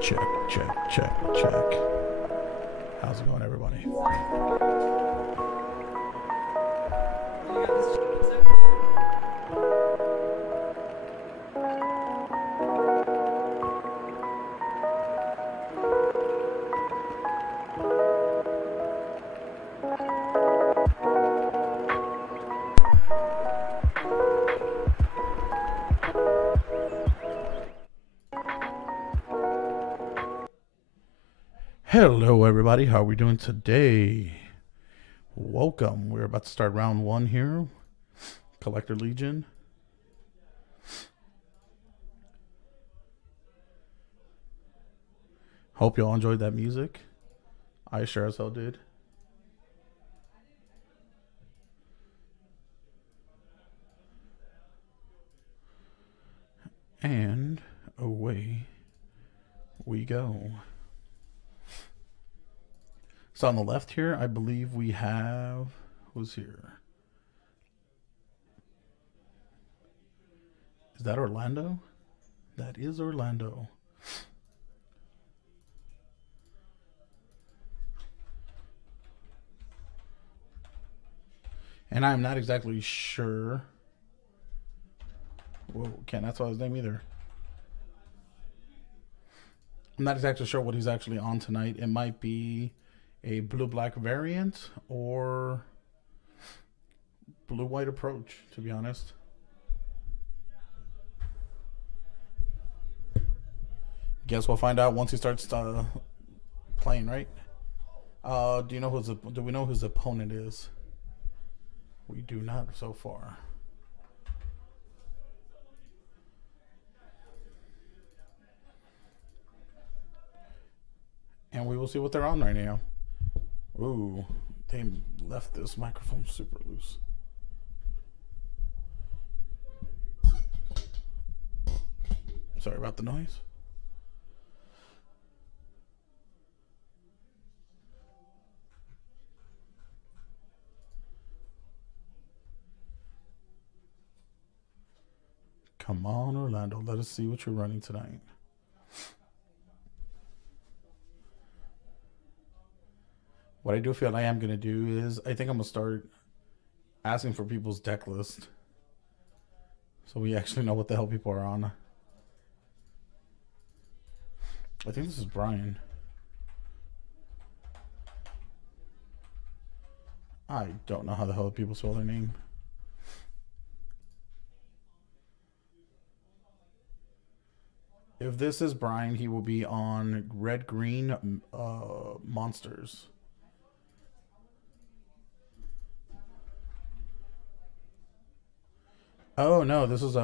Check, check, check, check. How's it going, everybody? Hello, everybody. How are we doing today? Welcome. We're about to start round one here. Collector Legion. Hope y'all enjoyed that music. I sure as hell did. And away we go. So on the left here, I believe we have, who's here? Is that Orlando? That is Orlando. And I'm not exactly sure. Whoa, can't that's his name either. I'm not exactly sure what he's actually on tonight. It might be a blue-black variant or blue-white approach, to be honest. Guess we'll find out once he starts playing, right? Do we know who his opponent is? We do not so far. And we will see what they're on right now. Ooh, they left this microphone super loose. Sorry about the noise. Come on, Orlando. Let us see what you're running tonight. What I do feel I am going to do is I think I'm going to start asking for people's deck list. So we actually know what the hell people are on. I think this is Brian. I don't know how the hell people spell their name. If this is Brian, he will be on Red Green Monsters. Oh no, this is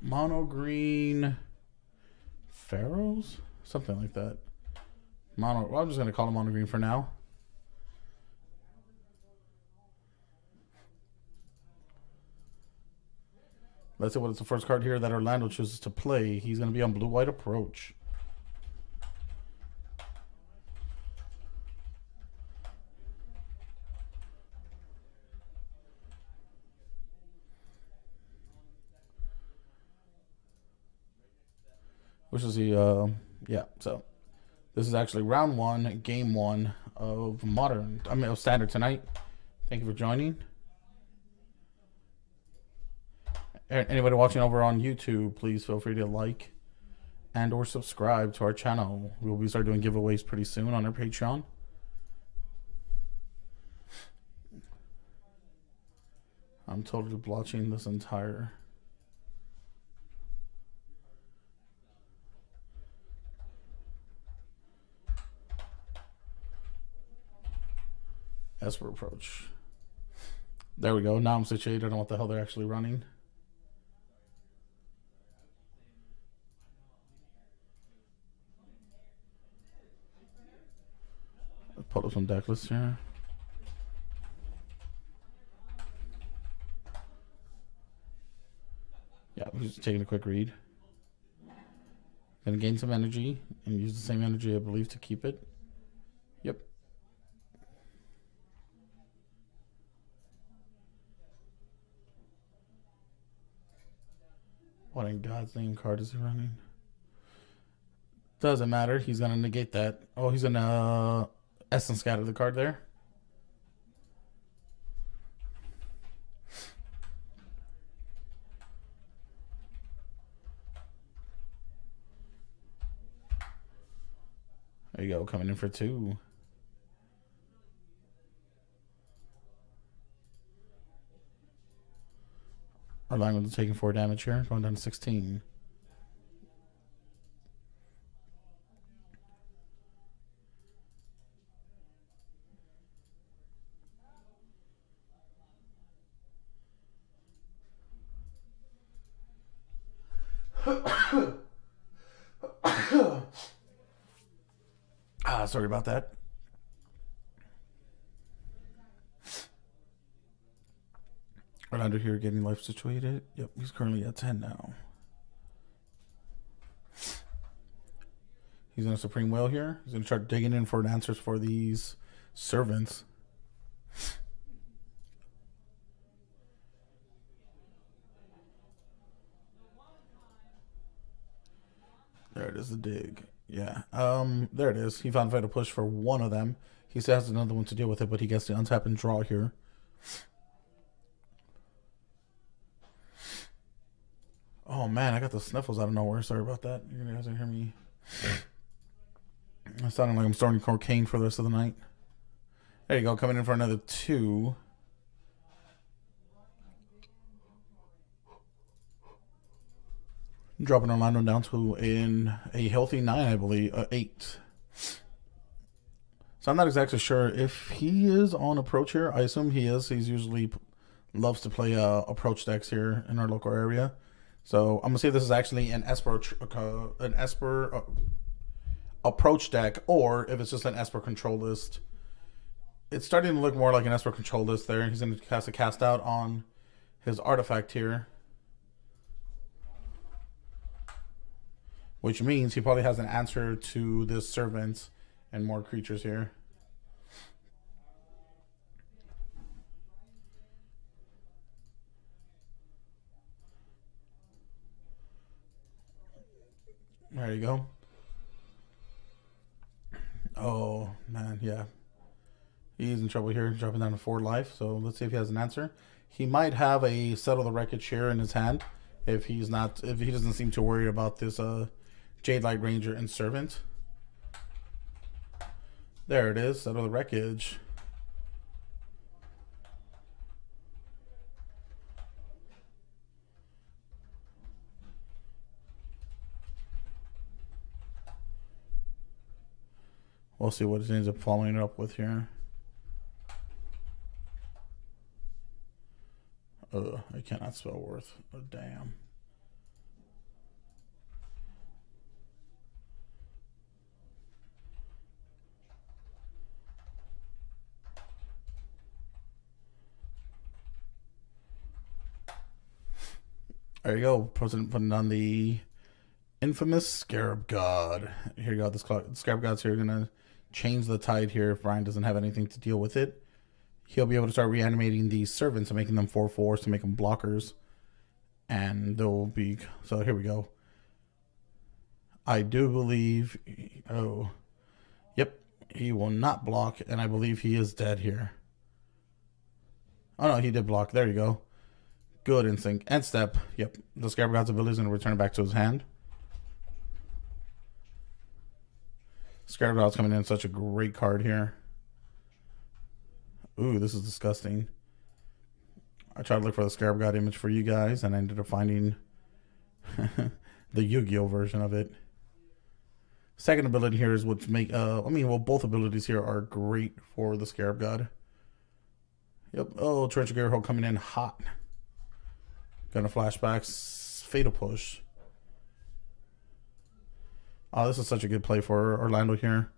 Mono Green Pharaohs? Something like that. Well, I'm just gonna call him Mono Green for now. Let's see what is the first card here that Orlando chooses to play. He's going to be on Blue-White Approach. Which is the, yeah, so this is actually round 1, game 1 of of Standard tonight. Thank you for joining. Anybody watching over on YouTube, please feel free to like and or subscribe to our channel. We'll be start doing giveaways pretty soon on our Patreon. I'm totally blotching this entire Esper Approach. There we go. Now I'm situated. I don't know what the hell they're actually running. Pull up some deck lists here. Yeah, we're just taking a quick read. Gonna gain some energy and use the same energy, I believe, to keep it. Yep. What in God's name card is he running? Doesn't matter. He's gonna negate that. Oh, he's gonna Essence Scatter the card there. There you go, coming in for 2. Orlando taking 4 damage here, going down to 16. Sorry about that. Orlando here getting life situated. Yep, he's currently at 10 now. He's in a Supreme Whale here. He's going to start digging in for answers for these servants. There it is, the dig. Yeah, there it is. He found a way to push for one of them. He still has another one to deal with it, but he gets to untap and draw here. Oh man, I got the sniffles out of nowhere. Sorry about that. You guys didn't hear me. It sounded like I'm starting cocaine for the rest of the night. There you go, coming in for another 2. Dropping Orlando down to a healthy 9, I believe, 8. So I'm not exactly sure if he is on approach here. I assume he is. He's usually loves to play approach decks here in our local area. So I'm gonna say this is actually an Esper approach deck, or if it's just an Esper control list. It's starting to look more like an Esper control list there. He's going to cast a cast out on his artifact here, which means he probably has an answer to this servant and more creatures here. There you go. Oh, man, yeah. He's in trouble here, dropping down to 4 life. So let's see if he has an answer. He might have a Settle the Wreckage here in his hand if he doesn't seem too worried about this Jadelight Ranger and Servant. There it is, Settle the Wreckage. We'll see what he ends up following it up with here. I cannot spell worth. Oh, damn. There you go. Putting on the infamous Scarab God. Here you go. This Scarab God's here. Gonna change the tide here if Brian doesn't have anything to deal with it. He'll be able to start reanimating these servants and making them 4/4s to make them blockers. And they'll be... So here we go. I do believe... Oh. Yep. He will not block. And I believe he is dead here. Oh no, he did block. There you go. Good instinct. End step. Yep. The Scarab God's ability is going to return it back to his hand. Scarab God's coming in such a great card here. Ooh, this is disgusting. I tried to look for the Scarab God image for you guys, and I ended up finding the Yu-Gi-Oh version of it. Second ability here is what's make... well, both abilities here are great for the Scarab God. Yep. Oh, Torrential Gear Hole coming in hot. Gonna flashbacks. Fatal Push. Oh, this is such a good play for Orlando here.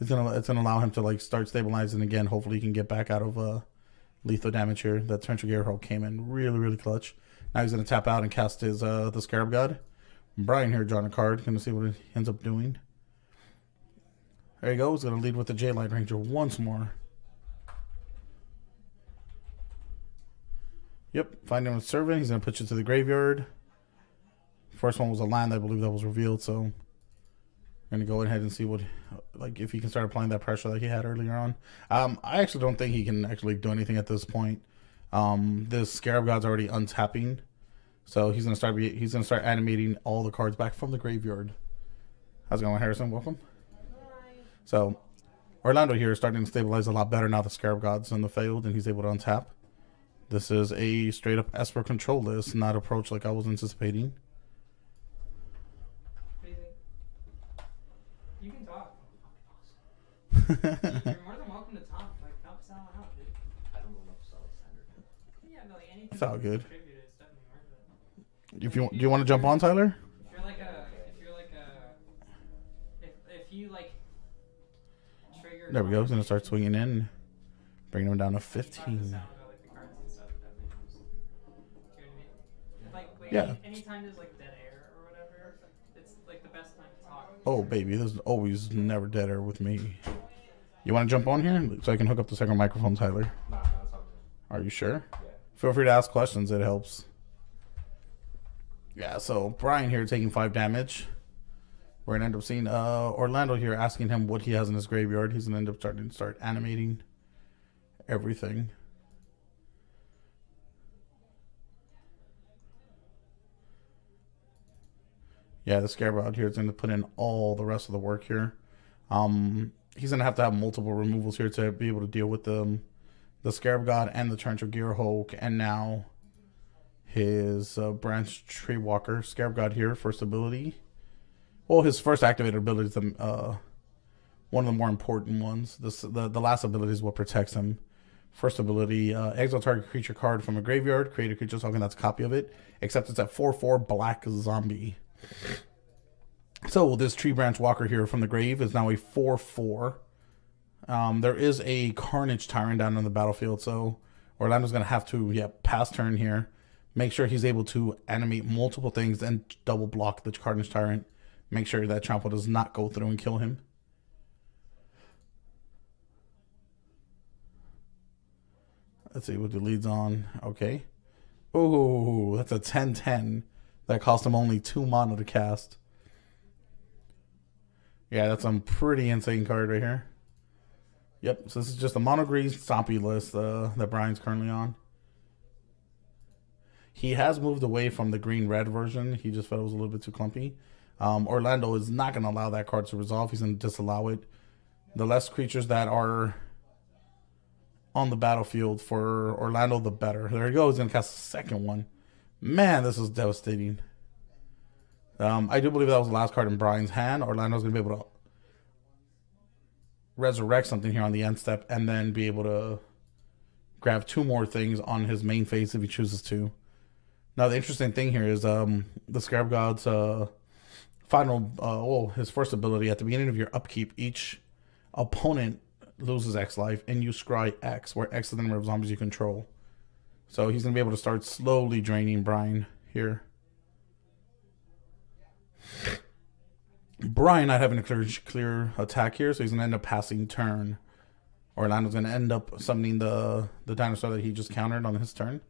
It's gonna allow him to like start stabilizing again. Hopefully, he can get back out of lethal damage here. That Torrential Gear Hole came in really clutch. Now he's gonna tap out and cast his the Scarab God. Brian here drawing a card. Gonna see what he ends up doing. There you go. He's gonna lead with the Jadelight Ranger once more. Yep, finding a servant. He's gonna put you to the graveyard. First one was a land, I believe, that was revealed. So I'm gonna go ahead and see what, like, if he can start applying that pressure that he had earlier on. I actually don't think he can actually do anything at this point. This Scarab God's already untapping, so he's gonna start animating all the cards back from the graveyard. How's it going, Harrison? Welcome. Hi. So Orlando here is starting to stabilize a lot better now. The Scarab God's in the field and he's able to untap. This is a straight up Esper control list, not approach like I was anticipating. You can talk. You're more than welcome to talk. Like, help Sal out, dude. I don't know if Sal's standard. Yeah, no, like anything. It's all good. Is definitely worth it. If you do, you want to jump on, Tyler? If you like trigger. There we go. He's gonna start swinging in, bringing him down to 15. Yeah. Anytime there's like dead air or whatever, it's like the best time to talk. Oh baby, there's always never dead air with me. You want to jump on here so I can hook up the second microphone, Tyler? No, it's all good. Are you sure? Yeah. Feel free to ask questions. It helps. Yeah. So Brian here taking 5 damage. We're gonna end up seeing Orlando here asking him what he has in his graveyard. He's gonna end up start animating everything. Yeah, the Scarab out here is going to put in all the rest of the work here. He's going to have multiple removals here to be able to deal with the Scarab God and the Torrential Gear Hulk, and now his Branch Tree Walker. Scarab God here, first ability. Well, his first activated ability is one of the more important ones. The last ability is what protects him. First ability, exile target creature card from a graveyard. Create a creature token that's a copy of it, except it's at 4/4 black zombie. So this Tree Branch Walker here from the grave is now a 4/4. There is a Carnage Tyrant down on the battlefield, so Orlando's going to have to, pass turn here. Make sure he's able to animate multiple things and double block the Carnage Tyrant. Make sure that Trample does not go through and kill him. Let's see what the lead's on. Okay. Oh, that's a 10/10. That cost him only 2 mana to cast. Yeah, that's a pretty insane card right here. Yep, so this is just a mono green Stompy list that Brian's currently on. He has moved away from the green-red version. He just felt it was a little bit too clumpy. Orlando is not going to allow that card to resolve. He's going to disallow it. The less creatures that are on the battlefield for Orlando, the better. There he goes. He's going to cast a second one. Man, this is devastating. I do believe that was the last card in Brian's hand. Orlando's going to be able to resurrect something here on the end step and then be able to grab 2 more things on his main phase if he chooses to. Now, the interesting thing here is the Scarab God's his first ability at the beginning of your upkeep, each opponent loses X life and you scry X, where X is the number of zombies you control. So he's going to be able to start slowly draining Brian here. Brian not having a clear attack here, so he's going to end up passing turn. Orlando's going to end up summoning the dinosaur that he just countered on his turn.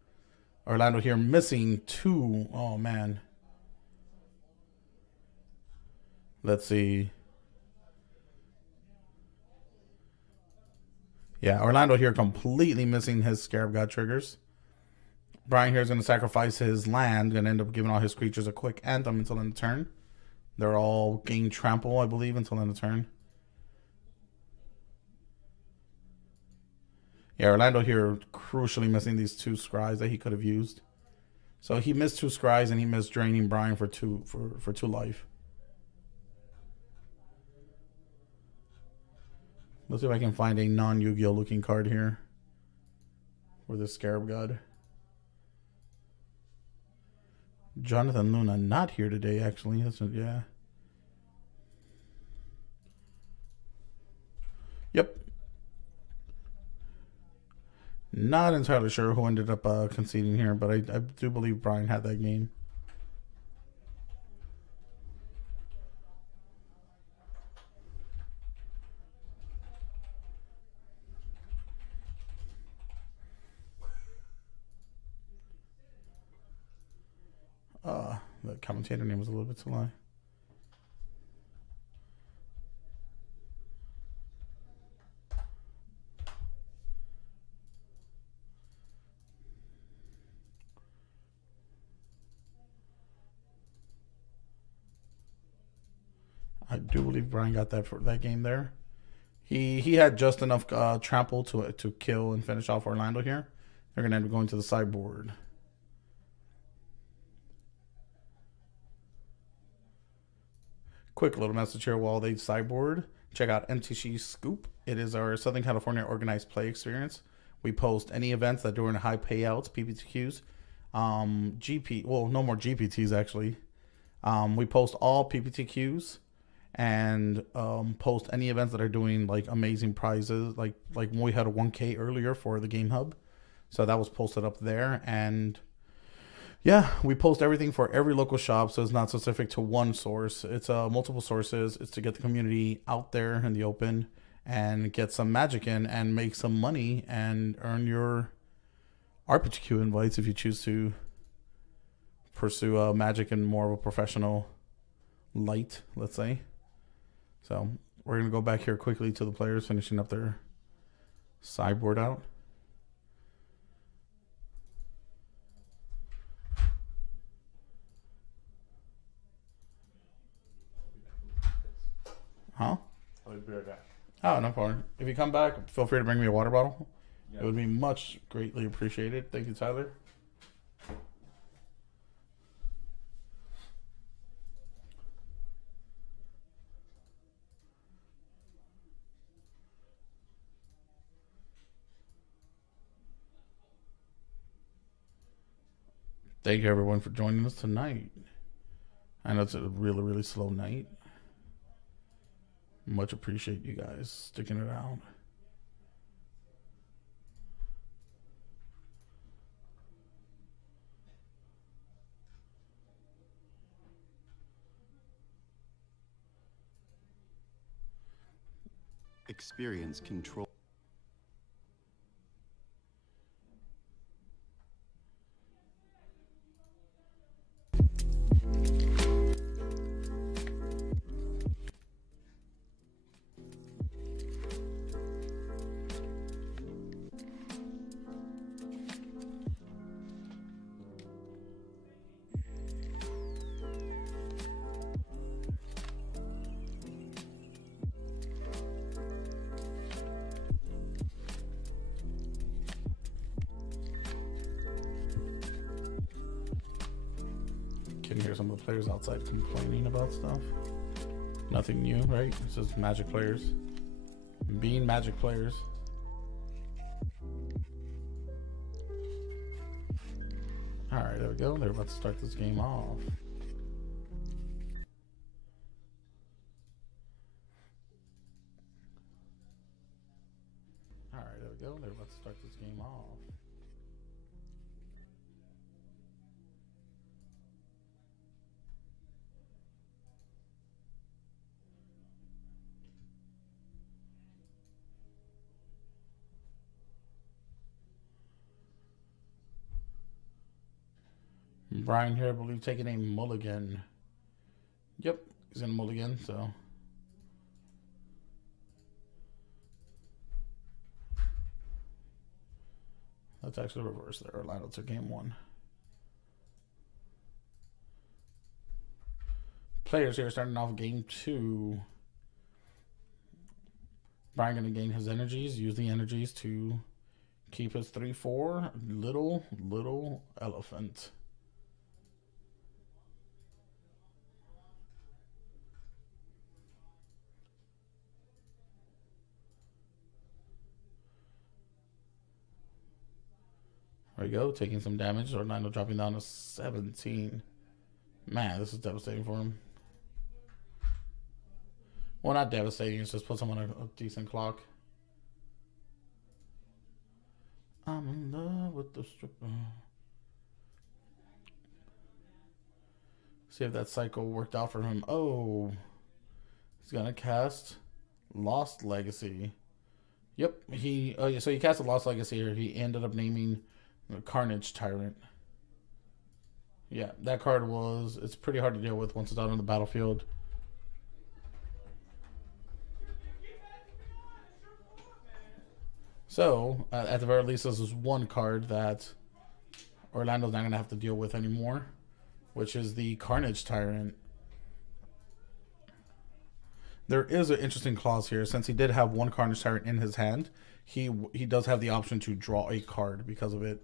Orlando here missing 2. Oh, man. Let's see. Yeah, Orlando here completely missing his Scarab God triggers. Brian here is going to sacrifice his land and end up giving all his creatures a quick anthem until end of turn. They're all gain trample, I believe, until end of turn. Yeah, Orlando here crucially missing these 2 scries that he could have used. So he missed 2 scries and he missed draining Brian for 2 life. Let's see if I can find a non-Yu-Gi-Oh looking card here for the Scarab God. Jonathan Luna not here today, actually. Yeah. Yep. Not entirely sure who ended up conceding here, but I do believe Brian had that game. The commentator name was a little bit too long. I do believe Brian got that for that game there. He had just enough trample to kill and finish off Orlando here. They're going to end up going to the sideboard. Quick little message here while they sideboard. Check out MTG Scoop. It is our Southern California organized play experience. We post any events that during high payouts, PPTQs, no more GPTs actually. We post all PPTQs and post any events that are doing like amazing prizes. Like when we had a 1K earlier for the Game Hub. So that was posted up there. And yeah, we post everything for every local shop, so it's not specific to one source. It's multiple sources. It's to get the community out there in the open and get some magic in and make some money and earn your RPTQ invites if you choose to pursue magic in more of a professional light, let's say. So we're going to go back here quickly to the players finishing up their sideboard out. Huh? I'll be right back. Oh, no problem. If you come back, feel free to bring me a water bottle. Yeah. It would be much greatly appreciated. Thank you, Tyler. Thank you, everyone, for joining us tonight. I know it's a really, really slow night. Much appreciate you guys sticking it out. Experience control. Can hear some of the players outside complaining about stuff. Nothing new, right? It's just Magic players being Magic players. Alright, there we go. They're about to start this game off. Alright, there we go. They're about to start this game off. Brian here, I believe, taking a mulligan. Yep, he's in a mulligan, so. That's actually reverse there. Orlando took game one. Players here starting off game two. Brian going to gain his energies, use the energies to keep his 3-4. Little elephant. There we go, taking some damage. Orlando dropping down to 17. Man, this is devastating for him. Well, not devastating. It's just puts him on a decent clock. I'm in love with the stripper. See if that cycle worked out for him. Oh, he's gonna cast Lost Legacy. Yep, so he cast a Lost Legacy here. He ended up naming the Carnage Tyrant. Yeah, that card it's pretty hard to deal with once it's out on the battlefield. So, at the very least, this is one card that Orlando's not going to have to deal with anymore, which is the Carnage Tyrant. There is an interesting clause here. Since he did have one Carnage Tyrant in his hand, he does have the option to draw a card because of it.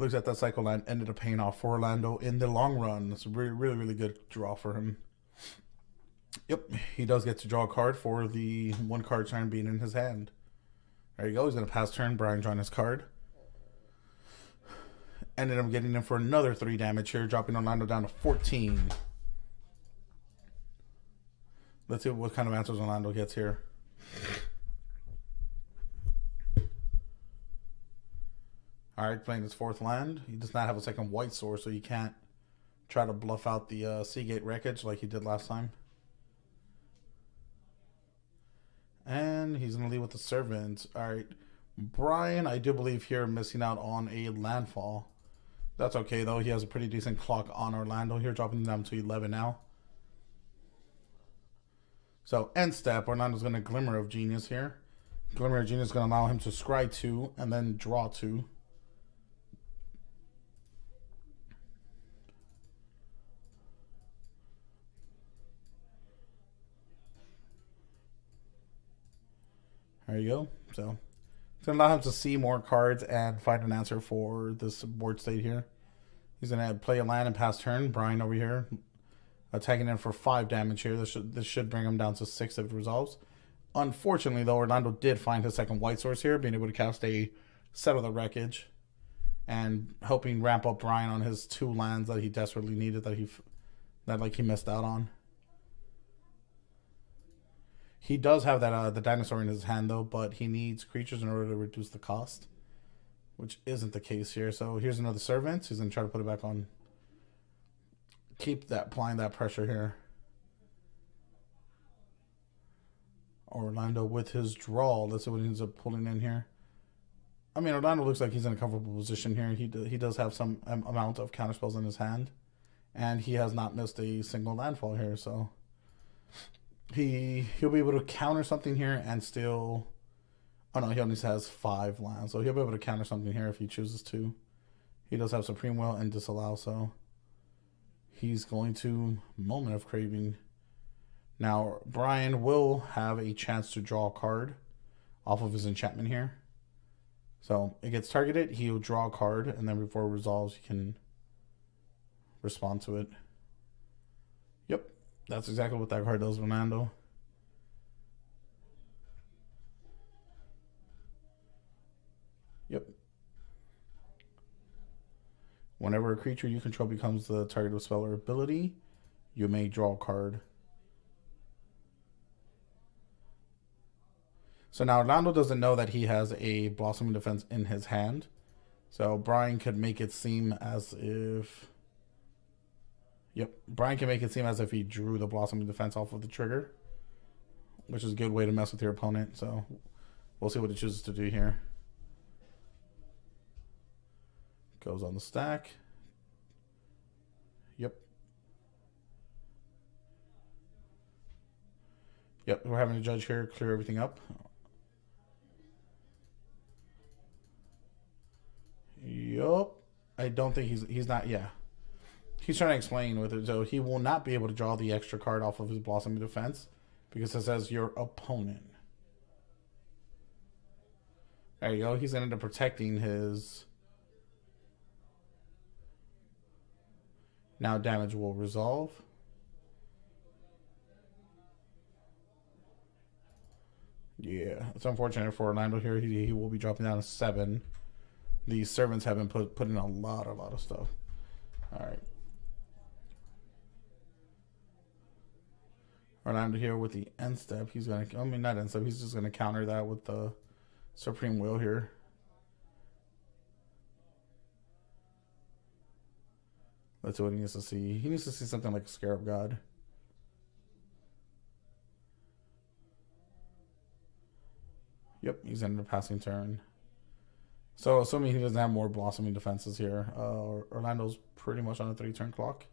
Looks at that cycle line, ended up paying off for Orlando in the long run. It's a really good draw for him. Yep, he does get to draw a card for the one card turn being in his hand. There you go. He's going to pass turn. Brian drawing his card. Ended up getting him for another 3 damage here, dropping Orlando down to 14. Let's see what kind of answers Orlando gets here. Alright, playing his 4th land. He does not have a second white source, so you can't try to bluff out the Seagate Wreckage like he did last time. And he's going to leave with the Servant. Alright, Brian, I do believe here, missing out on a landfall. That's okay, though. He has a pretty decent clock on Orlando here, dropping them to 11 now. So, end step, Orlando's going to Glimmer of Genius here. Glimmer of Genius is going to allow him to scry 2 and then draw 2. There you go. So it's going to allow him to see more cards and find an answer for this board state here. He's going to play a land and pass turn. Brian over here attacking him for 5 damage here. This should bring him down to 6 if it resolves. Unfortunately, though, Orlando did find his second white source here, being able to cast a Settle the Wreckage and helping ramp up Brian on his 2 lands that he desperately needed that he missed out on. He does have that the dinosaur in his hand though, but he needs creatures in order to reduce the cost, which isn't the case here. So here's another servant. He's gonna try to put it back on. Keep that applying that pressure here. Orlando with his draw. Let's see what he ends up pulling in here. I mean, Orlando looks like he's in a comfortable position here. He does have some amount of counterspells in his hand, and he has not missed a single landfall here. So he'll be able to counter something here and still. Oh no, he only has 5 lands, so he'll be able to counter something here if he chooses to. He does have Supreme Will and Disallow, so he's going to Moment of Craving. Now, Brian will have a chance to draw a card off of his enchantment here. So it gets targeted, he'll draw a card, and then before it resolves, he can respond to it. Yep, that's exactly what that card does, Orlando. Yep. Whenever a creature you control becomes the target of spell or ability, you may draw a card. So now Orlando doesn't know that he has a Blossoming Defense in his hand. So Brian could make it seem as if... Yep, Brian can make it seem as if he drew the Blossoming Defense off of the trigger, which is a good way to mess with your opponent. So we'll see what he chooses to do here. Goes on the stack. Yep. Yep, we're having a judge here clear everything up. Yup. I don't think he's not, yeah. He's trying to explain with it. So he will not be able to draw the extra card off of his Blossoming Defense because it says your opponent. There you go. He's going to end up protecting his... Now damage will resolve. Yeah, it's unfortunate for Orlando here. He will be dropping down to 7. These servants have been put in a lot of stuff. All right. Orlando here with the end step. He's going to, I mean, not end step. He's just going to counter that with the Supreme Will here. Let's see what he needs to see. He needs to see something like Scarab God. Yep, he's ended up passing turn. So, assuming he doesn't have more Blossoming Defenses here, Orlando's pretty much on a 3-turn clock.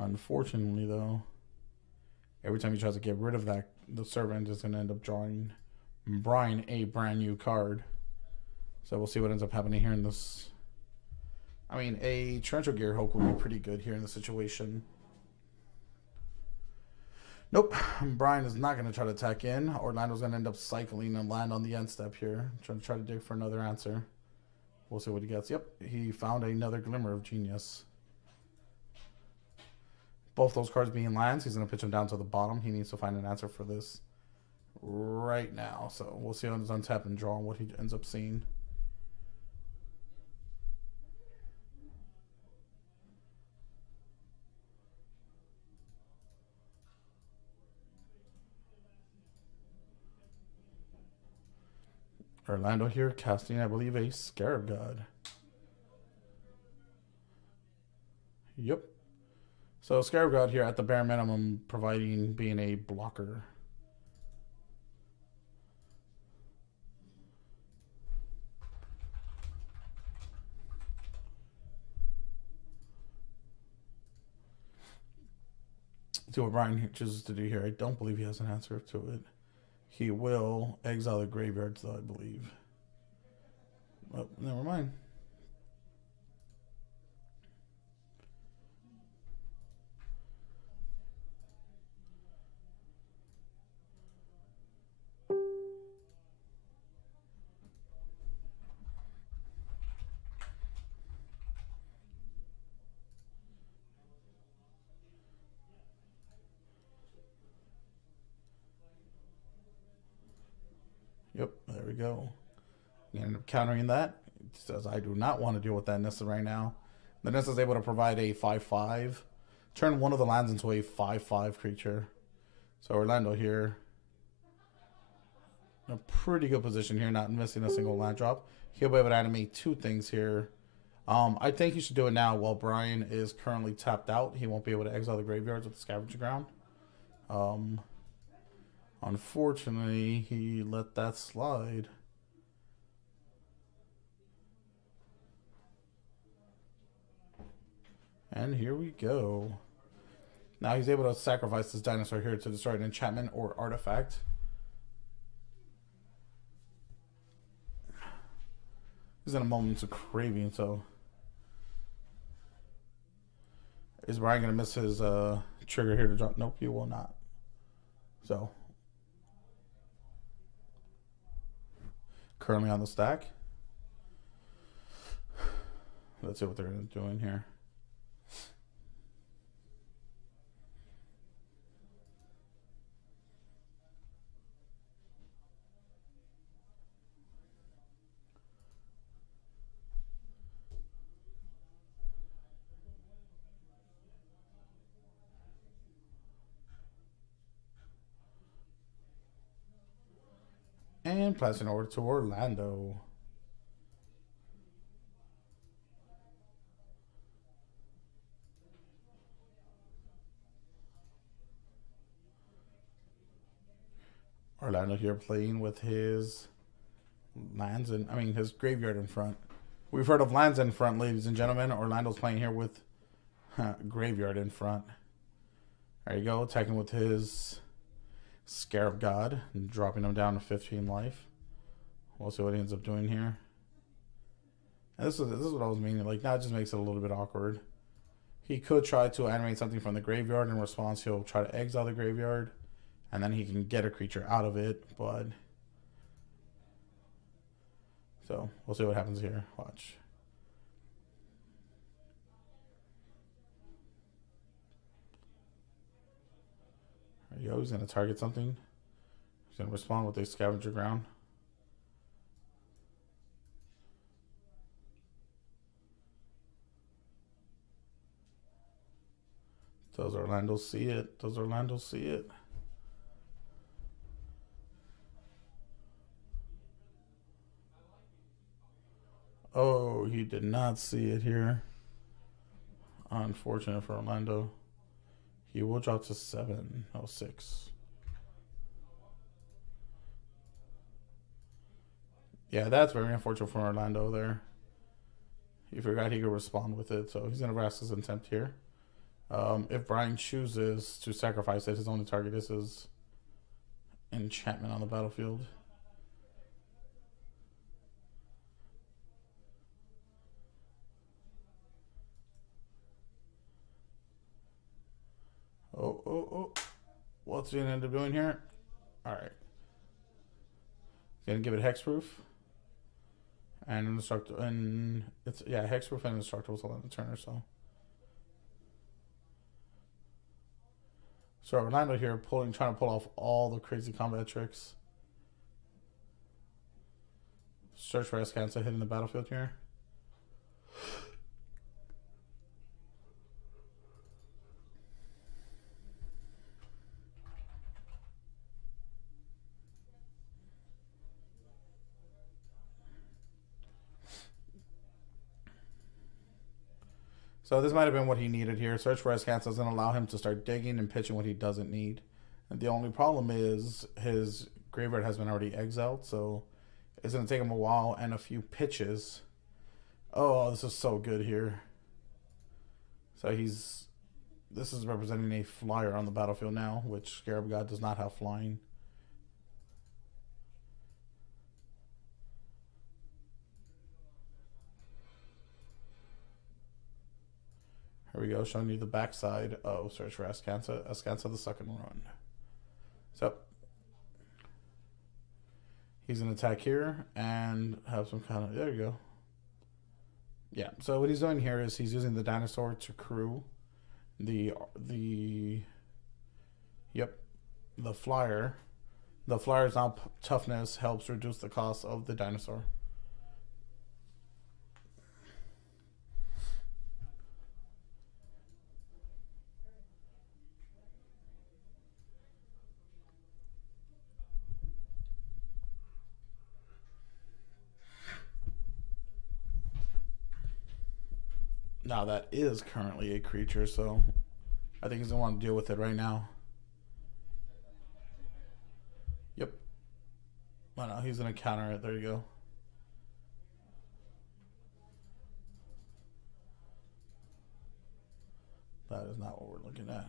Unfortunately, though, every time he tries to get rid of that, the servant is going to end up drawing Brian a brand new card. So we'll see what ends up happening here in this. I mean, a Torrential Gearhulk would be pretty good here in this situation. Nope, Brian is not going to try to attack in. Orlando's going to end up cycling and land on the end step here. Try to dig for another answer. We'll see what he gets. Yep, he found another Glimmer of Genius. Both those cards being lands, he's going to pitch them down to the bottom. He needs to find an answer for this right now. So we'll see on his untap and draw what he ends up seeing. Orlando here casting, I believe, a Scarab God. Yep. So Scarab God here at the bare minimum providing being a blocker. See what Brian chooses to do here. I don't believe he has an answer to it. He will exile the graveyards, though, I believe. Oh, never mind. Yep, there we go. You end up countering that. It says, I do not want to deal with that Nissa right now. The Nissa is able to provide a 5/5. Turn one of the lands into a 5/5 creature. So Orlando here, in a pretty good position here, not missing a single land drop. He'll be able to animate two things here. I think he should do it now while Brian is currently tapped out. He won't be able to exile the graveyards with the Scavenger Ground. Unfortunately, he let that slide. And here we go. Now he's able to sacrifice this dinosaur here to destroy an enchantment or artifact. He's in a moment of craving, so... Is Brian going to miss his trigger here to drop? Nope, he will not. So... Currently on the stack. Let's see what they're doing here. And passing over to Orlando. Orlando here playing with his lands and his graveyard in front. We've heard of lands in front, ladies and gentlemen. Orlando's playing here with graveyard in front. There you go, attacking with his Scarab God and dropping him down to 15 life. We'll see what he ends up doing here. And this is what I was meaning. Like, now it just makes it a little bit awkward. He could try to animate something from the graveyard. In response, he'll try to exile the graveyard, and then he can get a creature out of it. But so we'll see what happens here. Watch. There you go. He's going to target something. He's going to respond with a Scavenger Ground. Does Orlando see it? Does Orlando see it? Oh, he did not see it here. Unfortunate for Orlando. He will drop to 7. Oh, 6. Yeah, that's very unfortunate for Orlando there. He forgot he could respond with it, so he's going to rest his intent here. If Brian chooses to sacrifice it, his only target is his enchantment on the battlefield. Oh. What's he going to end up doing here? Alright. He's going to give it hexproof. And indestructible. And it's, yeah, hexproof and indestructible till end of turn or so. So Orlando here trying to pull off all the crazy combat tricks. Search for Escansa hitting the battlefield here. So this might have been what he needed here. Search for Escansa doesn't allow him to start digging and pitching what he doesn't need. And the only problem is his graveyard has been already exiled, so it's going to take him a while and a few pitches. Oh, this is so good here. So this is representing a flyer on the battlefield now, which Scarab God does not have flying. Here we go, showing you the backside of Search for Escansa. Escansa the second run. So he's gonna attack here and have some kind of, there you go. Yeah, so what he's doing here is he's using the dinosaur to crew the flyer The flyer's now toughness helps reduce the cost of the dinosaur. Now that is currently a creature, so I think he's gonna want to deal with it right now. Yep. Oh no, he's gonna counter it. There you go. That is not what we're looking at.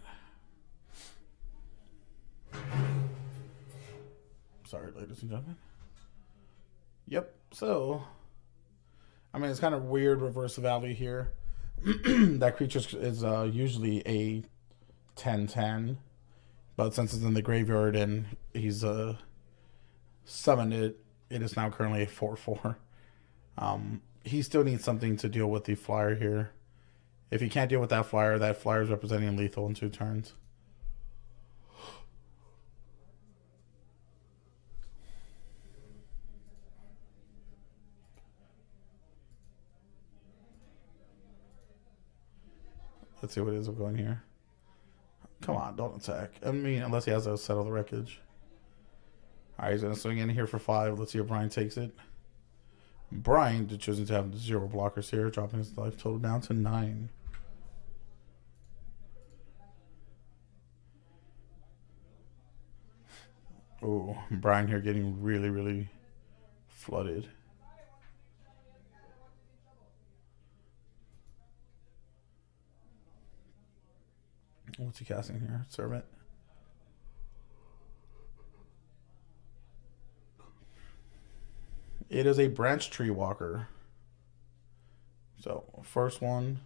Sorry, ladies and gentlemen. Yep. So, I mean, it's kind of weird reverse value here. That creature is usually a 10/10, but since it's in the graveyard and he's summoned it, it is now currently a 4/4. He still needs something to deal with the flyer here. If he can't deal with that flyer is representing lethal in 2 turns. Let's see what it is going here. Come on, don't attack. I mean, unless he has to settle the wreckage. Alright, he's going to swing in here for 5. Let's see if Brian takes it. Brian choosing to have 0 blockers here, dropping his life total down to 9. Ooh, Brian here getting really, really flooded. What's he casting here? Servant. It is a branch tree walker. So, first one.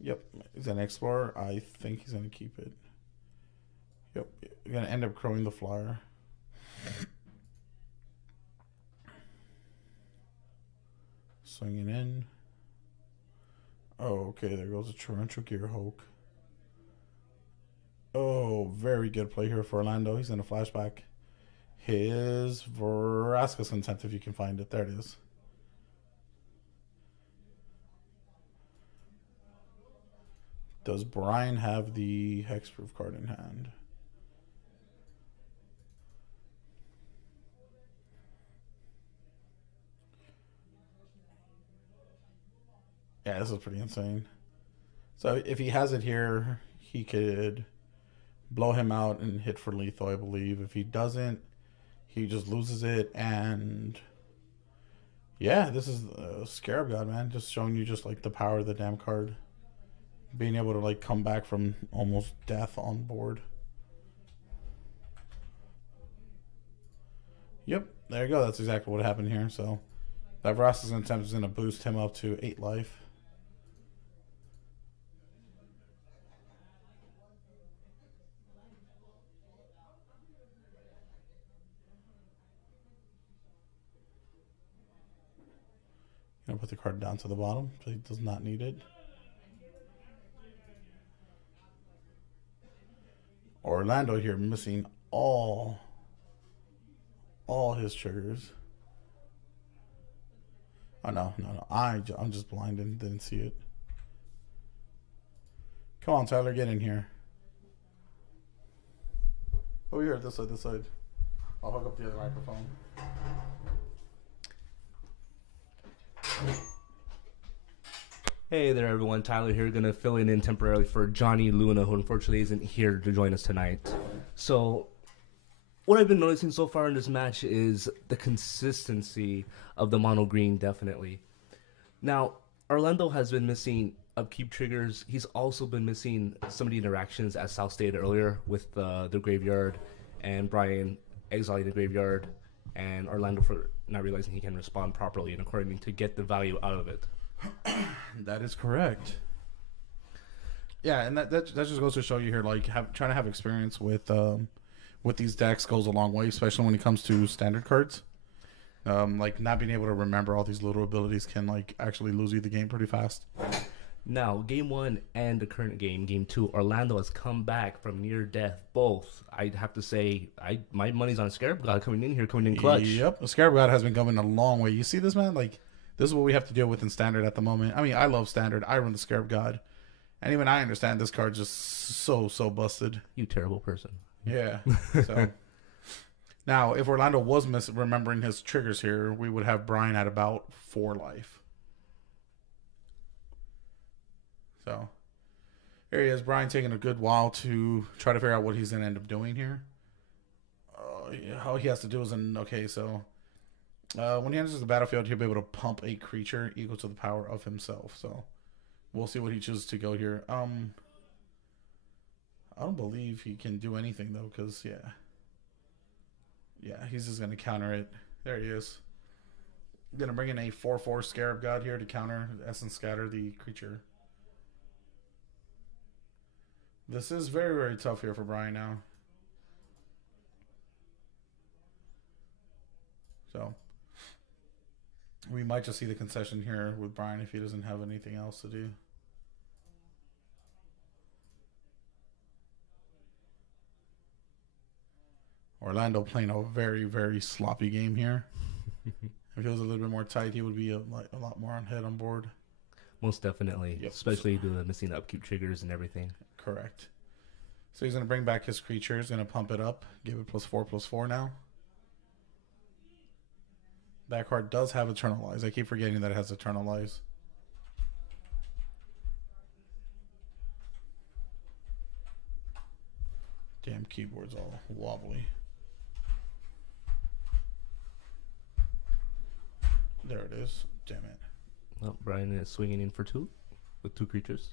Yep, he's an explorer. I think he's going to keep it. Yep, you're going to end up crowing the flyer. Swinging in. Oh, okay, there goes a Torrential Gearhulk. Oh, very good play here for Orlando. He's in a flashback. His Vraska's Content, if you can find it. There it is. Does Brian have the Hexproof card in hand? Yeah, this is pretty insane. So if he has it here, he could blow him out and hit for lethal, I believe. If he doesn't, he just loses it. And yeah, this is Scarab God, man. Just showing you just like the power of the damn card. Being able to like come back from almost death on board. Yep, there you go. That's exactly what happened here. So that Vraska's Contempt is going to boost him up to 8 life. Gonna put the card down to the bottom, so he does not need it. Orlando here missing all his triggers. Oh no. I'm just blind and didn't see it. Come on, Tyler, get in here. Over here, this side. I'll hook up the other microphone. Hey there, everyone. Tyler here, going to fill in temporarily for Johnny Luna, who unfortunately isn't here to join us tonight. So, what I've been noticing so far in this match is the consistency of the mono green, definitely. Now, Orlando has been missing upkeep triggers. He's also been missing some of the interactions, as Sal stated earlier, with the graveyard and Brian exiling the graveyard and Orlando for not realizing he can respond properly and accordingly to get the value out of it. That is correct. Yeah, and that just goes to show you here, like trying to have experience with these decks goes a long way, especially when it comes to standard cards. Like not being able to remember all these little abilities can like actually lose you the game pretty fast. Now, game 1 and the current game, game 2, Orlando has come back from near death. Both, I'd have to say, my money's on Scarab God coming in here, coming in clutch. Yep, Scarab God has been coming a long way. You see this, man? Like, this is what we have to deal with in Standard at the moment. I mean, I love Standard. I run the Scarab God. And even I understand this card just so busted. You terrible person. Yeah. So now, if Orlando was remembering his triggers here, we would have Brian at about 4 life. So here he is, Brian taking a good while to try to figure out what he's going to end up doing here. All he has to do is, okay, so when he enters the battlefield, he'll be able to pump a creature equal to the power of himself. So we'll see what he chooses to go here. I don't believe he can do anything, though, because, yeah, he's just going to counter it. There he is. Going to bring in a 4/4 Scarab God here to counter Essence Scatter the creature. This is very tough here for Brian now. So we might just see the concession here with Brian if he doesn't have anything else to do. Orlando playing a very sloppy game here. If it was a little bit more tight, he would be a lot more on head on board. Most definitely. Yep. Especially the missing upkeep triggers and everything. Correct. So he's going to bring back his creature. He's going to pump it up. Give it +4/+4 now. That card does have Eternalize. I keep forgetting that it has Eternalize. Damn keyboard's all wobbly. There it is. Damn it. Well, Brian is swinging in for 2 with 2 creatures.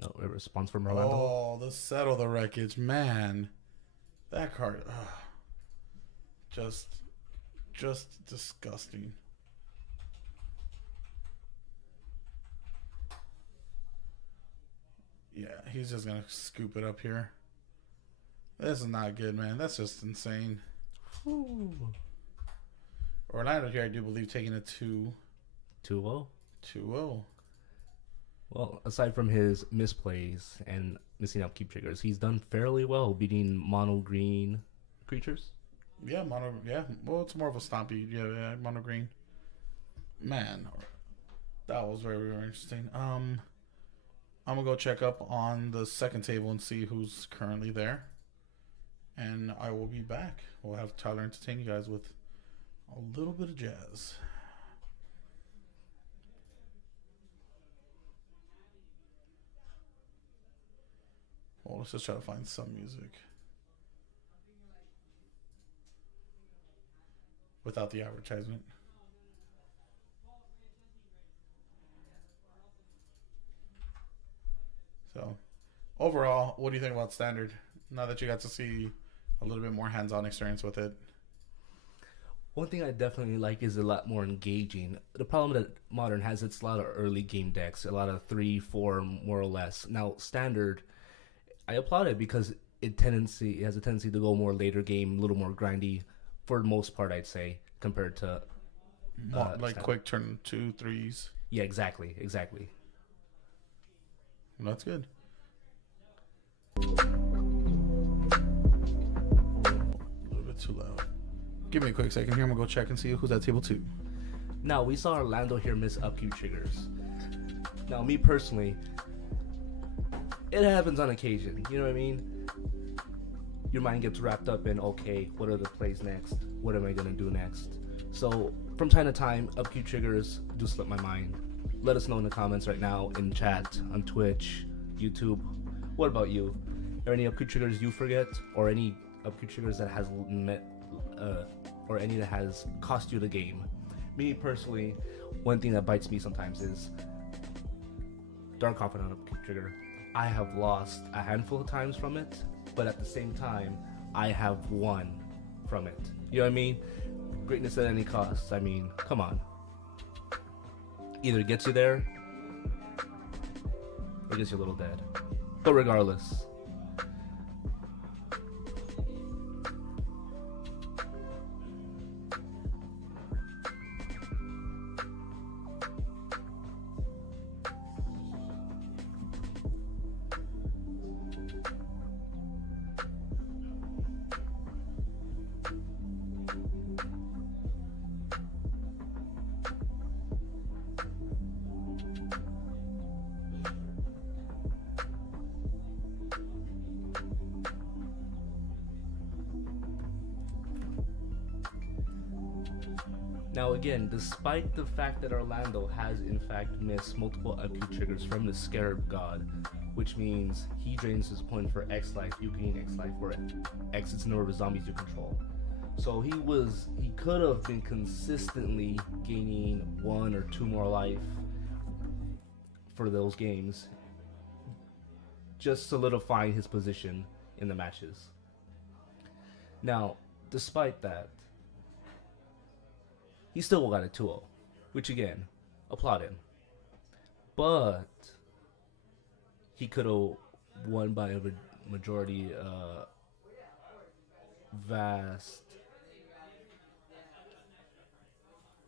No response from Orlando. Oh, the Settle the Wreckage. Man. That card. Just disgusting. Yeah, he's just going to scoop it up here. This is not good, man. That's just insane. Ooh. Orlando here, I do believe, taking it to 2-0. 2-0. Well, aside from his misplays and missing upkeep triggers, he's done fairly well beating mono green creatures. Yeah, mono. Yeah, well, it's more of a stompy. Yeah, mono green. Man, that was very interesting. I'm gonna go check up on the second table and see who's currently there, and I will be back. We'll have Tyler entertain you guys with a little bit of jazz. Well, let's just try to find some music without the advertisement. So, overall, what do you think about Standard? Now that you got to see a little bit more hands-on experience with it. One thing I definitely like is a lot more engaging. The problem that Modern has, it's a lot of early game decks, a lot of 3-4 more or less. Now, Standard, I applaud it because it has a tendency to go more later game, a little more grindy, for the most part, I'd say, compared to Like Standard. quick turn 2, 3s. Yeah, exactly. Well, that's good. A little bit too loud. Give me a quick second here. I'm going to go check and see who's at table 2. Now, we saw Orlando here miss upkeep triggers. Now, me personally, it happens on occasion. You know what I mean? Your mind gets wrapped up in, okay, what are the plays next? What am I going to do next? So, from time to time, upkeep triggers do slip my mind. Let us know in the comments right now, in chat, on Twitch, YouTube. What about you? Are there any upkeep triggers you forget? Or any upkeep triggers that has or any that has cost you the game? Me personally, one thing that bites me sometimes is Dark Confidant upkeep trigger. I have lost a handful of times from it, but at the same time, I have won from it. You know what I mean? Greatness at any cost. I mean, come on. Either it gets you there, or gets you a little dead. But regardless, Now again, despite the fact that Orlando has in fact missed multiple upkeep triggers from the Scarab God, which means he drains his opponent for X life, you gain X life, or exits the number of zombies you control. So he could have been consistently gaining 1 or 2 more life for those games, just solidifying his position in the matches. Now, despite that, he still got a 2-0, which again, applaud him. But he could have won by a majority, vast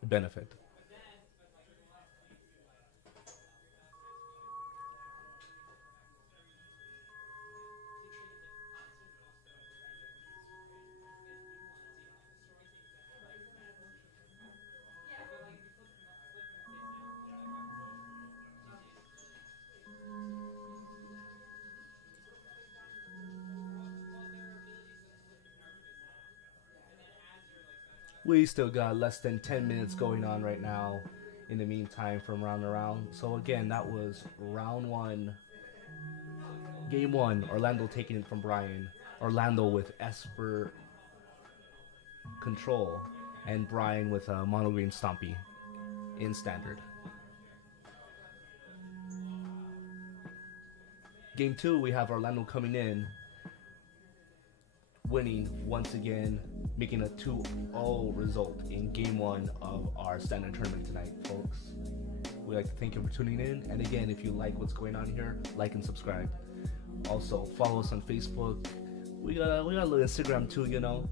benefit. We still got less than 10 minutes going on right now in the meantime from round to round. So again, that was round 1, game 1, Orlando taking it from Brian. Orlando with Esper control and Brian with Mono Green Stompy in standard. Game 2, we have Orlando coming in, winning once again, making a 2-0 result in game 1 of our standard tournament tonight, folks. We'd like to thank you for tuning in, and again, if you like what's going on here, like and subscribe. Also, follow us on Facebook. We got a little Instagram too, you know,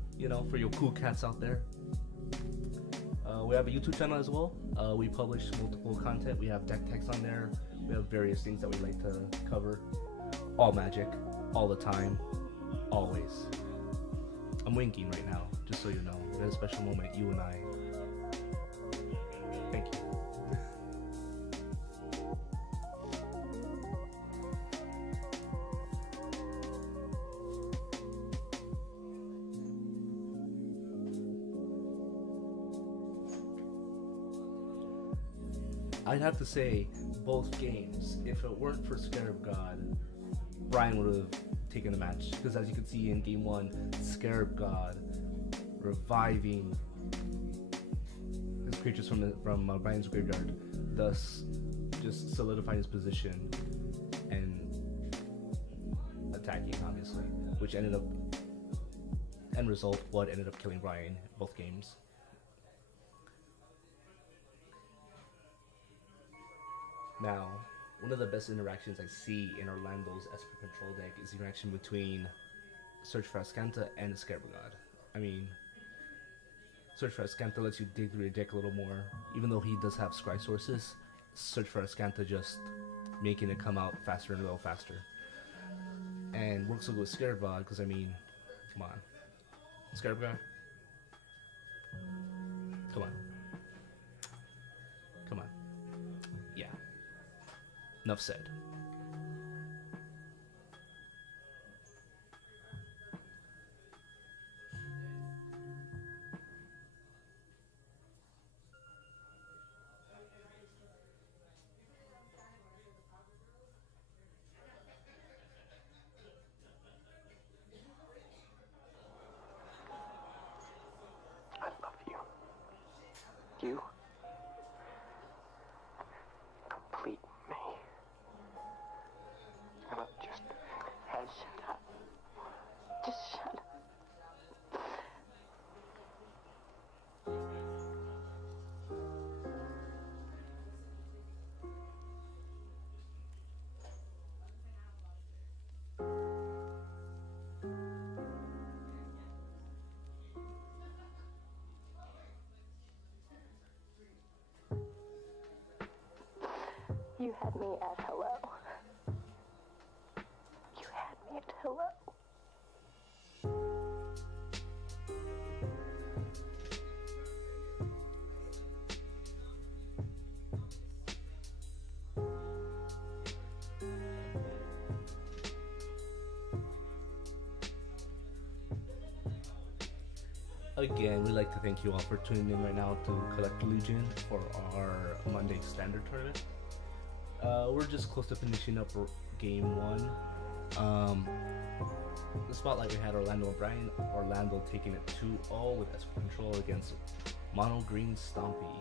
for your cool cats out there. We have a YouTube channel as well. We publish multiple content. We have deck techs on there. We have various things that we like to cover. All Magic, all the time, always. I'm winking right now, just so you know. We had a special moment, you and I. Thank you. I'd have to say, both games, if it weren't for Scarab God, Brian would have taken the match. Because as you can see in game 1, Scarab God reviving his creatures from Brian's graveyard, thus just solidifying his position and attacking, obviously, which ended up, end result, what ended up killing Brian both games. Now, one of the best interactions I see in Orlando's Esper control deck is the interaction between Search for Azcanta and the Scarab God. I mean, Search for Azcanta lets you dig through your deck a little more. Even though he does have scry sources, Search for Azcanta just making it come out faster and a little faster. And works so good with Scarab God, because I mean, come on. Scarab God? Come on. Come on. Yeah. Enough said. I love you. You complete me. Emma, just shut up. Just shut up. You had me at hello. You had me at hello. Again, we'd like to thank you all for tuning in right now to Collect Legion for our Monday Standard Tournament. We're just close to finishing up game 1. The spotlight we had Orlando O'Brien. Orlando taking it 2-0 with Esper Control against Mono Green Stompy.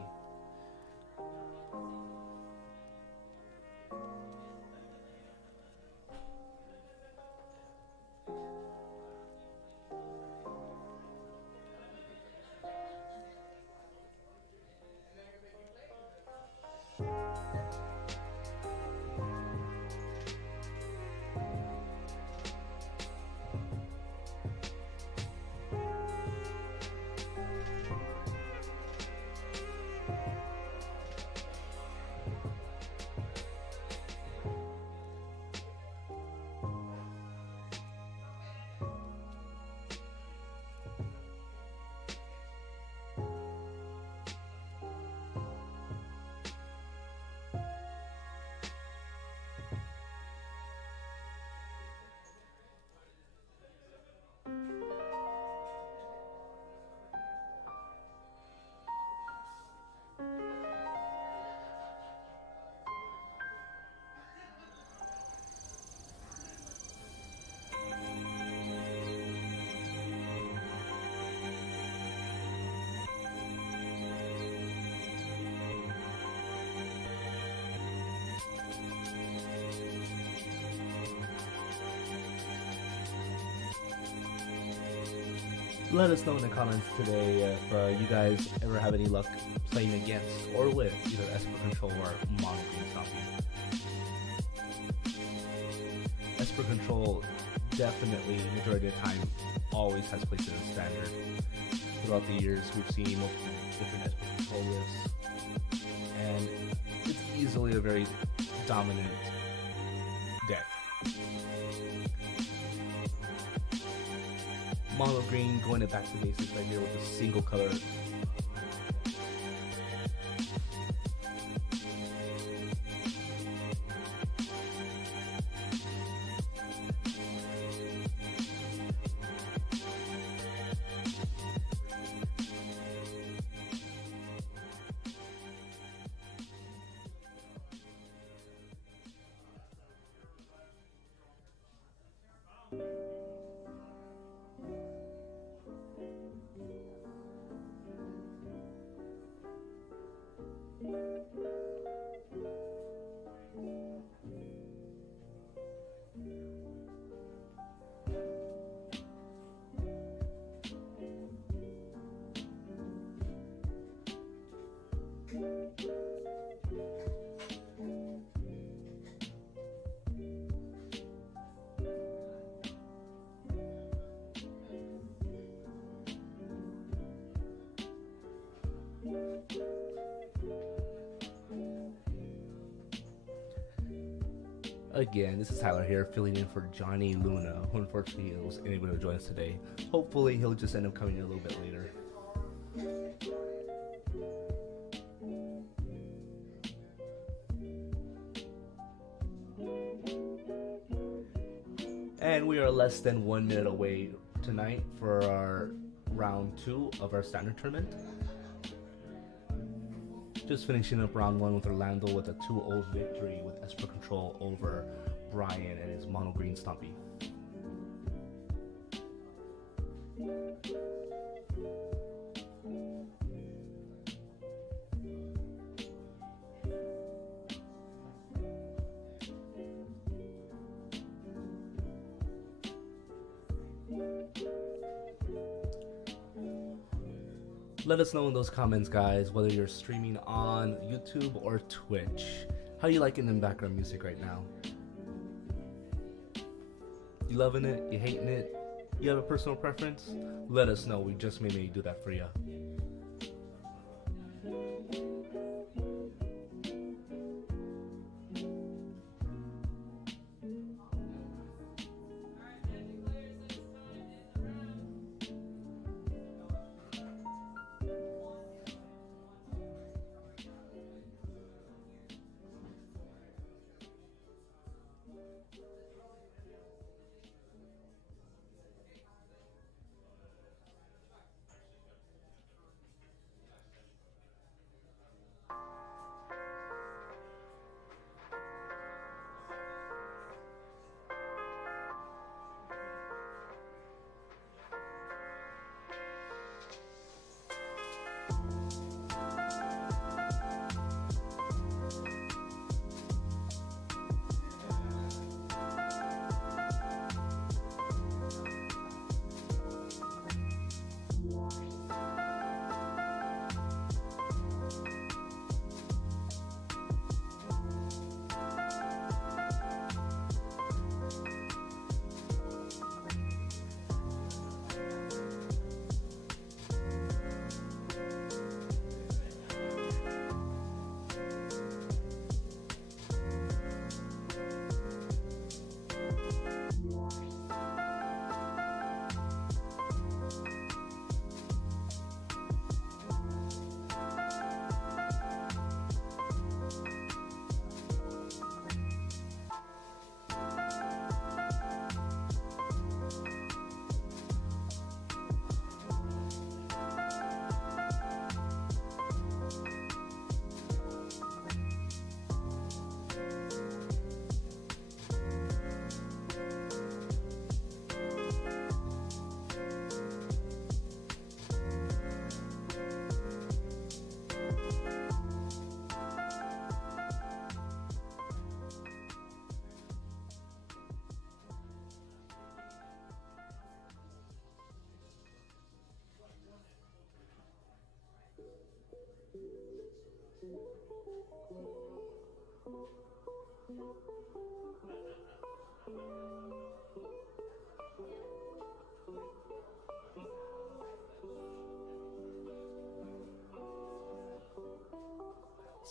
Let us know in the comments today if you guys ever have any luck playing against or with either Esper Control or Mono Green Stompy. Esper Control definitely, majority of the time, always has placed in the standard. Throughout the years, we've seen multiple different Esper Control lists, and it's easily a very dominant deck. Mono Green going back to basics right here with a single color. Again, this is Tyler here, filling in for Johnny Luna, who unfortunately wasn't able to join us today. Hopefully, he'll just end up coming in a little bit later. And we are less than 1 minute away tonight for our round 2 of our standard tournament. Just finishing up round 1 with Orlando with a 2-0 victory with Esper Control over Brian and his Mono Green Stompy. Let us know in those comments, guys, whether you're streaming on YouTube or Twitch. How you liking the background music right now? You loving it? You hating it? You have a personal preference? Let us know. We just may do that for you.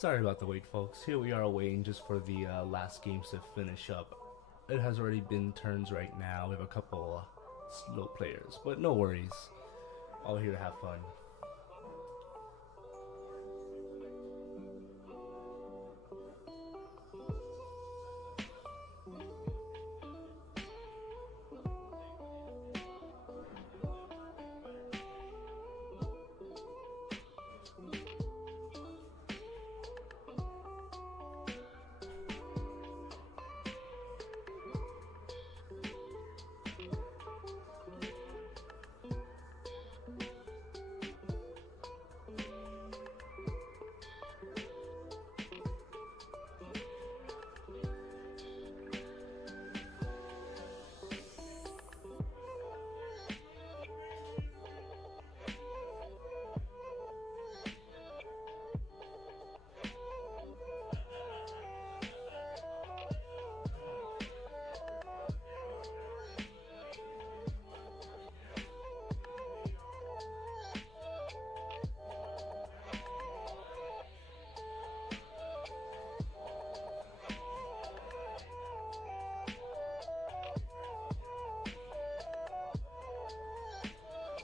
Sorry about the wait, folks. Here we are waiting just for the last games to finish up. It has already been turns right now. We have a couple slow players, but no worries. All here to have fun.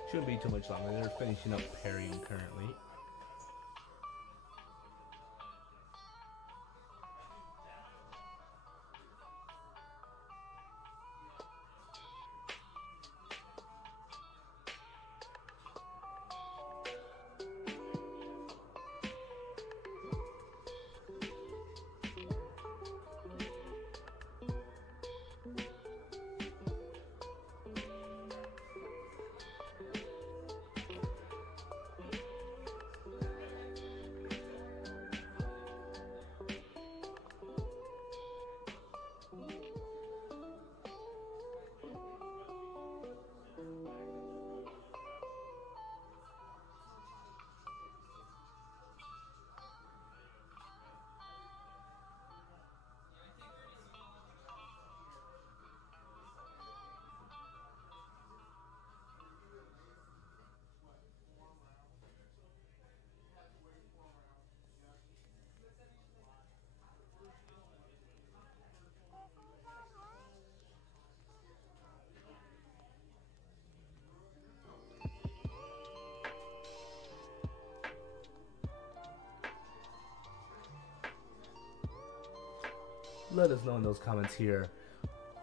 Shouldn't be too much longer. They're finishing up parrying currently. Let us know in those comments here.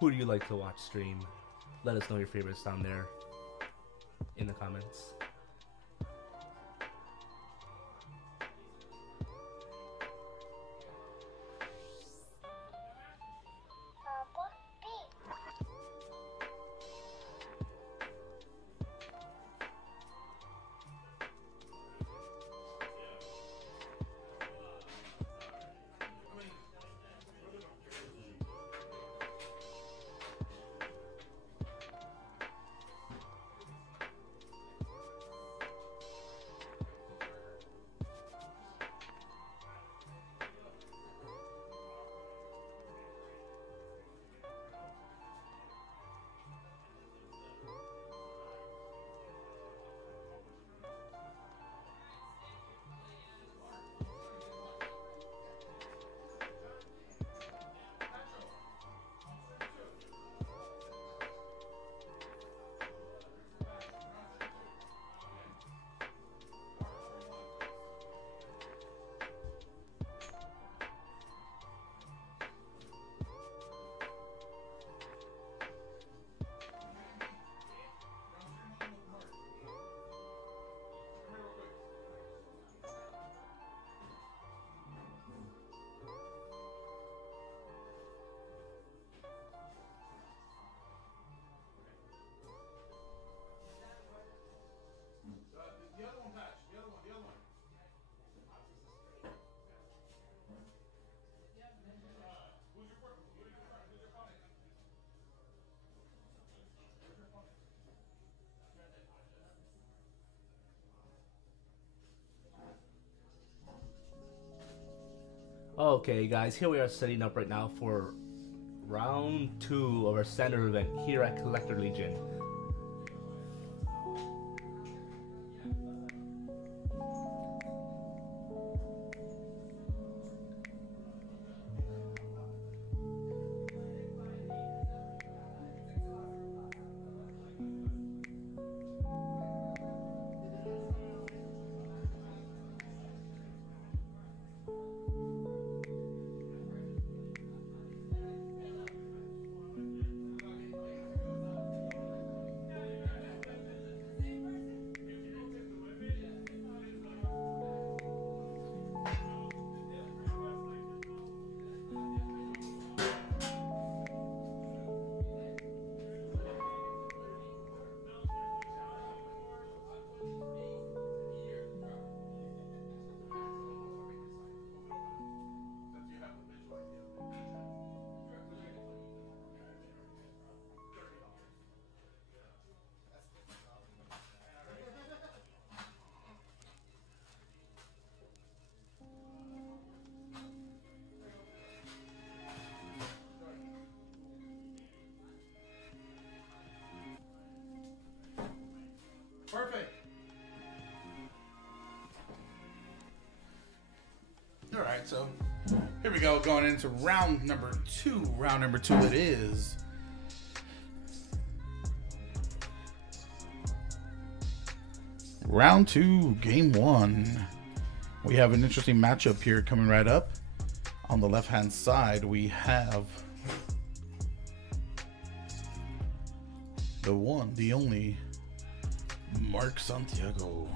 Who do you like to watch stream? Let us know your favorites down there in the comments. Okay, guys, here we are setting up right now for round 2 of our standard event here at Collector Legion. right, so here we go. Going into round number 2. Round number 2 it is. Round 2, game 1. We have an interesting matchup here coming right up. On the left-hand side, we have the one, the only, Mark Santiago.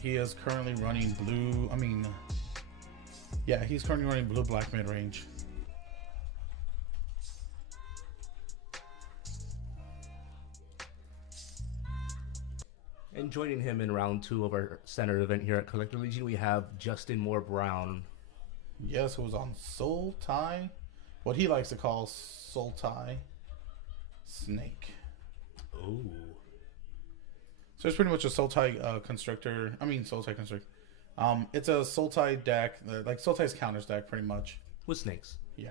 He is currently running blue, he's currently running blue-black mid-range. And joining him in round 2 of our center event here at Collector Legion, we have Justin Moore Brown. Yes, who was on Sultai, what he likes to call Sultai Snake. Ooh. So it's pretty much a Sultai Constrictor. Sultai Constrictor. It's a Sultai deck, like Sultai's counters deck, pretty much. With snakes. Yeah.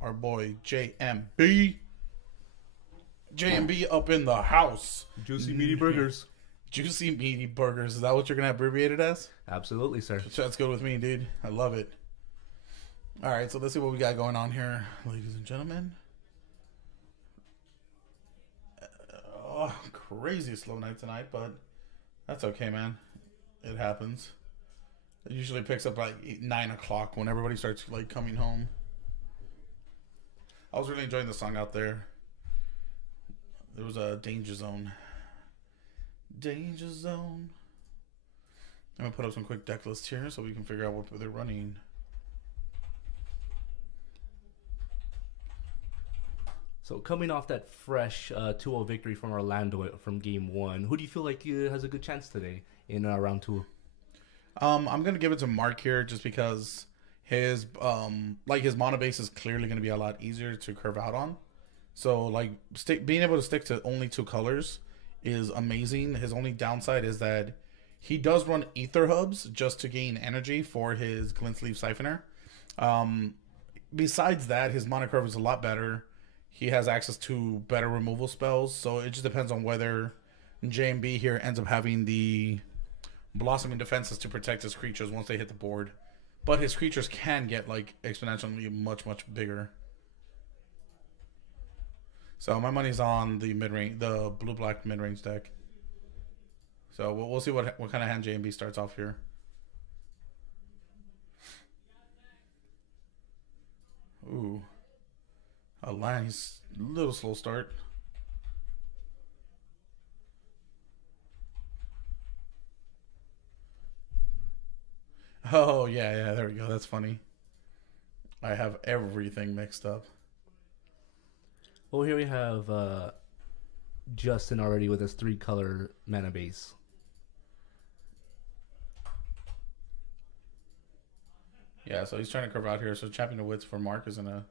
Our boy JMB. JMB up in the house. Juicy meaty burgers. Juicy meaty burgers. Is that what you're going to abbreviate it as? Absolutely, sir. That's good with me, dude. I love it. All right, so let's see what we got going on here, ladies and gentlemen. Crazy slow night tonight, but that's okay, man. It happens. It usually picks up like 9 o'clock when everybody starts like coming home. I was really enjoying the song out there. There was a Danger Zone. Danger Zone. I'm gonna put up some quick deck lists here so we can figure out what they're running. So coming off that fresh 2-0 victory from Orlando from game 1, who do you feel like has a good chance today in round 2? I'm gonna give it to Mark here just because his his mono base is clearly gonna be a lot easier to curve out on. So like being able to stick to only 2 colors is amazing. His only downside is that he does run ether hubs just to gain energy for his glint sleeve siphoner. Besides that, his mono curve is a lot better. He has access to better removal spells, so it just depends on whether JMB here ends up having the blossoming defenses to protect his creatures once they hit the board. But his creatures can get like exponentially much bigger. So my money's on the mid-range, the blue-black mid-range deck. So we'll see what kind of hand JMB starts off here. Ooh. A nice little slow start. Oh, yeah, there we go. That's funny. I have everything mixed up. Well, here we have Justin already with his 3-color mana base. Yeah, so he's trying to curve out here. So Champion of Wits for Mark is going to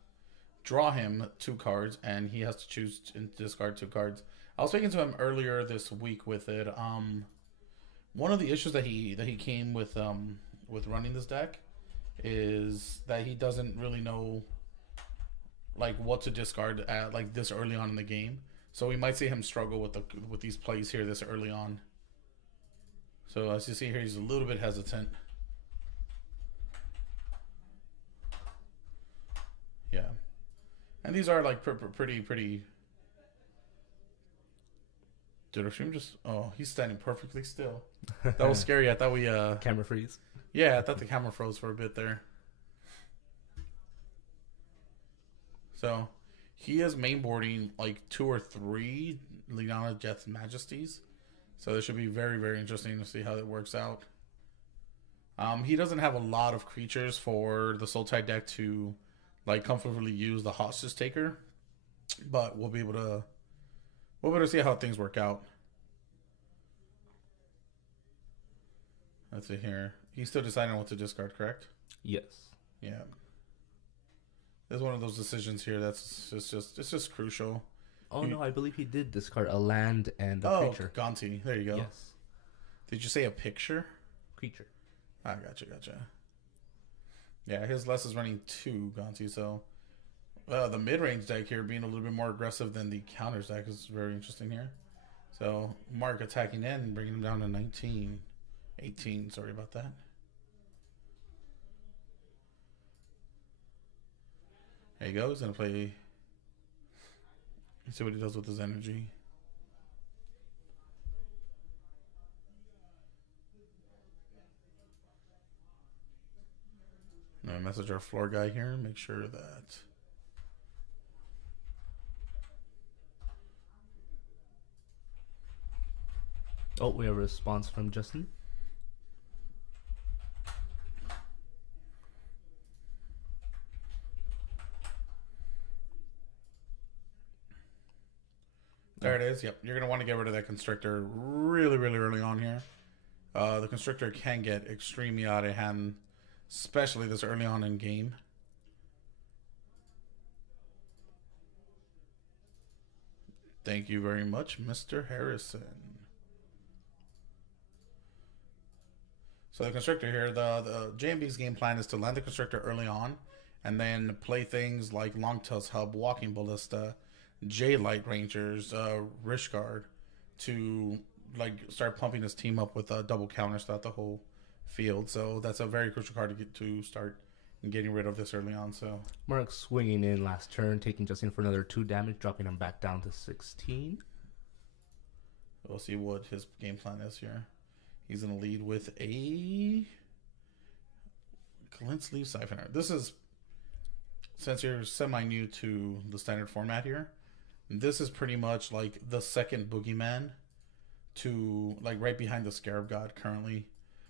draw him 2 cards, and he has to choose to discard 2 cards. I was speaking to him earlier this week with it. One of the issues that he came with running this deck is that he doesn't really know like what to discard at like this early on in the game. So we might see him struggle with these plays here this early on. So as you see here, he's a little bit hesitant. Yeah. And these are like pretty. Did our stream just? Oh, he's standing perfectly still. That was scary. I thought we Camera freeze. Yeah, I thought the camera froze for a bit there. So he is mainboarding like 2 or 3 Liana Jeth's Majesties. So this should be very interesting to see how it works out. He doesn't have a lot of creatures for the Sultai deck to like comfortably use the Hostage Taker, but we'll be able to see how things work out. Let's see here. He's still deciding what to discard, correct? Yes. Yeah. There's one of those decisions here that's just crucial. Oh no, I believe he did discard a land and a creature. Gonti. There you go. Yes. Did you say a picture? Creature. Ah, gotcha. Yeah, his less is running 2 Gonti, so the mid-range deck here being a little bit more aggressive than the counters deck is very interesting here. So Mark attacking in, bringing him down to 19. 18. Sorry about that. There you go. He's gonna play. Let's see what he does with his energy. I'm gonna message our floor guy here. Make sure that. Oh, we have a response from Justin. There it is. Yep. You're going to want to get rid of that constrictor really, really early on here. The constrictor can get extremely out of hand, especially this early on in game. Thank you very much, Mr. Harrison. So the constrictor here, the JMB's game plan is to land the constrictor early on and then play things like Longtail's Hub, Walking Ballista, J-Light Rangers, Rishguard to like start pumping his team up with double counters throughout the whole field. So that's a very crucial card to get to start getting rid of this early on. So Mark swinging in last turn, taking Justin for another 2 damage, dropping him back down to 16. we'll see what his game plan is here. He's going to lead with a Glint Sleeve Siphoner. This is, since you're semi-new to the standard format here, this is pretty much like the second boogeyman to, like, right behind the Scarab God currently.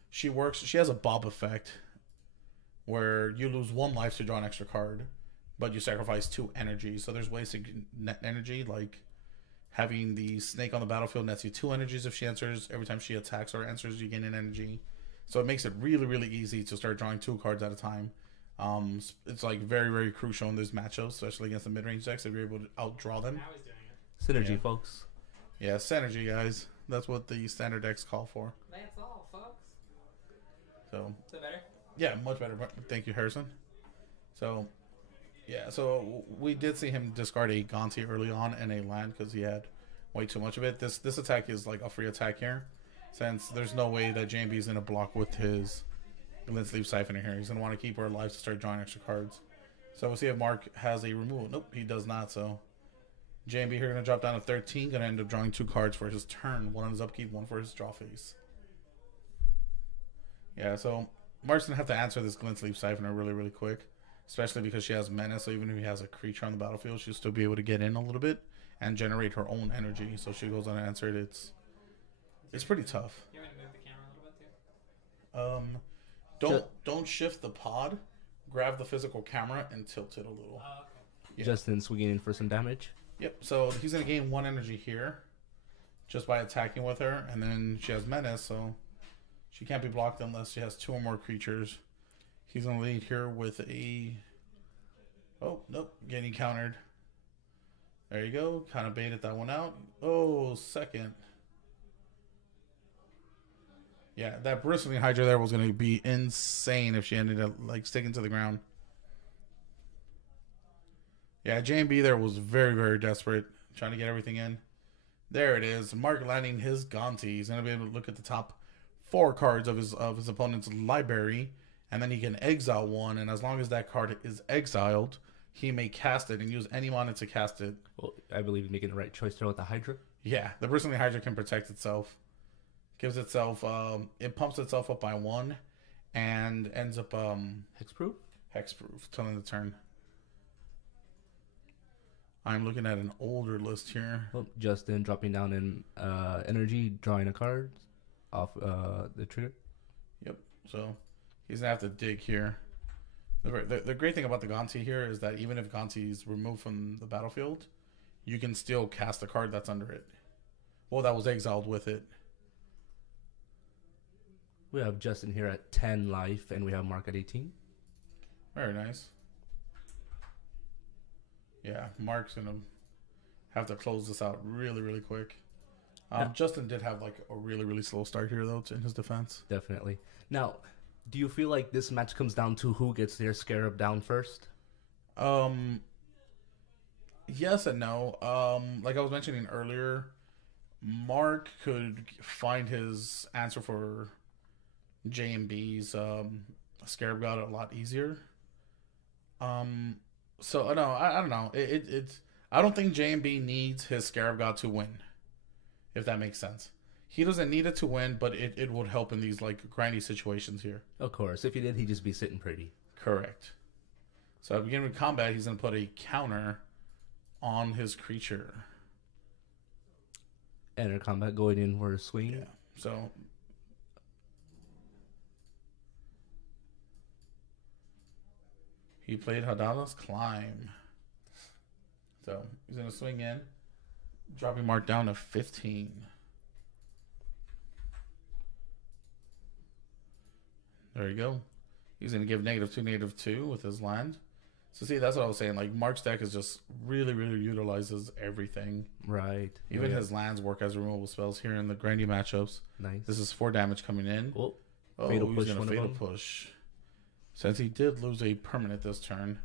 She has a Bob effect where you lose 1 life to draw an extra card, but you sacrifice 2 energy. So there's ways to net energy, like having the snake on the battlefield nets you 2 energies if she answers. Every time she attacks or answers, you gain an energy. So it makes it really, really easy to start drawing 2 cards at a time. It's like very, very crucial in these matchups, especially against the mid-range decks, if you're able to outdraw them. Now he's doing it. Synergy, Yeah. folks. Yeah, synergy, guys. That's what the standard decks call for. That's all, folks. So, Is that better? yeah, much better. Thank you, Harrison. So, yeah, so we did see him discard a Gonti early on and a land because he had way too much of it. This attack is like a free attack here, since there's no way that JMB is going to block with his Glint Sleeve Siphoner here. He's going to want to keep her alive to start drawing extra cards. So we'll see if Mark has a removal. Nope, he does not. So JMB here going to drop down to 13. Going to end up drawing 2 cards for his turn. 1 on his upkeep, 1 for his draw phase. Yeah, so Mark's going to have to answer this Glint Sleeve Siphoner really, really quick. Especially because she has Menace, so even if he has a creature on the battlefield, she'll still be able to get in a little bit and generate her own energy. So she goes unanswered. It's pretty tough. You want me to move the camera a little bit too? Don't shift the pod. Grab the physical camera and tilt it a little. Oh, okay. Yeah. Justin swinging in for some damage. Yep. So he's gonna gain 1 energy here, just by attacking with her, and then she has Menace, so she can't be blocked unless she has 2 or more creatures. He's gonna lead here with a. Oh nope, getting countered. There you go. Kind of baited that one out. Oh, second. Yeah, that Bristling Hydra there was going to be insane if she ended up like sticking to the ground. Yeah, JMB there was very, very desperate, trying to get everything in. There it is. Mark landing his Gonti. He's going to be able to look at the top 4 cards of his opponent's library, and then he can exile 1. And as long as that card is exiled, he may cast it and use any mana to cast it. Well, I believe he's making the right choice there with the Hydra. Yeah, the Bristling Hydra can protect itself. Gives itself, it pumps itself up by 1 and ends up Hexproof? hexproof till end of the turn. I'm looking at an older list here. Well, Justin dropping down in energy, drawing a card off the trigger. Yep, so he's going to have to dig here. The great thing about the Gonti here is that even if Gonti is removed from the battlefield, you can still cast a card that's under it. Well, that was exiled with it. We have Justin here at 10 life, and we have Mark at 18. Very nice. Yeah, Mark's going to have to close this out really, really quick. Yeah. Justin did have like a really, really slow start here, though, in his defense. Definitely. Now, do you feel like this match comes down to who gets their Scarab down first? Yes and no. Like I was mentioning earlier, Mark could find his answer for JMB's Scarab God a lot easier. So no, I don't know. It's I don't think JMB needs his Scarab God to win, if that makes sense. He doesn't need it to win, but it would help in these like grindy situations here. Of course, if he did, he'd just be sitting pretty. Correct. So at the beginning of combat, he's going to put a counter on his creature. Enter combat, going in for a swing. Yeah. So he played Hadala's Climb. So he's going to swing in, dropping Mark down to 15. There you go. He's going to give -2/-2 with his land. So see, that's what I was saying. Like, Mark's deck is just really, really utilizes everything. Right. Even his lands work as removal spells here in the grindy matchups. Nice. This is 4 damage coming in. Oh, Fatal push he's going one to of fatal them. push. Since he did lose a permanent this turn,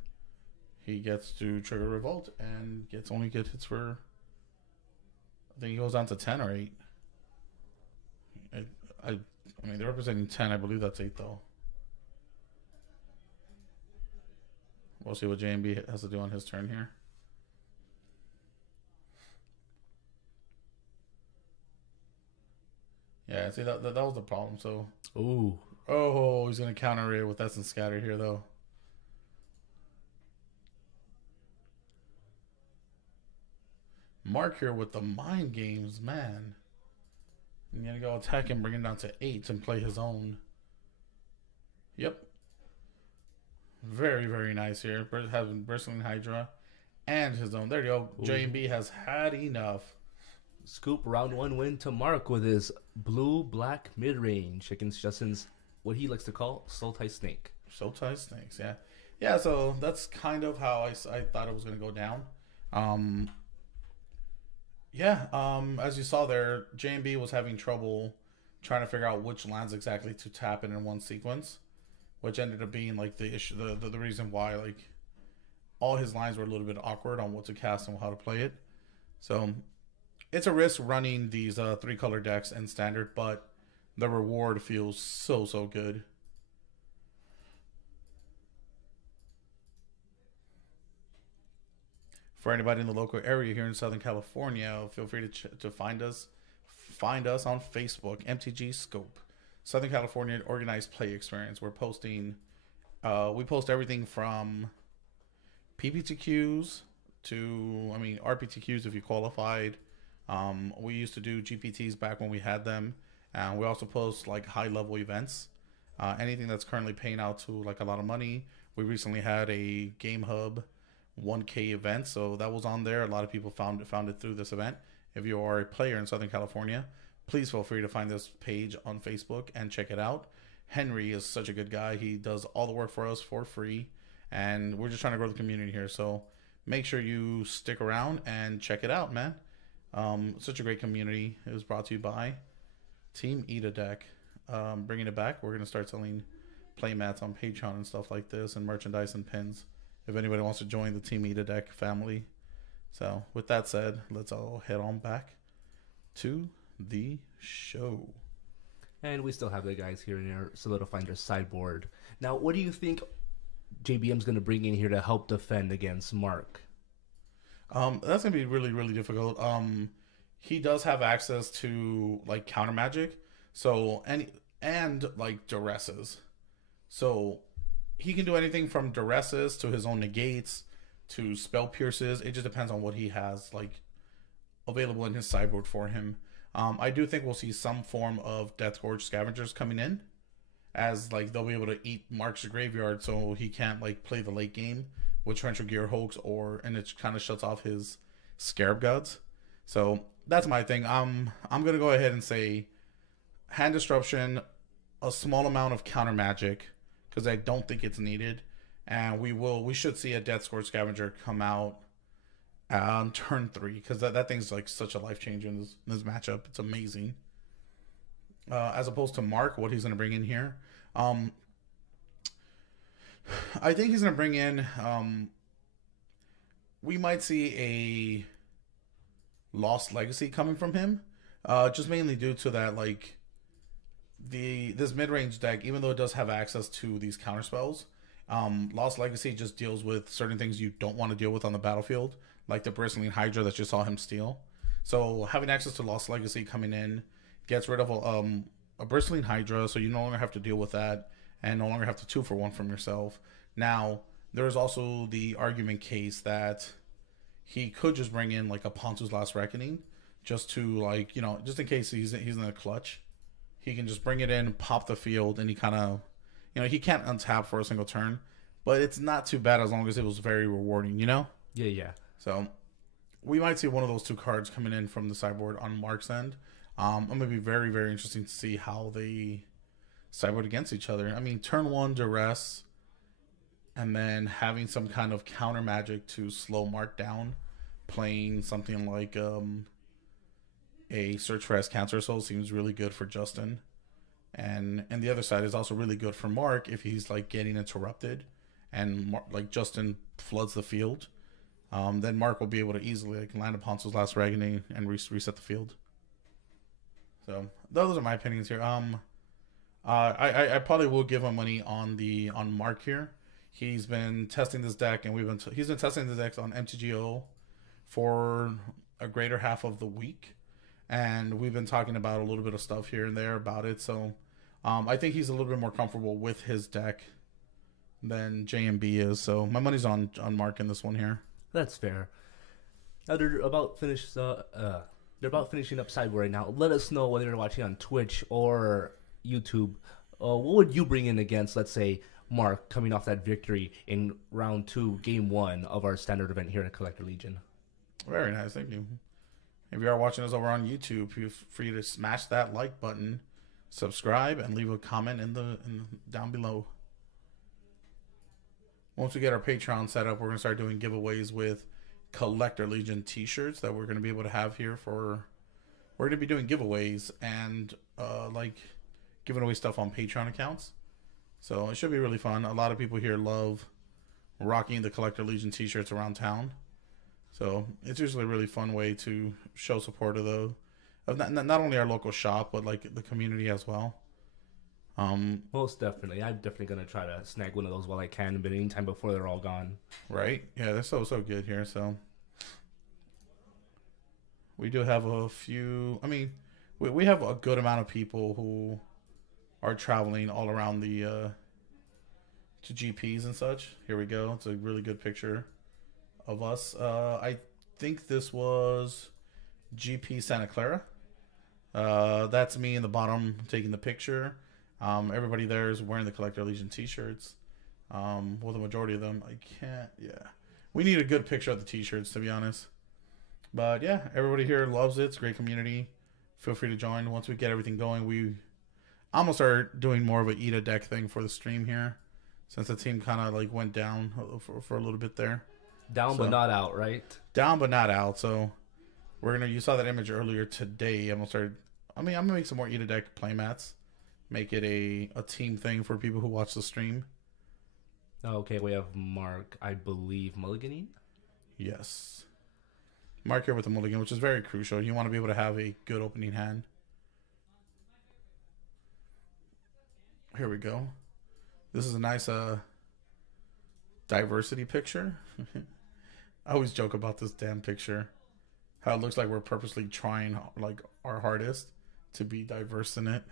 he gets to trigger Revolt and only get hits for, I think he goes down to 10 or 8. I mean, they're representing 10. I believe that's 8, though. We'll see what JMB has to do on his turn here. Yeah, see, that was the problem. So, Ooh. oh, he's going to counter it with Essence Scatter here, though. Mark here with the mind games, man. I'm going to go attack him, bring him down to 8 and play his own. Yep. Very, very nice here. Having Bristling Hydra and his own. There you go. Ooh. JMB has had enough. Scoop round 1 win to Mark with his blue-black mid-range against Justin's, what he likes to call, Sultai Snake. Sultai Snakes, yeah. Yeah, so that's kind of how I thought it was going to go down. As you saw there, JMB was having trouble trying to figure out which lands exactly to tap in one sequence, which ended up being like the issue, the reason why like all his lines were a little bit awkward on what to cast and how to play it. So it's a risk running these 3-color decks in standard, but the reward feels so good. For anybody in the local area here in Southern California, feel free to find us. Find us on Facebook, MTG Scope, Southern California Organized Play Experience. We're posting, we post everything from PPTQs to, RPTQs if you qualified. We used to do GPTs back when we had them. And we also post like high-level events. Anything that's currently paying out to like a lot of money. We recently had a Game Hub 1K event, so that was on there. A lot of people found it through this event. If you are a player in Southern California, please feel free to find this page on Facebook and check it out. Henry is such a good guy. He does all the work for us for free, and we're just trying to grow the community here. So make sure you stick around and check it out, man. Such a great community. It was brought to you by Team Eat a Deck. Bringing it back, we're going to start selling playmats on Patreon and stuff like this, and merchandise and pins if anybody wants to join the Team Eat a Deck family. So with that said, let's all head on back to the show. And we still have the guys here and there solidifying their sideboard. Now, what do you think JBM's going to bring in here to help defend against Mark? That's going to be really, really difficult. He does have access to like counter magic, so and like duresses. So he can do anything from duresses to his own negates to spell pierces. It just depends on what he has like available in his sideboard for him. I do think we'll see some form of Deathgorge Scavengers coming in, as like they'll be able to eat Mark's graveyard, so he can't like play the late game with Torrential Gearhulks, and it kind of shuts off his Scarab Gods. So that's my thing. I'm gonna go ahead and say Hand Disruption, a small amount of counter magic, because I don't think it's needed, and we should see a Deathgorge Scavenger come out on turn 3, because that thing's like such a life changer in this matchup. It's amazing. As opposed to Mark, what he's going to bring in here, I think he's going to bring in, we might see a Lost Legacy coming from him, just mainly due to that like this mid range deck, even though it does have access to these counter spells, Lost Legacy just deals with certain things you don't want to deal with on the battlefield, like the Bristling Hydra that you saw him steal. So having access to Lost Legacy coming in gets rid of a Bristling Hydra, so you no longer have to deal with that, and no longer have to 2-for-1 from yourself. Now, there is also the argument case that he could just bring in like a Pontu's Last Reckoning, just to like, you know, just in case he's in a clutch. He can just bring it in, pop the field, and he kind of, you know, he can't untap for a single turn, but it's not too bad as long as it was very rewarding, you know? Yeah. So we might see one of those two cards coming in from the sideboard on Mark's end. I'm going to be very, very interesting to see how they sideboard against each other. I mean, turn 1, Duress, and then having some kind of counter magic to slow Mark down, playing something like a Search for Cancer Soul seems really good for Justin. And the other side is also really good for Mark if he's like getting interrupted and like Justin floods the field. Then Mark will be able to easily like land upon his Last Reckoning and reset the field. So those are my opinions here. I probably will give him money on Mark here. He's been testing this deck, and he's been testing the decks on MTGO for a greater half of the week, and we've been talking about a little bit of stuff here and there about it. So I think he's a little bit more comfortable with his deck than JMB is. So my money's on Mark in this one here. That's fair. Now they're about finishing up sideboard right now. Let us know whether you're watching on Twitch or YouTube. What would you bring in against, let's say, Mark coming off that victory in round 2, game 1 of our standard event here at Collector Legion? Very nice, thank you. If you are watching us over on YouTube, feel free to smash that like button, subscribe, and leave a comment down below. Once we get our Patreon set up, we're gonna start doing giveaways with Collector Legion t-shirts that we're gonna be able to have here for. We're gonna be doing giveaways and like giving away stuff on Patreon accounts. So it should be really fun. A lot of people here love rocking the Collector Legion t-shirts around town. So it's usually a really fun way to show support of not only our local shop, but like the community as well. Most definitely. I'm definitely going to try to snag one of those while I can, but anytime before they're all gone. Right? Yeah, they're so good here. So we do have a few, I mean, we have a good amount of people who are traveling all around the to GPs and such. Here we go. It's a really good picture of us. I think this was GP Santa Clara. That's me in the bottom taking the picture. Everybody there is wearing the Collector Legion t-shirts. Well, the majority of them. We need a good picture of the t-shirts, to be honest. But yeah, everybody here loves it. It's a great community. Feel free to join. Once we get everything going, I'm gonna start doing more of a eat a deck thing for the stream here, since the team kind of like went down for a little bit there. But not out, right? Down but not out. So you saw that image earlier today. I'm gonna make some more eat a deck playmats. Make it a team thing for people who watch the stream. Okay, we have Mark, I believe, mulliganing? Yes. Mark here with the mulligan, which is very crucial. You want to be able to have a good opening hand. Here we go. This is a nice diversity picture. I always joke about this damn picture. How it looks like we're purposely trying like our hardest to be diverse in it.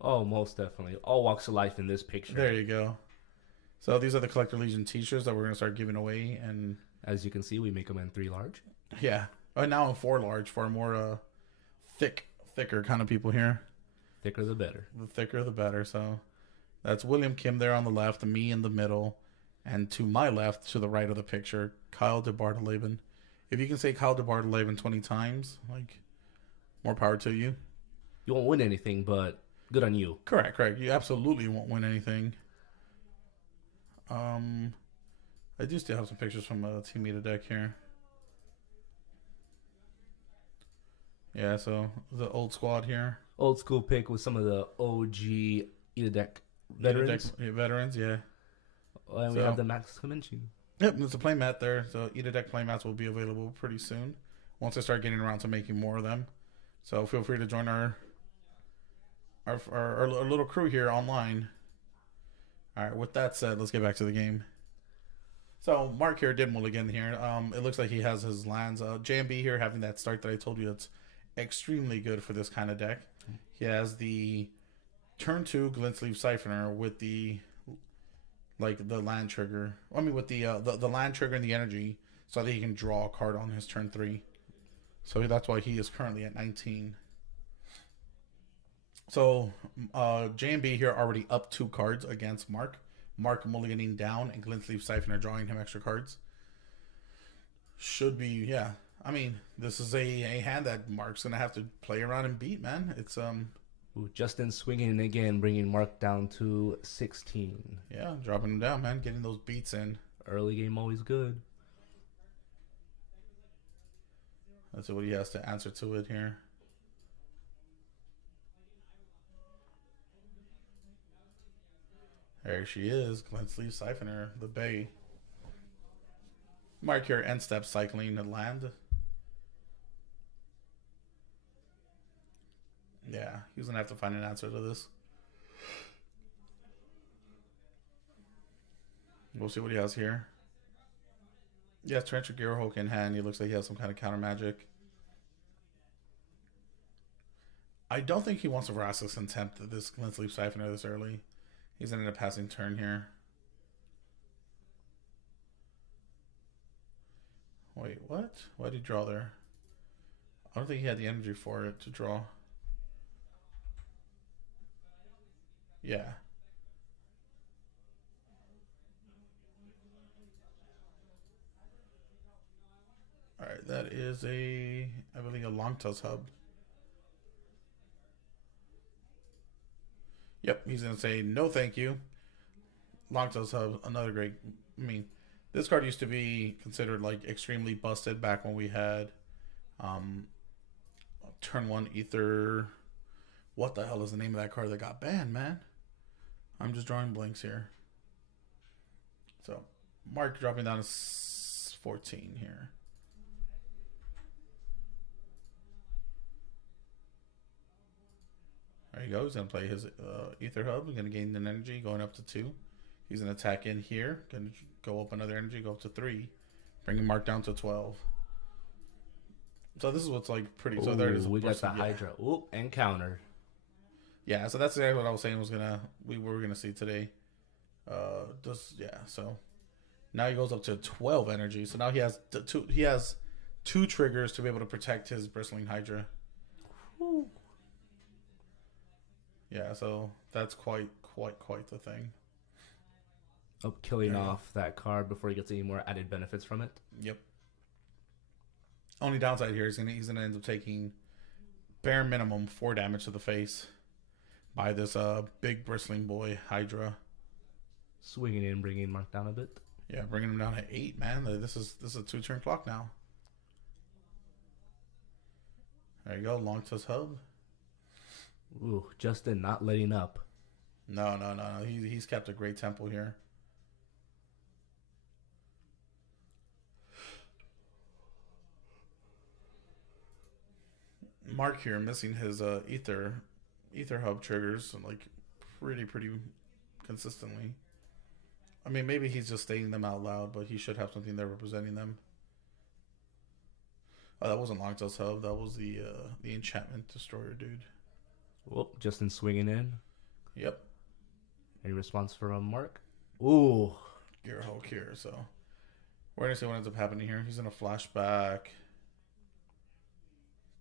Oh, most definitely. All walks of life in this picture. There you go. So these are the Collector Legion t-shirts that we're going to start giving away. And as you can see, we make them in 3 large. Yeah. Now in 4 large for more thicker kind of people here. Thicker the better. The thicker the better. So that's William Kim there on the left, me in the middle, and to my left, to the right of the picture, Kyle DeBartoleben. If you can say Kyle DeBartoleben 20 times, like, more power to you. You won't win anything, but good on you. Correct. You absolutely won't win anything. I do still have some pictures from Team Eat a Deck here. Yeah, so the old squad here. Old school pick with some of the OG Eat a Deck veterans. Veterans, yeah. And we have the Max Kaminsky. Yep, there's a playmat there. So Eat a Deck playmats will be available pretty soon. Once I start getting around to making more of them. So feel free to join our little crew here online. All right, with that said, let's get back to the game. So Mark here did mulligan here. It looks like he has his lands. JMB here having that start that I told you that's extremely good for this kind of deck. He has the turn 2 Glintsleeve Siphoner with the the land trigger. I mean with the land trigger and the energy, so that he can draw a card on his turn 3. So that's why he is currently at 19. So JMB here already up 2 cards against Mark. Mark mulliganing down and Glintsleeve Siphoner drawing him extra cards. Should be, yeah. I mean, this is a hand that Mark's going to have to play around and beat, man. It's, Ooh, Justin swinging again, bringing Mark down to 16. yeah, dropping him down, man. Getting those beats in. Early game always good. Let's see what he has to answer to it here. There she is, Glintsleeve Siphoner, the Bay. Mark here, end step cycling the land. Yeah, he's gonna have to find an answer to this. We'll see what he has here. Yeah, Torrential Gearhulk in hand. He looks like he has some kind of counter magic. I don't think he wants to Vraska's Contempt this Glintsleeve Siphoner this early. He's in a passing turn here. Wait, what? Why did he draw there? I don't think he had the energy for it to draw. Yeah. Alright, that is I believe a Longtusk Hub. Yep, he's going to say no thank you. Longtusk Hub, another great... I mean, this card used to be considered like extremely busted back when we had turn 1 Ether... What the hell is the name of that card that got banned, man? I'm just drawing blanks here. So, Mark dropping down to 14 here. There you go. He's going to play his Ether Hub. He's going to gain an energy going up to 2. He's going to attack in here. Going to go up another energy, go up to 3. Bringing Mark down to 12. So this is what's like pretty... So there it is. We got the Hydra. Oop, and counter. Yeah, so that's exactly what I was saying we were gonna see today. So now he goes up to 12 energy. So now he has two triggers to be able to protect his Bristling Hydra. Ooh. Yeah, so that's quite the thing. Oh, killing off that card before he gets any more added benefits from it. Yep. Only downside here is he's gonna end up taking bare minimum 4 damage to the face by this big bristling boy Hydra. Swinging in, bringing Mark down a bit. Yeah, bringing him down to 8, man. This is a 2-turn clock now. There you go, Longtusk Hub. Ooh, Justin not letting up. No. He's kept a great tempo here. Mark here missing his Ether Hub triggers like pretty consistently. I mean, maybe he's just stating them out loud, but he should have something there representing them. Oh, that wasn't Longtusk Hub. That was the Enchantment Destroyer dude. Whoop, Justin swinging in. Yep. Any response from Mark? Ooh. Gearhulk here, so we're gonna see what ends up happening here. He's in a flashback.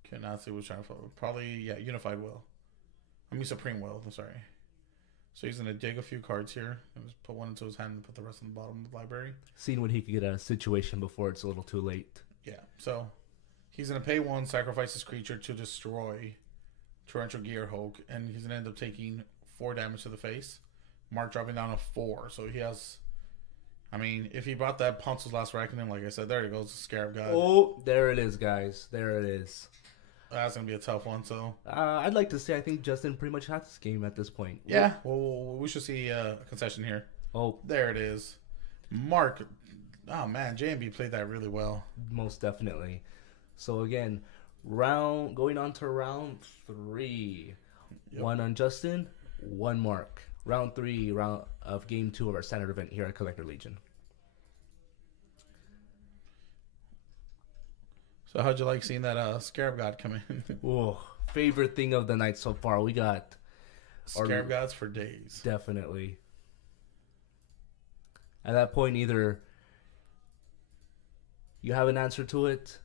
Cannot see what's trying to follow. Probably, yeah, Unified Will. I mean, Supreme Will. I'm sorry. So he's going to dig a few cards here. And just put one into his hand and put the rest in the bottom of the library. Seeing when he could get a situation before it's a little too late. Yeah. So he's going to pay 1, sacrifice his creature to destroy Torrential Gearhulk. And he's going to end up taking 4 damage to the face. Mark dropping down to 4. So he has... I mean, if he brought that Poncel's Last Reckoning, like I said, there it goes, Scarab God. Oh, there it is, guys. There it is. That's going to be a tough one, so... I'd like to say I think Justin pretty much has this game at this point. Yeah, well, we should see a concession here. Oh. There it is. Mark. Oh, man, JMB played that really well. Most definitely. So, again, Going on to round 3. Yep. 1 on Justin, 1 Mark. Round 3, round of game 2 of our standard event here at Collector Legion. So how'd you like seeing that Scarab God come in? Oh, favorite thing of the night so far. We got Scarab Gods for days. definitely. At that point, either you have an answer to it,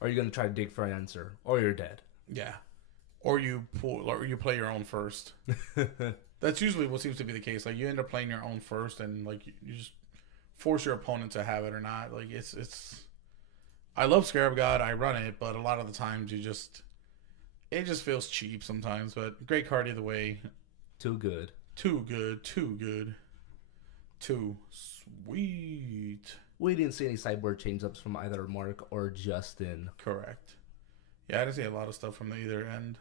or you're gonna try to dig for an answer, or you're dead. Yeah. Or you play your own first. That's usually what seems to be the case. Like you end up playing your own first, and like you just force your opponent to have it or not. Like it's. I love Scarab God. I run it, but a lot of the times it just feels cheap sometimes. But great card either way. Too good. Too good. Too good. Too sweet. We didn't see any sideboard change-ups from either Mark or Justin. Correct. Yeah, I didn't see a lot of stuff from either end.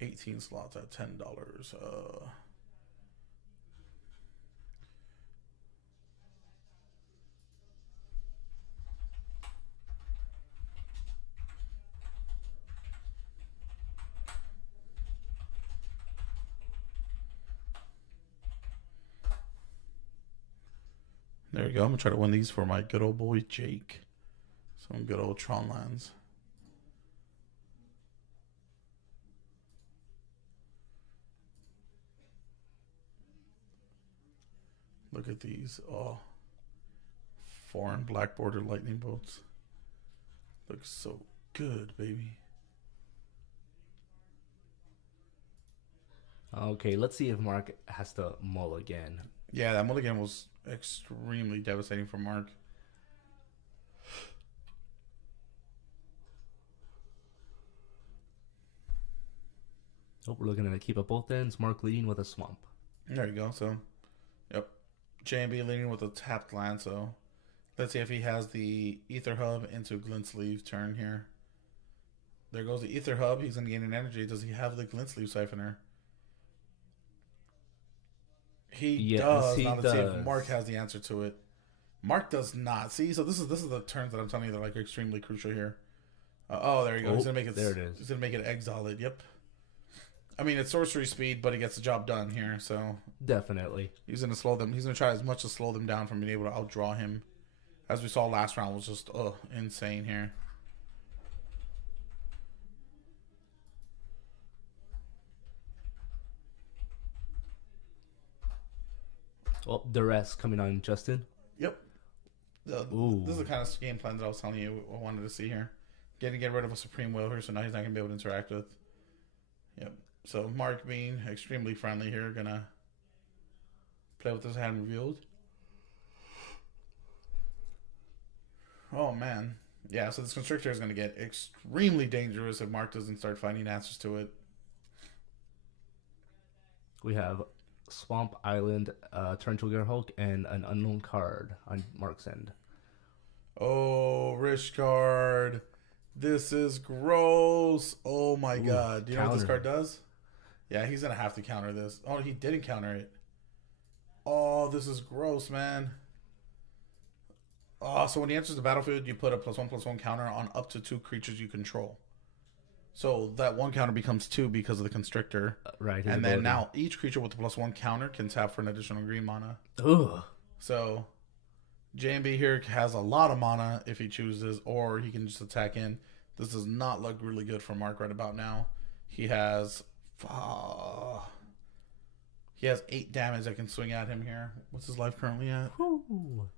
18 slots at $10. There we go. I'm gonna try to win these for my good old boy Jake. Some good old Tron lands. Look at these. Oh, foreign black border lightning bolts. Looks so good, baby. Okay, let's see if Mark has to mull again. Yeah, that mulligan was extremely devastating for Mark. Oh, we're looking to keep up both ends. Mark leading with a swamp. There you go. So, yep. JMB leading with a tapped land. So, let's see if he has the Ether Hub into Glint Sleeve turn here. There goes the Ether Hub. He's going to gain an energy. Does he have the Glint Sleeve Siphoner? He does. Now let's see if Mark has the answer to it. Mark does not. See, so this is the turns that I'm telling you that are like extremely crucial here. Oh, there you go. Oh, he's gonna make it. There it is. He's gonna make it exile it. Yep. I mean, it's sorcery speed, but he gets the job done here. So Definitely. he's gonna slow them. He's gonna try as much to slow them down from being able to outdraw him. As we saw last round was just insane here. Oh, the rest coming on Justin. Yep. This is the kind of game plan that I was telling you I wanted to see here. Get rid of a Supreme Will here, so now he's not going to be able to interact with. Yep. So Mark being extremely friendly here, going to play with his hand revealed. Oh, man. Yeah, so this Constrictor is going to get extremely dangerous if Mark doesn't start finding answers to it. We have Swamp Island, Torrential Gearhulk, and an unknown card on Mark's end. Oh, Rish card. This is gross. Oh my god. Do you know what this card does? Yeah, he's going to have to counter this. Oh, he didn't counter it. Oh, this is gross, man. Oh, so when he enters the battlefield, you put a +1/+1 counter on up to 2 creatures you control. So that 1 counter becomes 2 because of the Constrictor. Right. And then now each creature with the +1 counter can tap for an additional green mana. Ugh. So JMB here has a lot of mana if he chooses, or he can just attack in. This does not look really good for Mark right about now. He has 8 damage that can swing at him here. What's his life currently at? Ooh.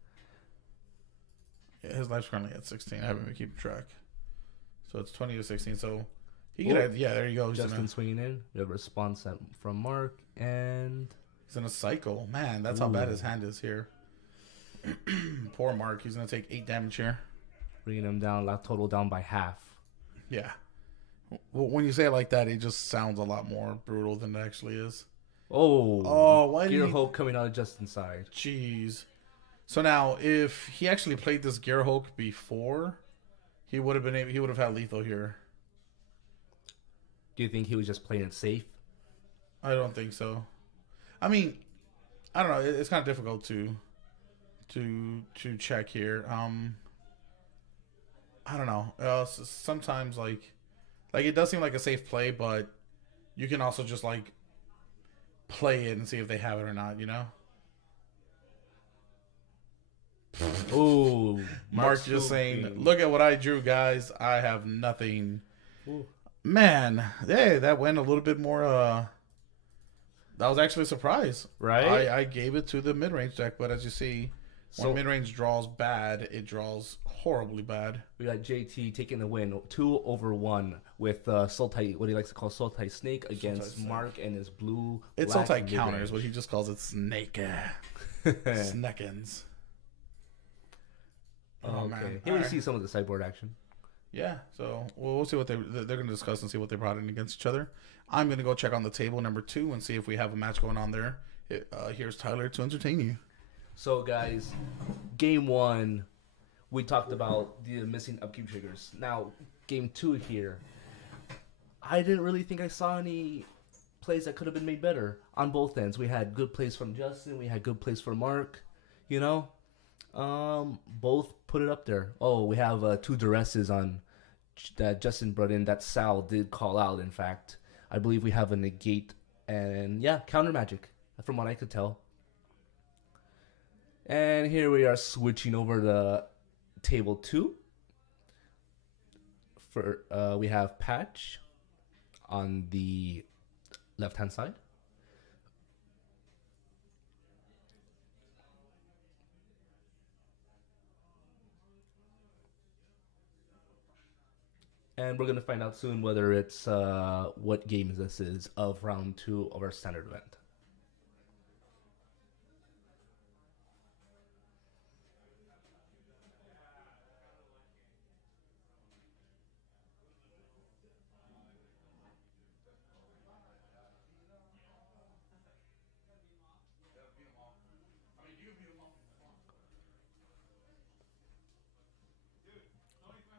Yeah, his life's currently at 16. I haven't been keeping track. So it's 20 to 16. So he could, yeah, there you go. He's Justin swinging in. We have a response from Mark, and he's in a cycle. Man, that's how bad his hand is here. Poor Mark. He's going to take 8 damage here. bringing him down, total down by half. Yeah. Well, when you say it like that, it just sounds a lot more brutal than it actually is. Oh, why did Gearhulk coming out of Justin's side. Jeez. So now, if he actually played this Gearhulk before, he would have been able, he would have had lethal here. Do you think he was just playing it safe? I don't think so. I mean, I don't know. It's kind of difficult to to check here. I don't know. Sometimes like it does seem like a safe play, but you can also just like play it and see if they have it or not. You know. Ooh, Mark just saying, "Look at what I drew, guys. I have nothing." Ooh. Man, hey, that went a little bit more. That was actually a surprise, right? I gave it to the mid-range deck, but as you see, when mid-range draws bad, it draws horribly bad. We got JT taking the win, 2-1 with Sultai, what he likes to call Sultai Snake against Mark and his blue. It's Sultai counters, but he just calls it Snake. Snekins. Oh man! Here we see some of the sideboard action. Yeah, so we'll see what they're going to discuss and see what they brought in against each other. I'm going to go check on the table number 2 and see if we have a match going on there. Here's Tyler to entertain you. So guys, game 1, we talked about the missing upkeep triggers. Now, game 2 here, I didn't really think I saw any plays that could have been made better on both ends. We had good plays from Justin, we had good plays from Mark, you know. Both put it up there. Oh, we have 2 duresses on that Justin brought in that Sal did call out, in fact. I believe we have a negate and, yeah, counter magic, from what I could tell. And here we are switching over to table 2. We have Patch on the left-hand side. And we're going to find out soon whether it's what game this is of round 2 of our standard event.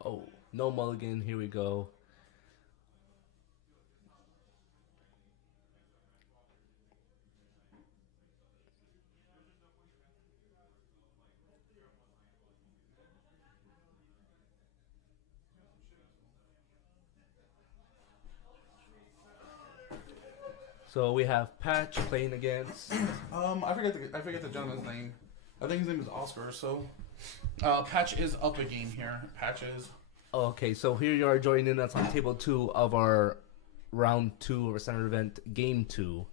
Oh, no mulligan. Here we go. So we have Patch playing against. I forget the gentleman's name. I think his name is Oscar. So, Patch is up a game here. Patch is. Okay, so here you are joining us on table 2 of our round 2 of our standard event, game 2.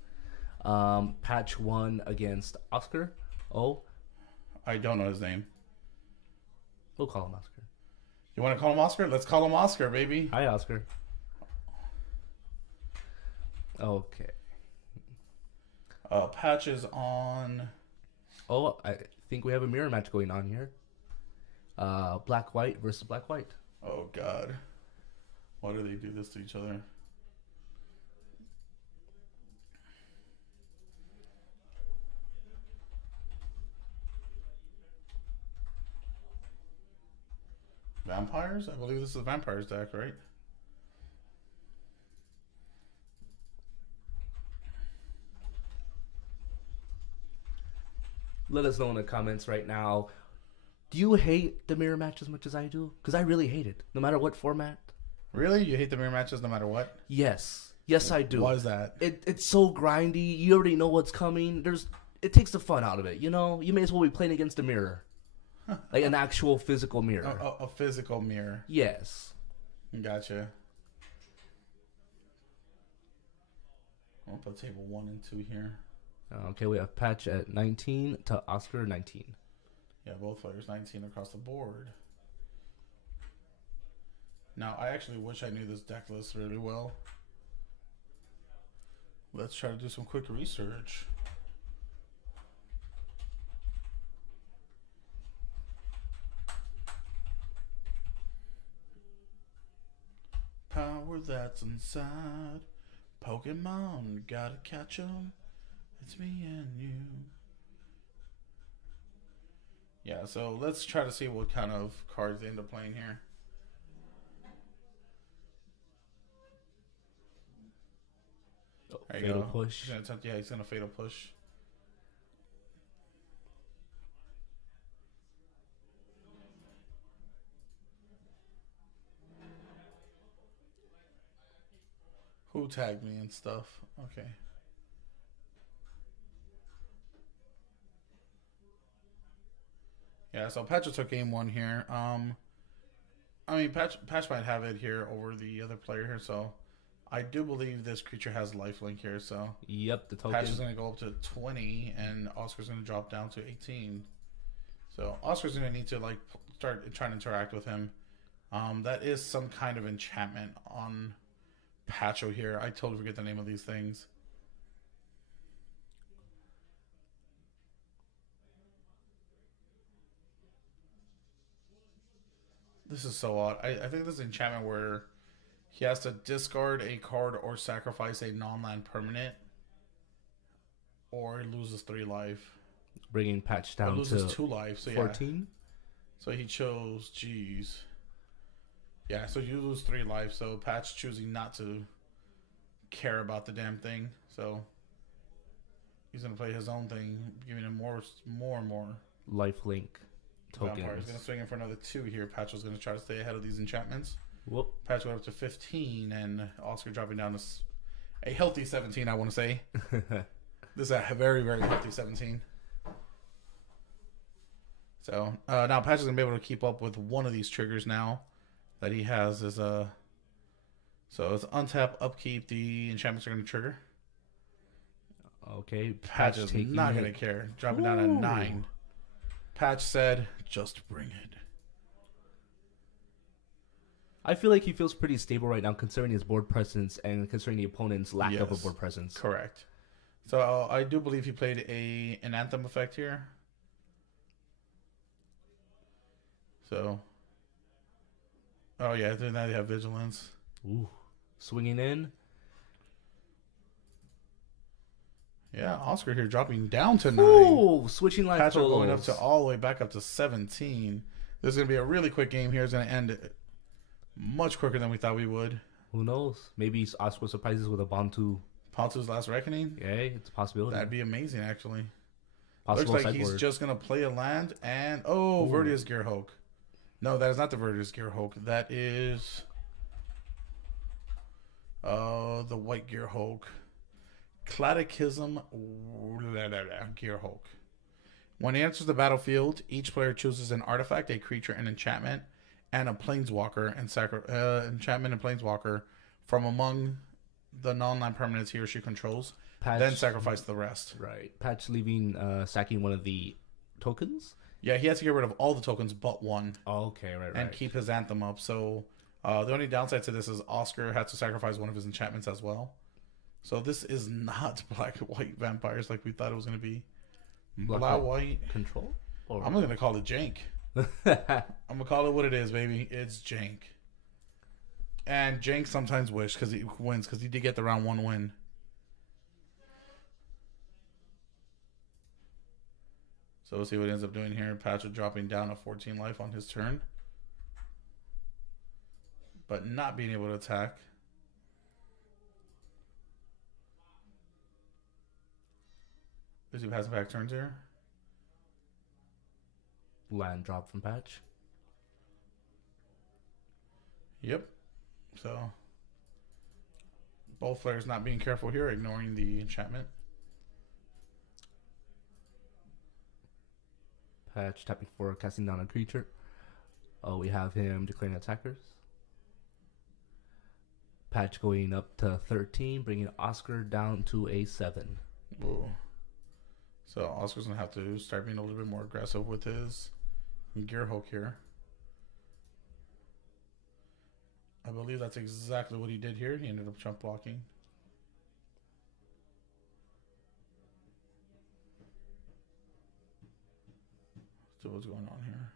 Patch 1 against Oscar. Oh, I don't know his name. We'll call him Oscar. You want to call him Oscar? Let's call him Oscar, baby. Hi, Oscar. Okay. Patch is on. Oh, I think we have a mirror match going on here. Black-white versus black-white. Oh, God. Why do they do this to each other? Vampires? I believe this is a vampires deck, right? Let us know in the comments right now. Do you hate the mirror match as much as I do? Because I really hate it, no matter what format. Really? You hate the mirror matches no matter what? Yes. Yes, I do. Why is that? It's so grindy. You already know what's coming. It takes the fun out of it, you know? You may as well be playing against a mirror. Like an actual physical mirror. A physical mirror. Yes. Gotcha. I'll put table 1 and 2 here. Okay, we have Patch at 19 to Oscar 19. Yeah, both players 19 across the board. Now, I actually wish I knew this deck list really well. Let's try to do some quick research. Power that's inside Pokemon, gotta catch 'em. It's me and you. Yeah, so let's try to see what kind of cards they end up playing here. Oh, there you fatal go. push. He's gonna fatal push. who tagged me and stuff. Okay. Yeah, so Patch took game one here. I mean, Patch might have it here over the other player here, so I do believe this creature has lifelink here, so Yep, the token. Patch is going to go up to 20, and Oscar's going to drop down to 18. So Oscar's going to need to like start trying to interact with him. That is some kind of enchantment on Patcho here. I totally forget the name of these things. This is so odd. I think this is enchantment where he has to discard a card or sacrifice a non-land permanent, or he loses 3 life. Bringing Patch Or down loses to 2 life. So 14. So he chose, geez. Yeah, so you lose 3 life. So Patch choosing not to care about the damn thing. So he's going to play his own thing, giving him more and more. Lifelink tokens. Vampire is going to swing in for another 2 here. Patch was going to try to stay ahead of these enchantments. Whoop. Patch went up to 15, and Oscar dropping down to a healthy 17, I want to say. This is a very, very healthy 17. So now Patch is going to be able to keep up with one of these triggers now that he has. So it's untap, upkeep, the enchantments are going to trigger. Okay, Patch is taking not it. going to care. Dropping down at 9. Patch said, just bring it. I feel like he feels pretty stable right now, considering his board presence and considering the opponent's lack of a Yes. board presence. Correct. So I do believe he played an Anthem effect here. So, oh yeah, then now they have Vigilance. Ooh, swinging in. Yeah, Oscar here dropping down to 9. Ooh, switching life Patrick totals. going up to all the way back up to 17. This is going to be a really quick game here. It's going to end much quicker than we thought we would. Who knows? Maybe Oscar surprises with a Bantu. Pontu's Last Reckoning. Yeah, it's a possibility. That'd be amazing, actually. Possible Looks like he's sideboard. just going to play a land and... Oh, Ooh. Verdius Gearhulk. No, that is not the Verdius Gearhulk. That is... the White Gearhulk. Catechism Gearhulk. When he enters the battlefield, each player chooses an artifact, a creature, an enchantment, and a planeswalker, and enchantment and planeswalker from among the non-land permanents he or she controls. Patch, Then sacrifice the rest. Right. Patch leaving, sacking one of the tokens. Yeah, he has to get rid of all the tokens but one Oh, okay, right. and keep his Anthem up. So the only downside to this is Oscar has to sacrifice one of his enchantments as well. So this is not black and white vampires like we thought it was going to be. Black, white. Control? Or... I'm going to call it jank. I'm going to call it what it is, baby. It's jank. And jank sometimes wish because he wins because he did get the round 1 win. So we'll see what he ends up doing here. Patrick dropping down a 14 life on his turn. But not being able to attack. Is he passing back turns here? Land drop from Patch. Yep. So both players not being careful here, ignoring the enchantment. Patch tapping for casting down a creature. Oh, we have him declaring attackers. Patch going up to 13, bringing Oscar down to a 7. Whoa. So Oscar's gonna have to start being a little bit more aggressive with his Gearhulk here. I believe that's exactly what he did here. He ended up jump blocking. So what's going on here?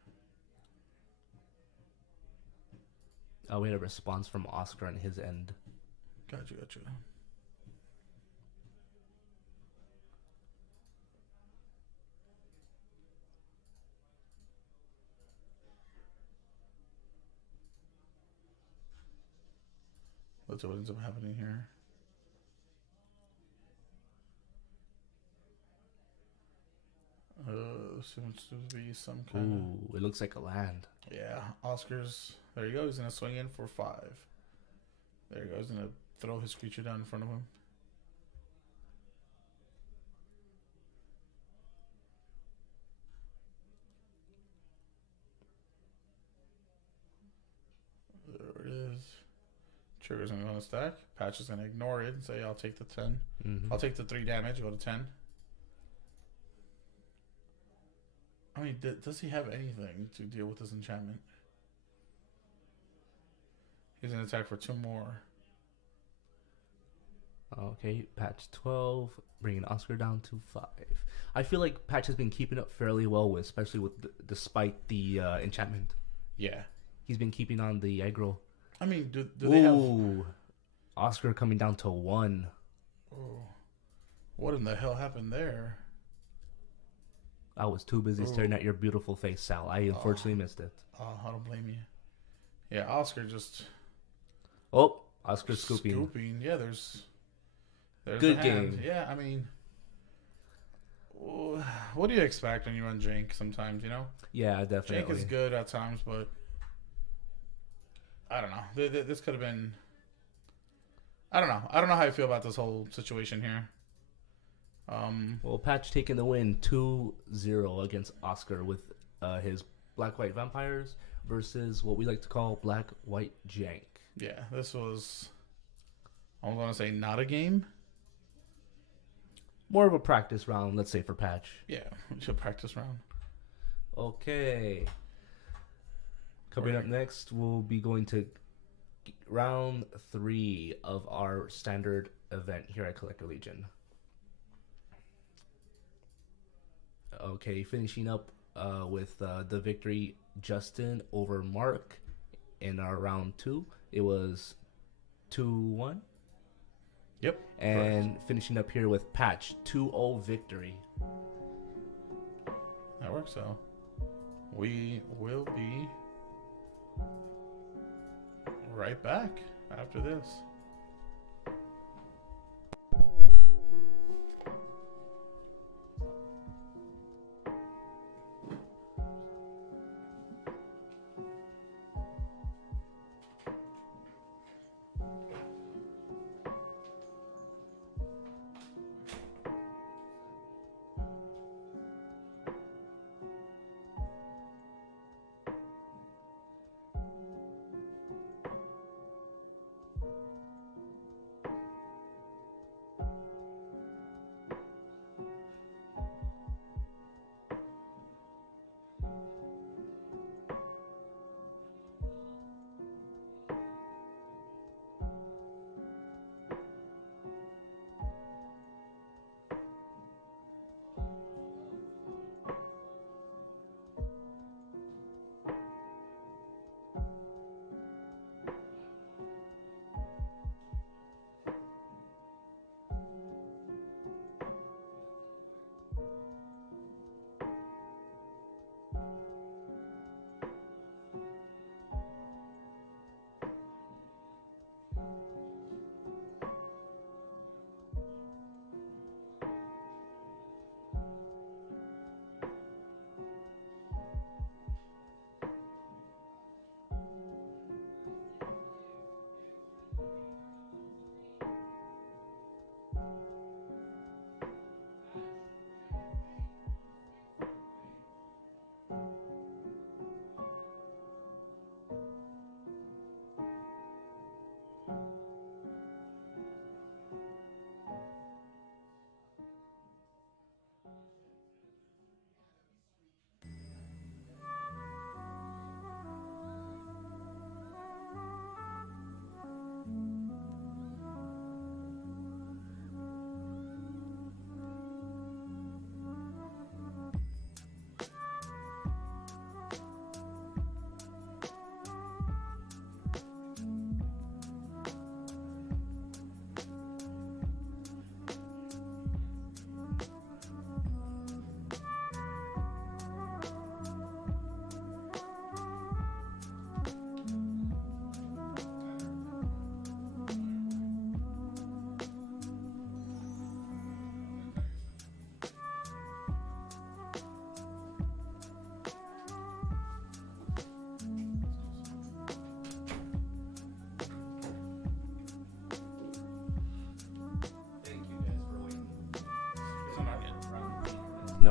Oh, we had a response from Oscar on his end. Gotcha. Let's see what ends up happening here. Seems to be some kind of... Ooh, it looks like a land. Yeah, Oscar's... There you go. He's going to swing in for 5. There you go. He's going to throw his creature down in front of him. There it is. Trigger's gonna go on a stack. Patch is gonna ignore it and say, "I'll take the 10. Mhm. I'll take the 3 damage. Go to 10." I mean, does he have anything to deal with this enchantment? He's gonna attack for 2 more. Okay, patch 12, bringing Oscar down to 5. I feel like Patch has been keeping up fairly well with, especially with despite the enchantment. Yeah. He's been keeping on the aggro. I mean, do they have? Ooh, Oscar coming down to 1. Oh, what in the hell happened there? I was too busy staring at your beautiful face, Sal. I unfortunately missed it. Oh, I don't blame you. Yeah, Oscar just Oh, Oscar scooping. Yeah, there's Good the hand. game. Yeah, I mean, what do you expect when you run Jank? Sometimes, you know, Yeah, Jank definitely. is good at times, but I don't know. This could have been. I don't know. I don't know how I feel about this whole situation here. Well, Patch taking the win 2-0 against Oscar with his Black-White Vampires versus what we like to call Black-White Jank. Yeah, this was. I'm gonna say not a game. More of a practice round, let's say, for Patch. Yeah, we should practice round. Okay. Coming up next, we'll be going to round 3 of our standard event here at Collector Legion. Okay, finishing up with the victory, Justin over Mark in our round 2. It was 2-1. Yep. And finishing up here with Patch, 2-0 victory. That works out. We will be right back after this.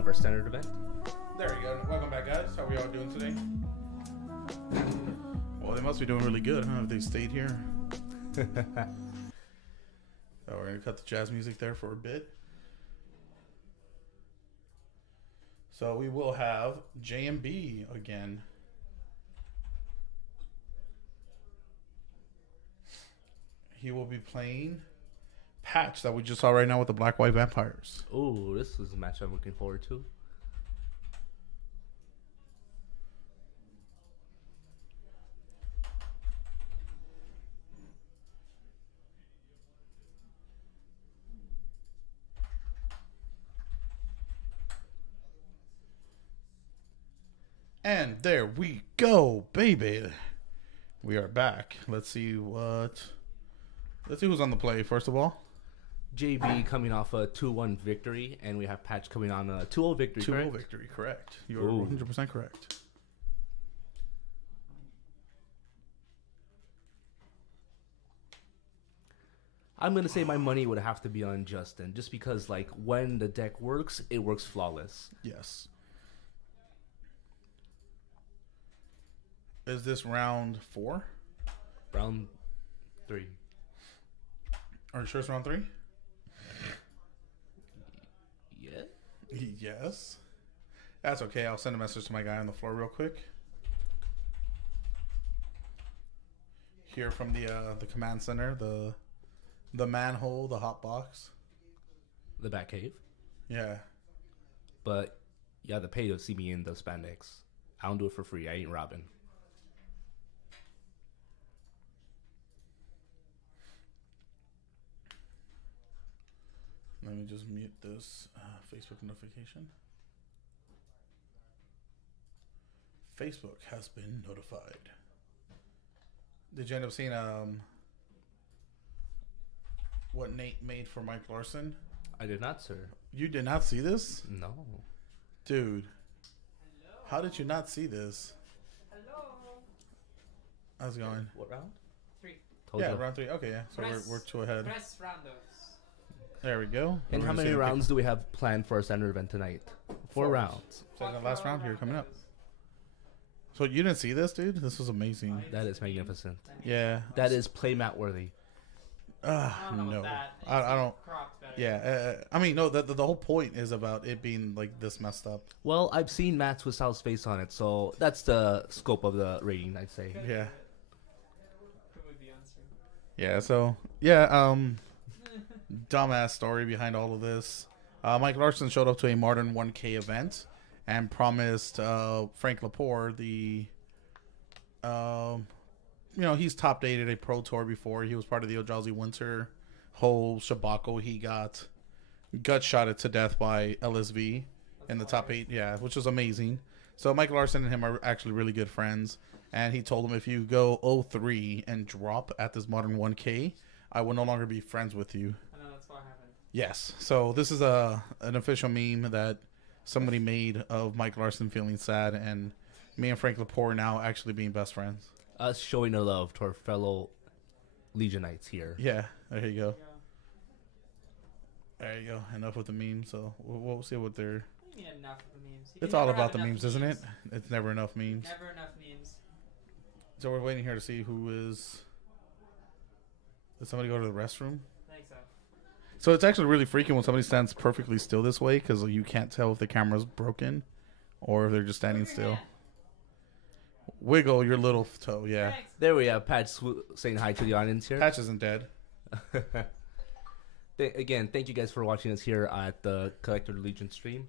our standard event. There we go. Welcome back, guys. How are we all doing today? Well, they must be doing really good, huh? If they stayed here. So we're gonna cut the jazz music there for a bit. So we will have JMB again. He will be playing Patch that we just saw right now with the Black White Vampires. Oh, this is a match I'm looking forward to. And there we go, baby. We are back. Let's see who's on the play first of all. JB coming off a 2-1 victory, and we have Patch coming on a 2-0 victory. 2-0 correct? victory, correct. You are Ooh. 100% correct. I'm gonna say my money would have to be on Justin, just because like when the deck works, it works flawless. Yes. Is this round 4? Round 3. Are you sure it's round 3? Yeah. Yes. That's okay. I'll send a message to my guy on the floor real quick. Here from the command center, the manhole, the hot box. The Batcave. Yeah. But you have to pay to see me in the spandex. I don't do it for free. I ain't Robin. Let me just mute this Facebook notification. Facebook has been notified. Did you end up seeing what Nate made for Mike Larson? I did not, sir. You did not see this? No. Dude. How did you not see this? Hello. How's it going? What round? 3. Told Yeah, ya. round 3. Okay, yeah. So we're 2 ahead. Press roundos. There we go. And We're how gonna many see the- rounds do we have planned for our standard event tonight? 4 4 rounds. Second last round here coming up. So you didn't see this, dude? This was amazing. That is magnificent. Yeah. That is playmat worthy. I don't know No. about that. I don't. Crocs better. Yeah. I mean, no, the whole point is about it being like this messed up. Well, I've seen mats with Sal's face on it, so that's the scope of the rating, I'd say. Yeah. Who would be answering? Yeah, so yeah, dumbass story behind all of this. Mike Larson showed up to a Modern 1K event and promised Frank Lepore he's top dated a pro tour before. He was part of the Ojazi Winter whole shabako. He got gut shotted to death by LSV in the top 8, yeah, which was amazing. So Mike Larson and him are actually really good friends. And he told him, if you go 0-3 and drop at this Modern 1K, I will no longer be friends with you. I know that's what happened. Yes. So this is an official meme that somebody made of Mike Larson feeling sad, and me and Frank Lepore now actually being best friends. Us showing our love to our fellow Legionites here. Yeah. There you go. Yeah. There you go. Enough with the memes. So we'll see what they're... What do you mean enough of the memes? You It's can all never about have the enough memes, isn't it? It's never enough memes. Never enough memes. So we're waiting here to see who is... Did somebody go to the restroom? I think so. So it's actually really freaking when somebody stands perfectly still this way, because you can't tell if the camera's broken or if they're just standing Move your still. hand. Wiggle your little toe, yeah. Thanks. There we have Patch saying hi to the audience here. Patch isn't dead. Again, thank you guys for watching us here at the Collector Legion stream.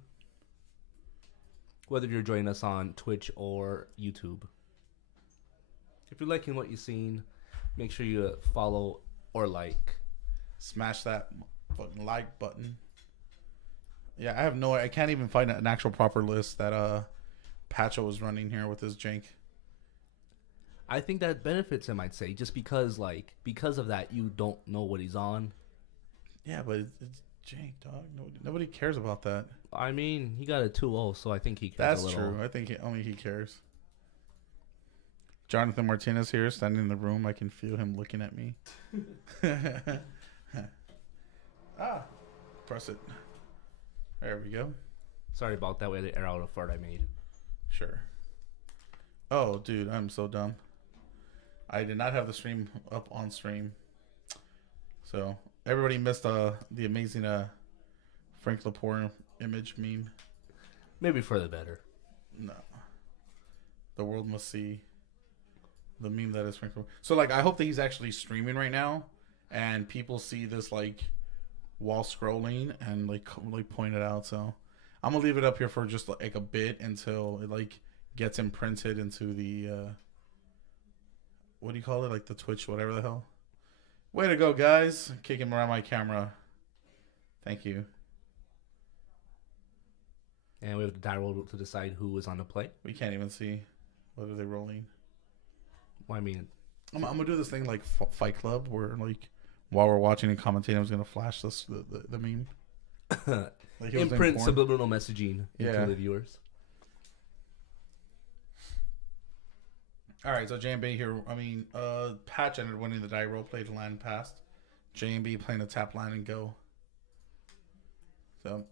Whether you're joining us on Twitch or YouTube. If you're liking what you've seen, make sure you follow or like. Smash that fucking like button. Yeah, I can't even find an actual proper list that Patcho was running here with his jank. I think that benefits him, I'd say, just because of that, you don't know what he's on. Yeah, but it's jank, dog. Nobody cares about that. I mean, he got a 2-0, so I think he cares That's a little. true. I think only he cares. Jonathan Martinez here, standing in the room. I can feel him looking at me. Press it. There we go. Sorry about that. We had to air out a fart I made. Sure. Oh, dude, I'm so dumb. I did not have the stream up on stream. So, everybody missed the amazing Frank Lepore image meme. Maybe for the better. No. The world must see the meme that is Frank Lepore. So, like, I hope that he's actually streaming right now and people see this, like, while scrolling and, like point it out. So, I'm going to leave it up here for just, like, a bit until it, like, gets imprinted into the, what do you call it? Like, the Twitch, whatever the hell. Way to go, guys. Kicking around my camera. Thank you. And we have the die roll to decide who is on the play. We can't even see. What are they rolling? Well, I mean, I'm gonna do this thing like Fight Club, where like while we're watching and commentating, I'm just gonna flash this the meme. Like it was imprint in porn. subliminal messaging into Yeah. the viewers. All right, so JMB here. I mean, Patch ended winning the die roll, played land past. JMB playing a tap line and go. So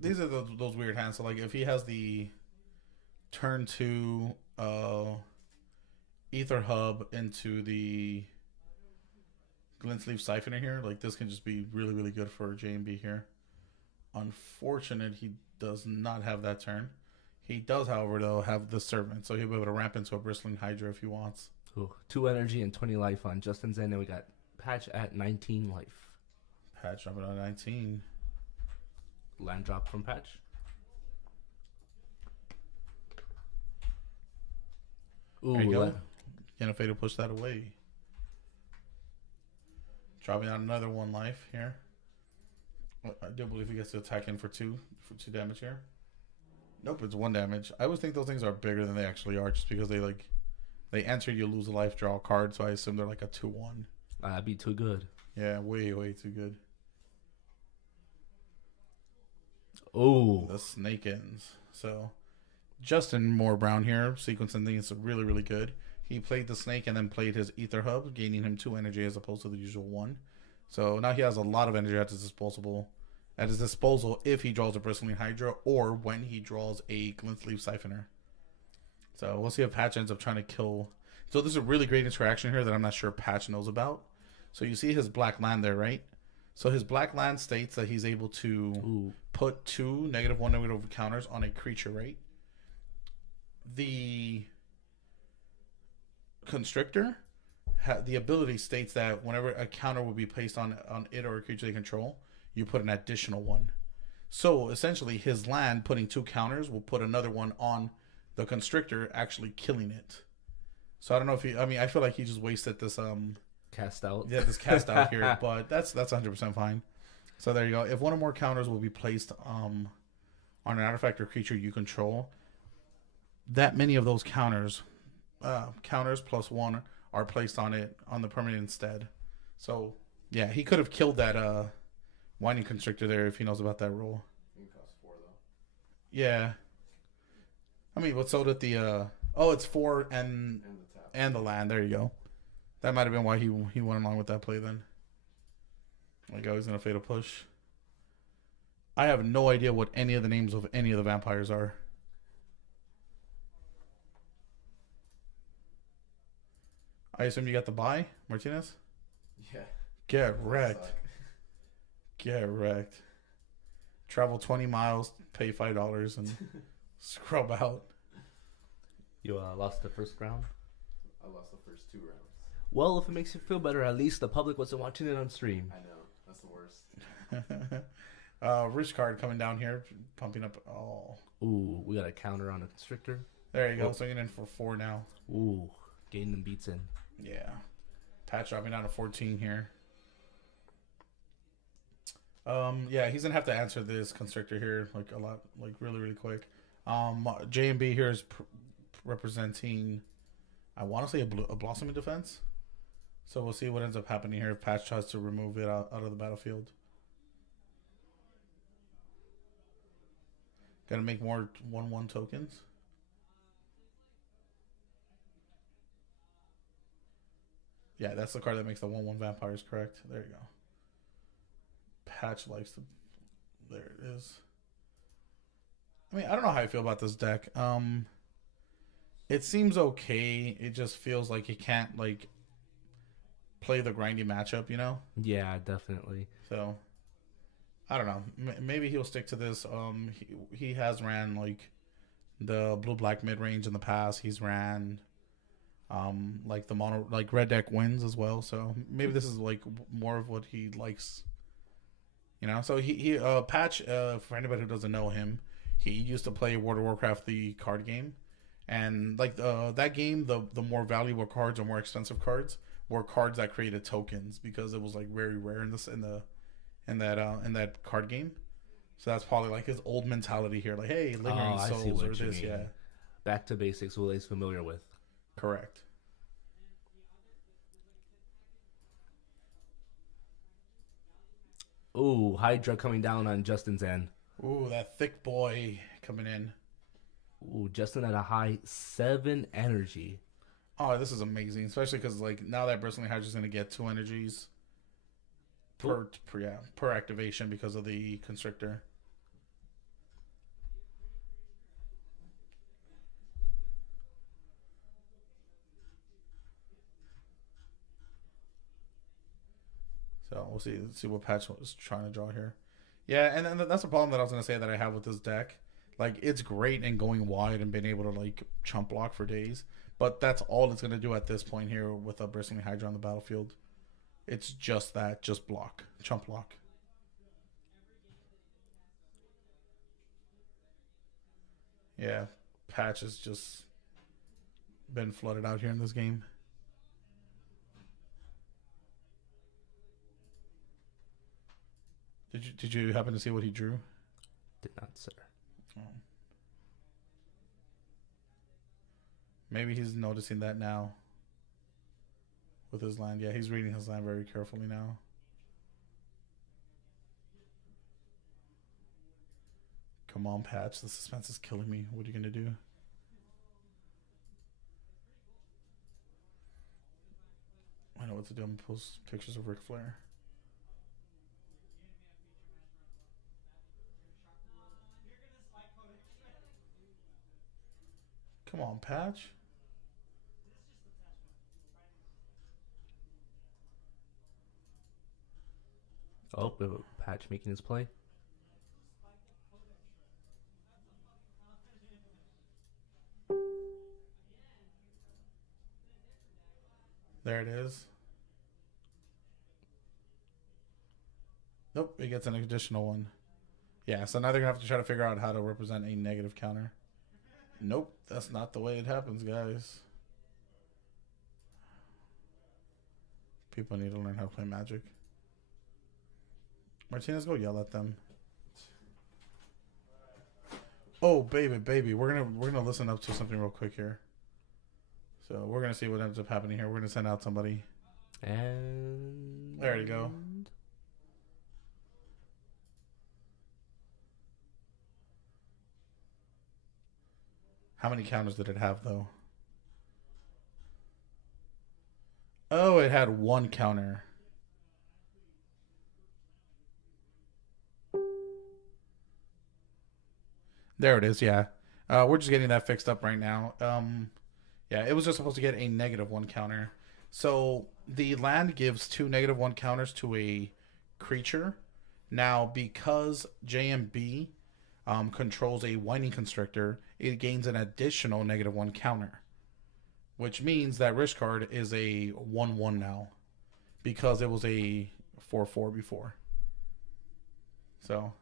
these are those weird hands. So like if he has the turn 2 Ether Hub into the Glintsleeve Siphoner here, like this can just be really, really good for JMB here. Unfortunate he does not have that turn. He does, however, though, have the Servant, so he'll be able to ramp into a Bristling Hydra if he wants. Ooh, 2 energy and 20 life on Justin's end, and we got Patch at 19 life. Patch jumping on 19. Land drop from Patch. Ooh, There you go. Gonna fade to push that away. Dropping out another 1 life here. I do believe he gets to attack in for 2 damage here. Nope, it's 1 damage. I always think those things are bigger than they actually are, just because they enter, you lose a life, draw a card. So I assume they're like a 2/1. That'd be too good. Yeah, way too good. Oh, The snake ends. So Justin Moore Brown here, sequencing things really, really good. He played the snake and then played his Ether Hub, gaining him 2 energy as opposed to the usual 1. So now he has a lot of energy at his disposal if he draws a Bristling Hydra or when he draws a Glintsleeve Siphoner. So we'll see if Patch ends up trying to kill. So there's a really great interaction here that I'm not sure Patch knows about. So you see his black land there, right? So his black land states that he's able to put 2 -1 negative counters on a creature, right? The Constrictor, the ability states that whenever a counter will be placed on it or a creature they control, you put an additional 1. So essentially his land putting 2 counters will put another 1 on the Constrictor, actually killing it. So I don't know if I feel like he just wasted this cast out. yeah, this cast out here, but that's 100% fine. So there you go. If 1 or more counters will be placed on an artifact or creature you control, that many of those counters plus 1 are placed on it on the permanent instead. So yeah, he could have killed that Winding Constrictor there if he knows about that rule. It costs 4 though. Yeah. I mean, but so did the it's 4 And the tap. and the land. There you go. That might have been why he went along with that play then. Like, I was gonna fade a push. I have no idea what any of the names of any of the vampires are. I assume you got the buy, Martinez? Yeah. Get wrecked. Suck. Get wrecked. Travel 20 miles, pay $5, and scrub out. You lost the first round. I lost the first 2 rounds. Well, if it makes you feel better, at least the public wasn't watching it on stream. I know. That's the worst. Rich card coming down here, pumping up. Oh, Ooh, we got a counter on a Constrictor. there you go. Swinging in for 4 now. Ooh, getting them beats in. Yeah. Patch dropping down to 14 here. Yeah, he's gonna have to answer this Constrictor here like a lot, like really, really quick. JMB here is representing, I want to say a Blossoming Defense. So we'll see what ends up happening here if Patch tries to remove it out of the battlefield. Gonna make more 1/1 tokens. Yeah, that's the card that makes the 1/1 vampires, correct? There you go. Patch likes the. There it is. I mean, I don't know how I feel about this deck. It seems okay. It just feels like he can't like play the grindy matchup, you know? Yeah, definitely. So I don't know. Maybe he'll stick to this. He has ran like the blue black mid range in the past. He's ran like the mono like red deck wins as well. So maybe this is like more of what he likes. You know, so he Patch, for anybody who doesn't know him, he used to play World of Warcraft, the card game, and like that game, the more valuable cards or more expensive cards were cards that created tokens because it was like very rare in that card game. So that's probably like his old mentality here, like, hey, lingering I see souls what or you this, mean. yeah, Back to basics, what he's familiar with. correct. Ooh, Hydra coming down on Justin's end. Ooh, that thick boy coming in. Ooh, Justin at a high 7 energy. Oh, this is amazing, especially because like now that Bristling Hydra's gonna get 2 energies per activation because of the constrictor. So we'll see. Let's see what Patch was trying to draw here. Yeah, and that's the problem that I was gonna say that I have with this deck. Like, it's great in going wide and being able to like chump block for days, but that's all it's gonna do at this point here with a Bristling Hydra on the battlefield. It's just that, just block, chump block. Yeah, Patch has just been flooded out here in this game. Did you happen to see what he drew? Did not, sir. Oh. Maybe he's noticing that now with his land. Yeah, he's reading his land very carefully now. Come on, Patch. The suspense is killing me. What are you going to do? I know what to do. I'm going to post pictures of Ric Flair. Come on, Patch. Oh, we have a Patch making his play. There it is. Nope, he gets an additional one. Yeah, so now they're going to have to try to figure out how to represent a negative counter. Nope, that's not the way it happens, guys. People need to learn how to play Magic. Martinez, go yell at them. Oh, baby, we're gonna listen up to something real quick here. So we're gonna see what ends up happening here. We're gonna send out somebody. And There you go. How many counters did it have, though? Oh, it had 1 counter. There it is, yeah. We're just getting that fixed up right now. Yeah, it was just supposed to get a -1 counter. So the land gives 2 -1 counters to a creature. Now, because JMB controls a Winding Constrictor, it gains an additional -1 counter, which means that Rish card is a 1/1 now because it was a 4/4 before. So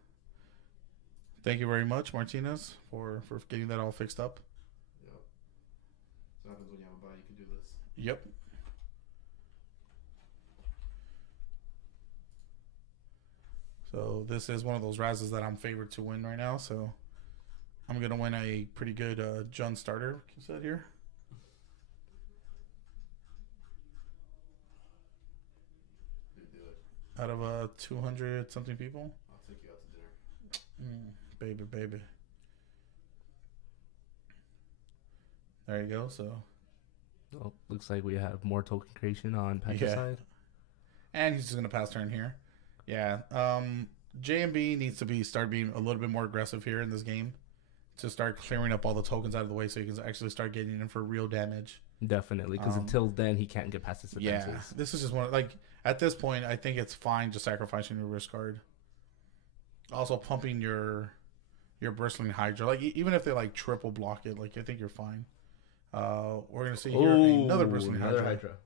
thank you very much, Martinez, for getting that all fixed up. Yep. So happens when you have a buy, you can do this. Yep. So this is one of those Razes that I'm favored to win right now. So I'm going to win a pretty good Jund starter set here. You do it. Out of 200 something people. I'll take you out to dinner. Baby. There you go. So Oh, looks like we have more token creation on Patch's Yeah. side. and he's just going to pass turn here. Yeah. JMB needs to start being a little bit more aggressive here in this game. to start clearing up all the tokens out of the way so he can actually start getting in for real damage. Definitely, because until then he can't get past his defenses. Yeah, this is just one. Like at this point, I think it's fine just sacrificing your risk card. Also, pumping your bristling Hydra. Like even if they like triple block it, like I think you're fine. We're gonna see here another bristling Hydra.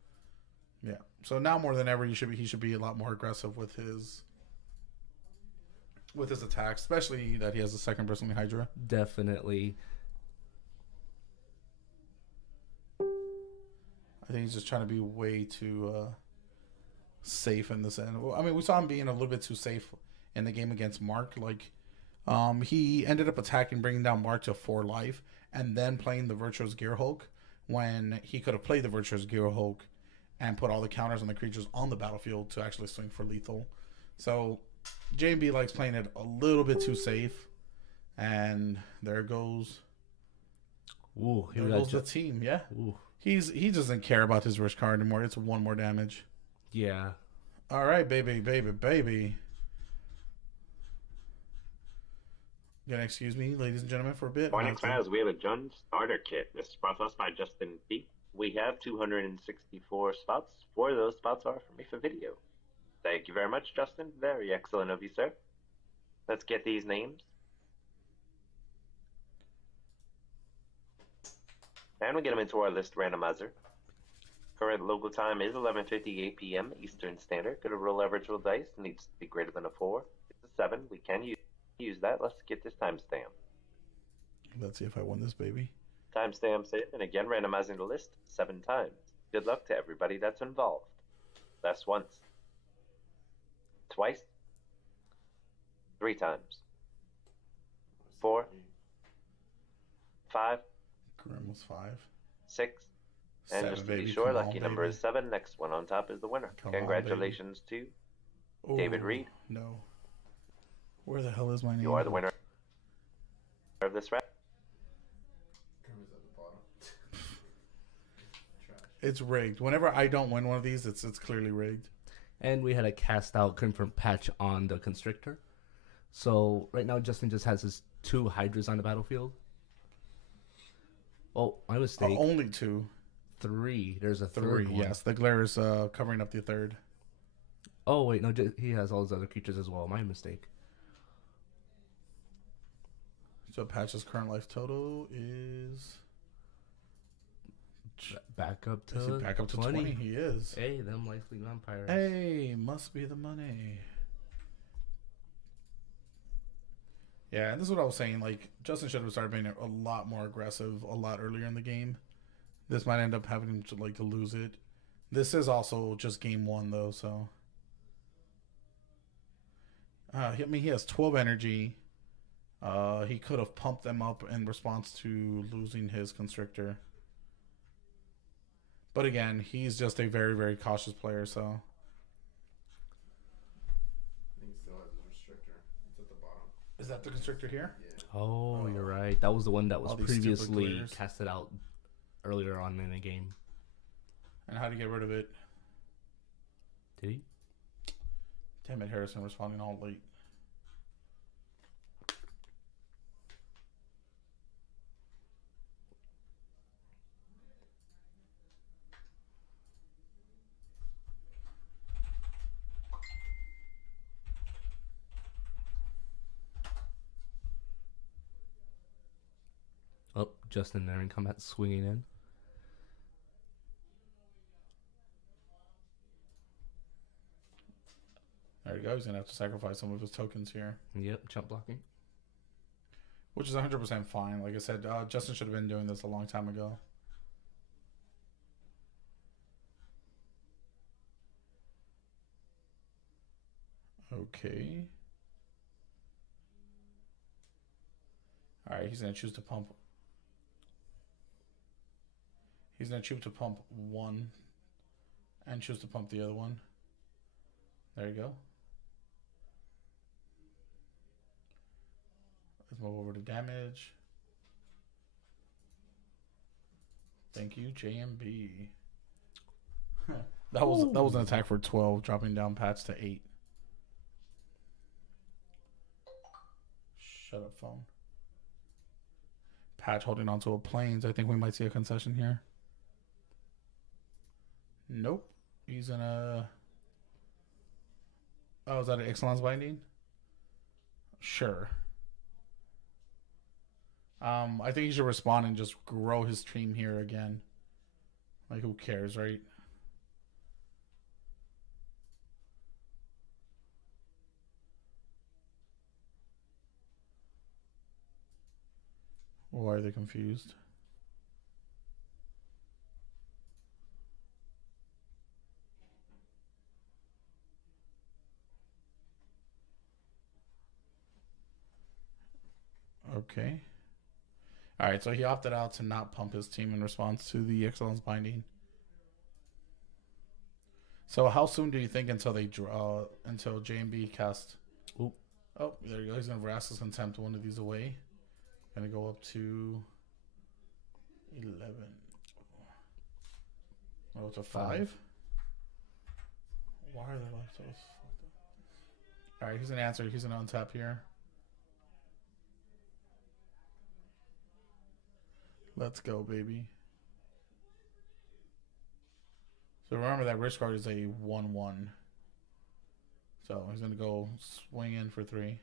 Yeah. So now more than ever, he should be a lot more aggressive with his attacks, especially that he has a second bristling Hydra. Definitely. I think he's just trying to be way too safe in this end. Well, I mean, we saw him being a little bit too safe in the game against Mark. Like, he ended up attacking, bringing down Mark to 4 life, and then playing the Virtuous Gear Hulk when he could have played the Virtuous Gear Hulk and put all the counters on the creatures on the battlefield to actually swing for lethal. So, JB likes playing it a little bit too safe, and there goes. Ooh, there goes the team. Yeah. Ooh. He doesn't care about his risk card anymore. It's 1 more damage. Yeah. All right, baby. Gonna excuse me, ladies and gentlemen, for a bit. Morning, fans. We have a Jund starter kit. This is brought to us by Justin P. We have 264 spots. 4 of those spots are for me for video. Thank you very much, Justin. Very excellent of you, sir. Let's get these names. And we get them into our list randomizer. Current local time is 11:58 p.m. Eastern Standard. Good to roll our virtual dice. Needs to be greater than a 4. It's a 7. We can use that. Let's get this timestamp. Let's see if I won this, baby. Timestamp it, and again randomizing the list 7 times. Good luck to everybody that's involved. That's once. Twice. 3 times. 4. 5. Grim was 5. 6. And 7, just to baby. be sure, Come lucky on, number baby. is 7. Next one on top is the winner. Come on, Congratulations to Ooh, David Reed. No. Where the hell is my name? You are the winner of this round. Kermit's at the bottom. Trash. It's rigged. Whenever I don't win one of these, it's clearly rigged. And we had a cast out confirmed patch on the Constrictor. So right now Justin just has his 2 Hydras on the battlefield. Oh, my mistake. Only 2. 3. There's a 3. third one. Yes, the glare is covering up the 3rd. Oh wait, no, he has all his other creatures as well. My mistake. So Patch's current life total is Back up is he to back up to 20. He is. Hey, them likely vampires. Hey, must be the money. Yeah, and this is what I was saying. Like, Justin should have started being a lot more aggressive a lot earlier in the game. This might end up having him to lose it. This is also just game 1 though, so. I mean, he has 12 energy. He could have pumped them up in response to losing his Constrictor. But again, he's just a very, very cautious player, so. I think he still has his restrictor. It's at the bottom. Is that the Constrictor here? Yeah. Oh, you're right. That was the one that was All these stupid previously glares. casted out earlier on in the game. And how to get rid of it? Did he? Damn it, Harrison responding all late. Oh, Justin there in combat swinging in. There you go. He's going to have to sacrifice some of his tokens here. Yep, jump blocking. Which is 100% fine. Like I said, Justin should have been doing this a long time ago. Okay. Alright, he's going to choose to pump. He's going to choose to pump 1 and choose to pump the other one. There you go. Let's move over to damage. Thank you, JMB. that was an attack for 12, dropping down Patch to 8. Shut up, phone. Patch holding on to a Plains. I think we might see a concession here. Nope. He's in a... Oh, is that an Ixalan's Binding? Sure. I think he should respond and just grow his stream here again. Like, who cares, right? Why are they confused? Okay. All right, so he opted out to not pump his team in response to the Excellence Binding. So how soon do you think until they draw, until JMB cast? Oop. Oh, there you go. He's going to Vraska's Contempt one of these away. Going to go up to 11. Oh, to 5? Why are they left so fucked up? All right, he's going to answer. He's going to untap here. Let's go, baby. So remember that Rich Guard is a 1/1. So he's going to go swing in for 3.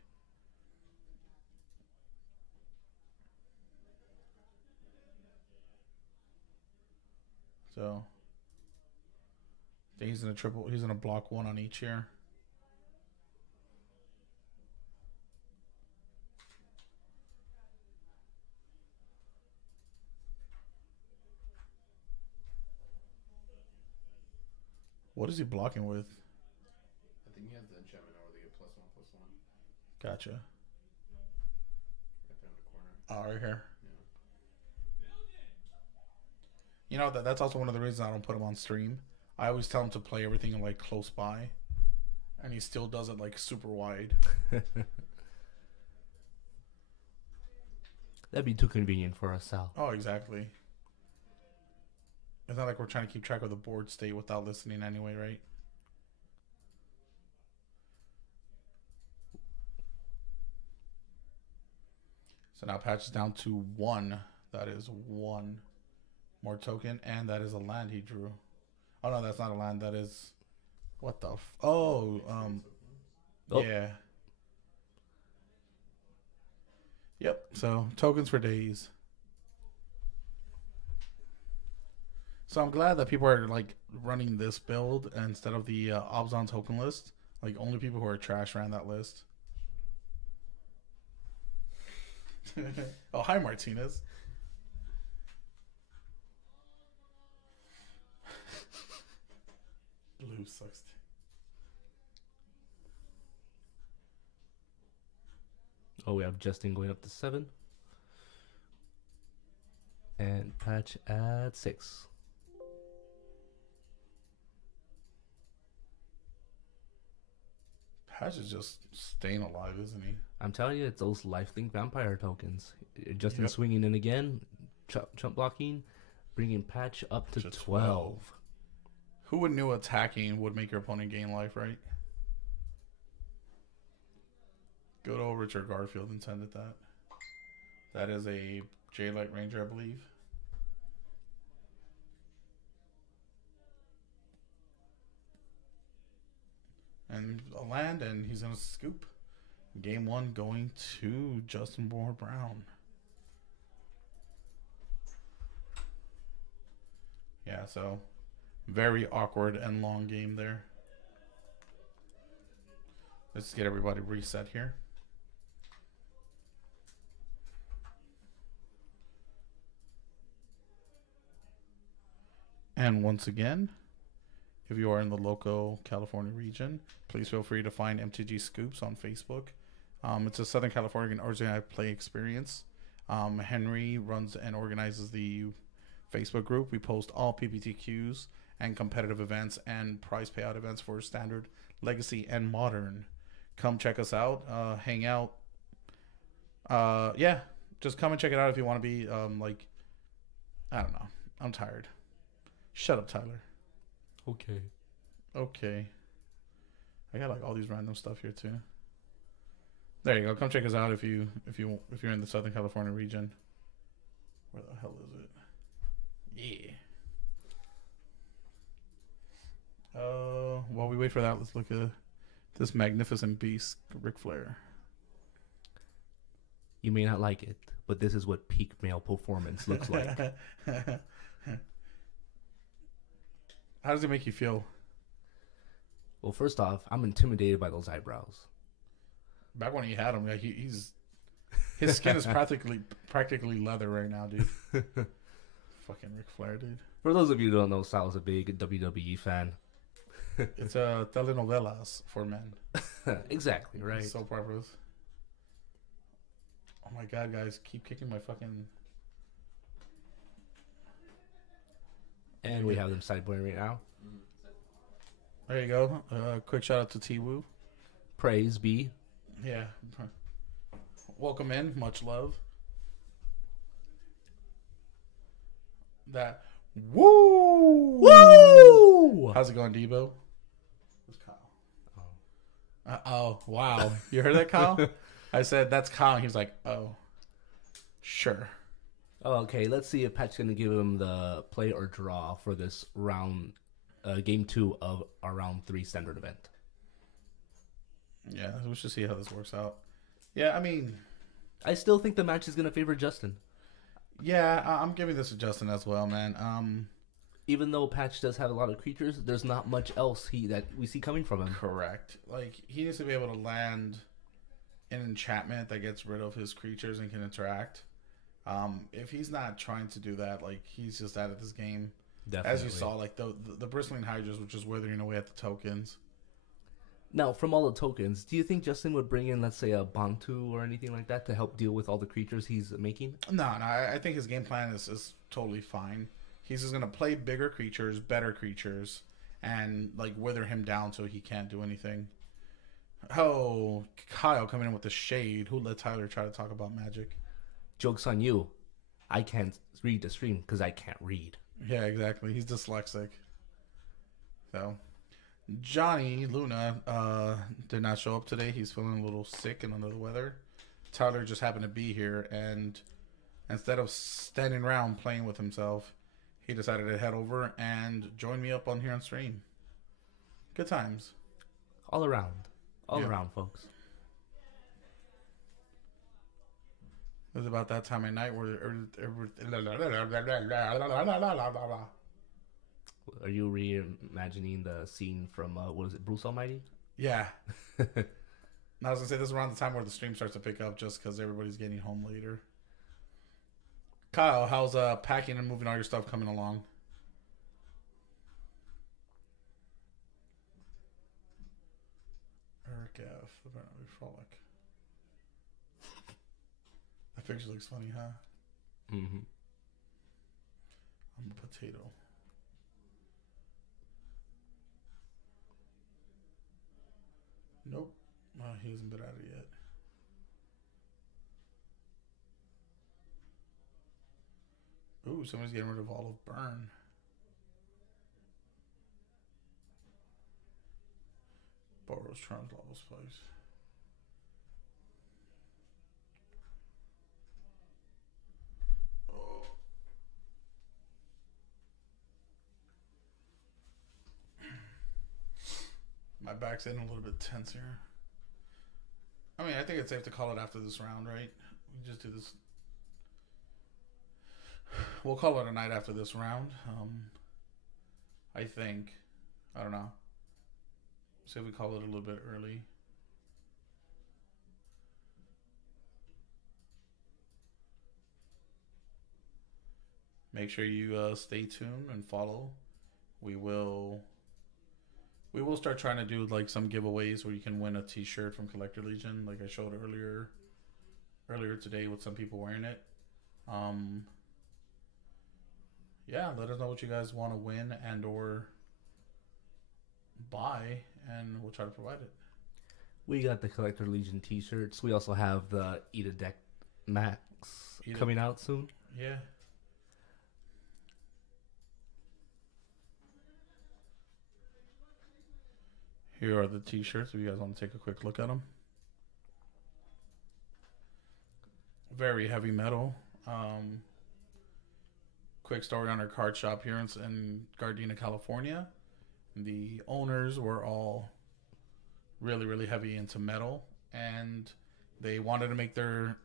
So I think he's going to triple. He's going to block 1 on each here. What is he blocking with? I think he has the enchantment or they get +1/+1. Gotcha. Right there in the corner. Oh, right here. Yeah. You know, that's also one of the reasons I don't put him on stream. I always tell him to play everything like close by. And he still does it like super wide. That'd be too convenient for us, Sal. Oh, exactly. It's not like we're trying to keep track of the board state without listening anyway, right? So now Patch is down to 1. That is 1 more token. And that is a land he drew. Oh, no, that's not a land. That is... What the... Oh, yeah. Yep, so tokens for days. So I'm glad that people are like running this build instead of the Obzon token list. Like only people who are trash ran that list. Oh, hi Martinez. Blue sucks. Oh, we have Justin going up to 7. And Patch at 6. Patch is just staying alive, isn't he? I'm telling you, it's those lifelink vampire tokens. Justin Yep. swinging in again, chump blocking, bringing Patch up to 12. Who would knew attacking would make your opponent gain life, right? Good old Richard Garfield intended that. That is a J-Light Ranger, I believe. And a land, and he's going to scoop. Game 1 going to Justin Moore Brown. Yeah, so very awkward and long game there. Let's get everybody reset here. And once again, if you are in the local California region, please feel free to find MTG Scoops on Facebook. It's a Southern California organized play experience. Henry runs and organizes the Facebook group. We post all PPTQs and competitive events and prize payout events for standard, legacy, and modern. Come check us out. Hang out. Yeah, just come and check it out if you want to be like, I don't know. I'm tired. Shut up, Tyler. Okay. I got like all these random stuff here too. There you go. Come check us out if you're in the Southern California region. Where the hell is it? Yeah. While we wait for that, let's look at this magnificent beast, Ric Flair. You may not like it, but this is what peak male performance looks like. How does it make you feel? Well, first off, I'm intimidated by those eyebrows. Back when he had him, his skin is practically leather right now, dude. Fucking Ric Flair, dude. For those of you who don't know, Sal's a big WWE fan. It's telenovelas for men. Exactly, right. Soap operas. Oh my god, guys, keep kicking my fucking. And we have them sideboarding right now. There you go. Quick shout out to T-Woo. Praise be. Yeah. Welcome in. Much love. That. Woo! Woo! How's it going, Debo? It's Kyle. Oh, wow. You heard that, Kyle? I said, that's Kyle. And he was like, oh, sure. Oh, okay, let's see if Pat's going to give him the play or draw for this round, game 2 of our round 3 standard event. Yeah, we should see how this works out. Yeah, I mean, I still think the match is going to favor Justin. Yeah, I'm giving this to Justin as well, man. Even though Patch does have a lot of creatures, there's not much else that we see coming from him. Correct. Like, he needs to be able to land an enchantment that gets rid of his creatures and can interact. If he's not trying to do that, like, he's just out of this game. Definitely. As you saw, like, the Bristling Hydras were just withering away at the tokens. Now, from all the tokens, do you think Justin would bring in, let's say, a Bantu or anything like that to help deal with all the creatures he's making? No, I think his game plan is totally fine. He's just going to play bigger creatures, better creatures, and, like, wither him down so he can't do anything. Oh, Kyle coming in with the shade. Who let Tyler try to talk about Magic? Joke's on you. I can't read the stream because I can't read. Yeah, exactly. He's dyslexic. So, Johnny Luna did not show up today. He's feeling a little sick and under the weather. Tyler just happened to be here, and instead of standing around playing with himself, he decided to head over and join me up on here on stream. Good times. All around. All Yeah. around, folks. It was about that time of night where Are you reimagining the scene from, what was it, Bruce Almighty? yeah. And I was gonna say this is around the time where the stream starts to pick up, just because everybody's getting home later. Kyle, how's packing and moving all your stuff coming along? Eric F. Apparently Frolic. That picture looks funny, huh? Mm-hmm. I'm a potato. Nope. He hasn't been at it yet. Ooh, somebody's getting rid of all of Burn. Boros Charms Level Spice. Oh. My back's in a little bit tense here. I mean, I think it's safe to call it after this round, right? We just do this. We'll call it a night after this round. I think. I don't know. See if we call it a little bit early. Make sure you stay tuned and follow. We will start trying to do like some giveaways where you can win a t-shirt from Collector Legion, like I showed earlier today with some people wearing it. Yeah, let us know what you guys want to win and or buy, and we'll try to provide it. We got the Collector Legion t-shirts. We also have the Eat a Deck Max coming out soon. Yeah. Here are the t-shirts if you guys want to take a quick look at them. Very heavy metal. quick story on our card shop here in Gardena, California. The owners were all really, really heavy into metal, and they wanted to make their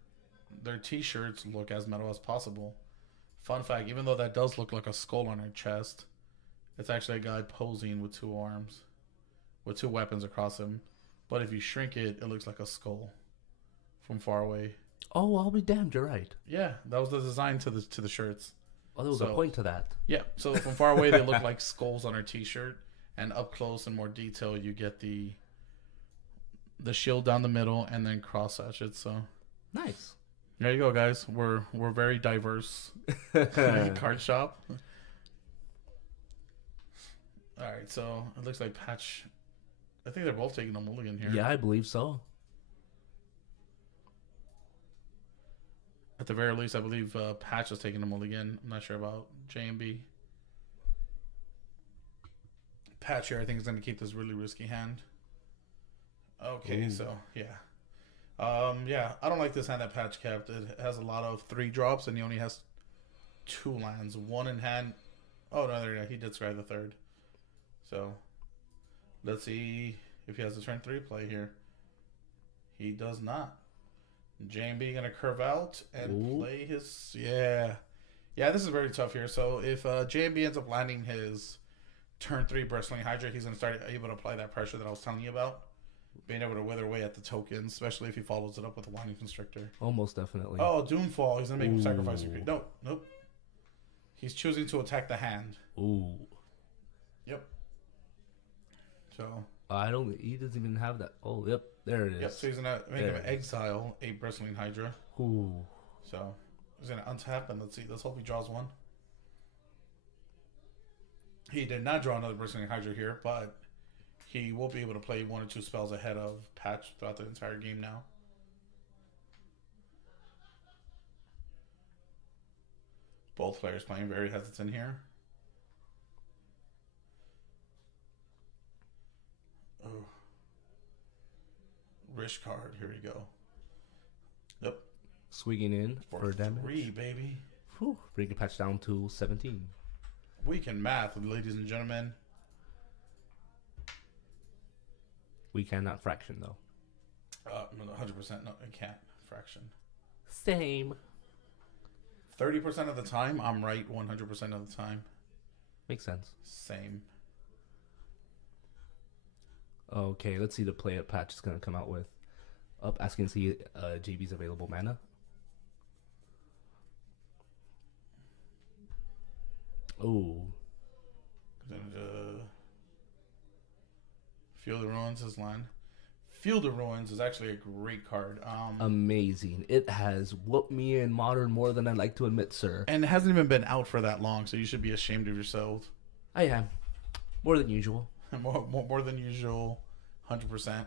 T-shirts look as metal as possible. Fun fact: even though that does look like a skull on her chest, it's actually a guy posing with two arms, with two weapons across him. But if you shrink it, it looks like a skull from far away. Oh, I'll be damned. You're right. Yeah, that was the design to the shirts. Oh, there was a point to that. Yeah, so from far away they look like skulls on her T-shirt, and up close and more detail you get the shield down the middle and then cross hatchet. So Nice. there you go, guys. We're very diverse card shop. All right, so it looks like Patch. I think they're both taking a mulligan here. Yeah, I believe so. At the very least, I believe Patch is taking a mulligan. I'm not sure about J&B. Patch here, I think, is going to keep this really risky hand. Okay, Ooh. so yeah. Yeah, I don't like this hand that Patch kept. It has a lot of 3 drops, and he only has 2 lands. 1 in hand. Oh, no, there, he did scry the 3rd. So, let's see if he has a turn 3 play here. He does not. J&B going to curve out and play his... Yeah. Yeah, this is very tough here. So, if J&B ends up landing his turn 3 Bristling Hydra, he's going to start able to apply that pressure that I was telling you about. Being able to wither away at the tokens, especially if he follows it up with a Winding Constrictor. Almost definitely. Oh, Doomfall. He's going to make him sacrifice. Nope. He's choosing to attack the hand. Ooh. Yep. So... I don't... He doesn't even have that. Oh, yep. There it is. Yep, so he's going to make him exile a Bristling Hydra. Ooh. So he's going to untap, and let's see. Let's hope he draws one. He did not draw another Bristling Hydra here, but he will be able to play 1 or 2 spells ahead of Patch throughout the entire game now. Both players playing very hesitant here. Oh. Rish card. Here we go. Yep. Swinging in for damage. 3, baby. Whew. Bring the Patch down to 17. We can math, ladies and gentlemen. We cannot fraction, though. 100%. No, I can't. Fraction. Same. 30% of the time, I'm right 100% of the time. Makes sense. Same. Okay, let's see the play that Patch is going to come out with. Up, asking to see JB's available mana. Oh. Field of Ruins is line. Field of Ruins is actually a great card. Amazing. It has whooped me in Modern more than I'd like to admit, sir. And it hasn't even been out for that long, so you should be ashamed of yourself. I am. More than usual. More than usual. 100%.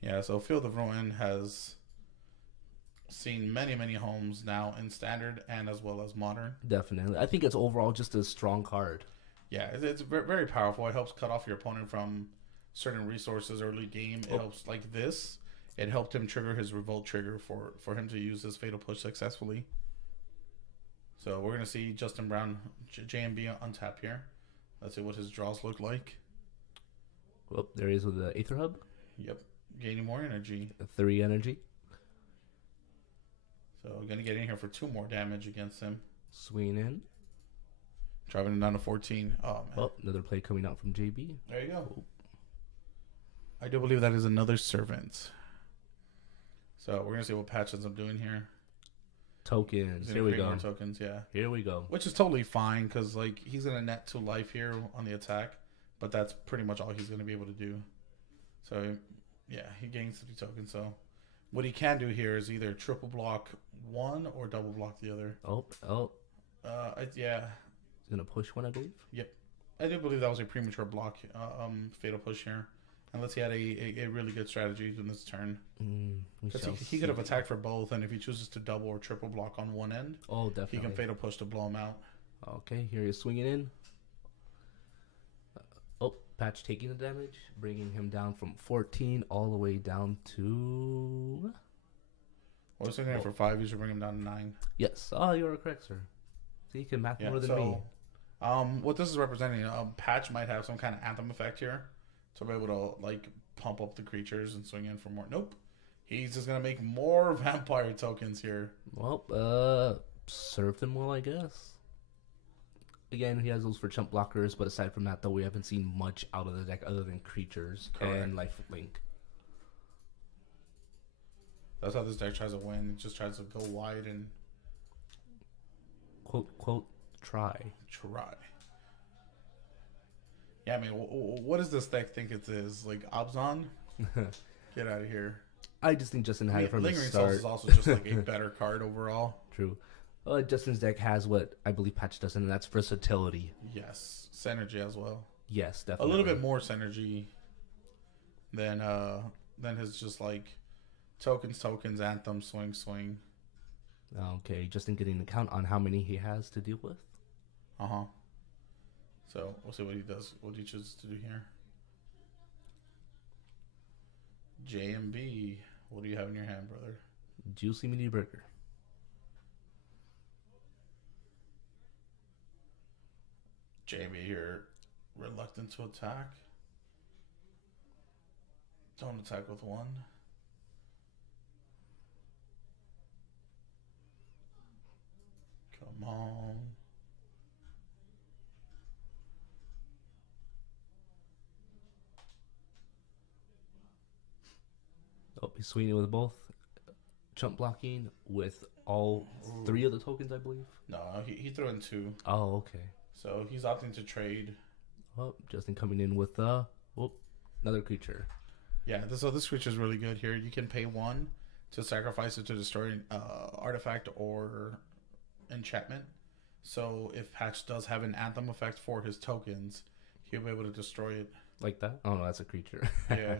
Yeah, so Field of Ruin has seen many, many homes now in Standard and as well as Modern. Definitely. I think it's overall just a strong card. Yeah, it's very powerful. It helps cut off your opponent from certain resources early game. It helps like this. It helped him trigger his Revolt trigger for him to use his Fatal Push successfully. So we're going to see Justin Brown, J&B untap here. Let's see what his draws look like. Oh, there he is with the Aether Hub. Yep, gaining more energy. 3 energy. So we're going to get in here for 2 more damage against him. Swing in. Driving him down to 14. Oh, man. Oh, another play coming out from JB. There you go. I do believe that is another Servant. So we're going to see what Patch ends up doing here. Tokens. He's Here gonna we create go. more tokens, yeah. Here we go. Which is totally fine because like he's gonna net 2 life here on the attack, but that's pretty much all he's gonna be able to do. So yeah, he gains 3 tokens. So what he can do here is either triple block one or double block the other. Oh. Yeah. He's going to push one, I believe. Yep. I do believe that was a premature block, fatal push here. Unless he had a really good strategy in this turn. Because he could have attacked for both, and if he chooses to double or triple block on one end, definitely, he can fatal push to blow him out. Okay, here he's swinging in. Patch taking the damage, bringing him down from 14 all the way down to Well, swinging in for 5, you should bring him down to 9. Yes. Oh, you are correct, sir. So you can math more than me. What this is representing, Patch might have some kind of anthem effect here to be able to like pump up the creatures and swing in for more. Nope, he's just gonna make more vampire tokens here. Well, serve them well, I guess. Again, he has those for chump blockers, but aside from that, though, we haven't seen much out of the deck other than creatures and lifelink. That's how this deck tries to win. It just tries to go wide and quote try. Yeah, I mean, what does this deck think it is? Like Abzan? Get out of here. I just think Justin had it from the Lingering start. Souls is also just like a better card overall. True. Justin's deck has what I believe Patch doesn't, and that's versatility. Yes, synergy as well. Yes, definitely. A little bit more synergy than his just like tokens, anthem, swing. Okay, Justin getting the count on how many he has to deal with. So we'll see what he does. What he chooses to do here. JMB, what do you have in your hand, brother? Juicy mini burger. JMB here, reluctant to attack. Don't attack with 1. Come on. Oh, he's swinging with both. Chump blocking with all 3 of the tokens, I believe. No, he threw in 2. Oh, okay. So he's opting to trade. Oh, Justin coming in with another creature. Yeah, this creature is really good here. You can pay 1 to sacrifice it to destroy an artifact or enchantment. So if Patch does have an anthem effect for his tokens, he'll be able to destroy it. Like that? Oh, no, that's a creature. Yeah.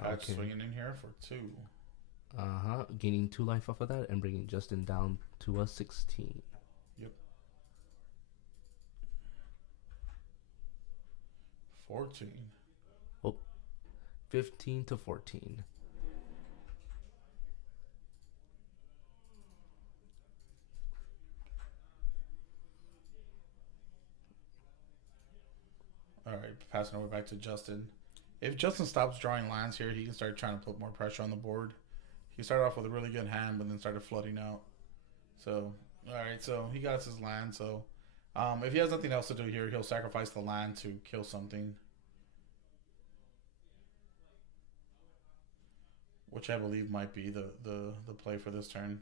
Patch swinging in here for 2. Gaining 2 life off of that and bringing Justin down to a 16. Yep. 14. Oh, 15 to 14. All right, passing over back to Justin. If Justin stops drawing lands here, he can start trying to put more pressure on the board. He started off with a really good hand, but then started flooding out. So, all right, so he got his land. So, if he has nothing else to do here, he'll sacrifice the land to kill something. Which I believe might be the play for this turn,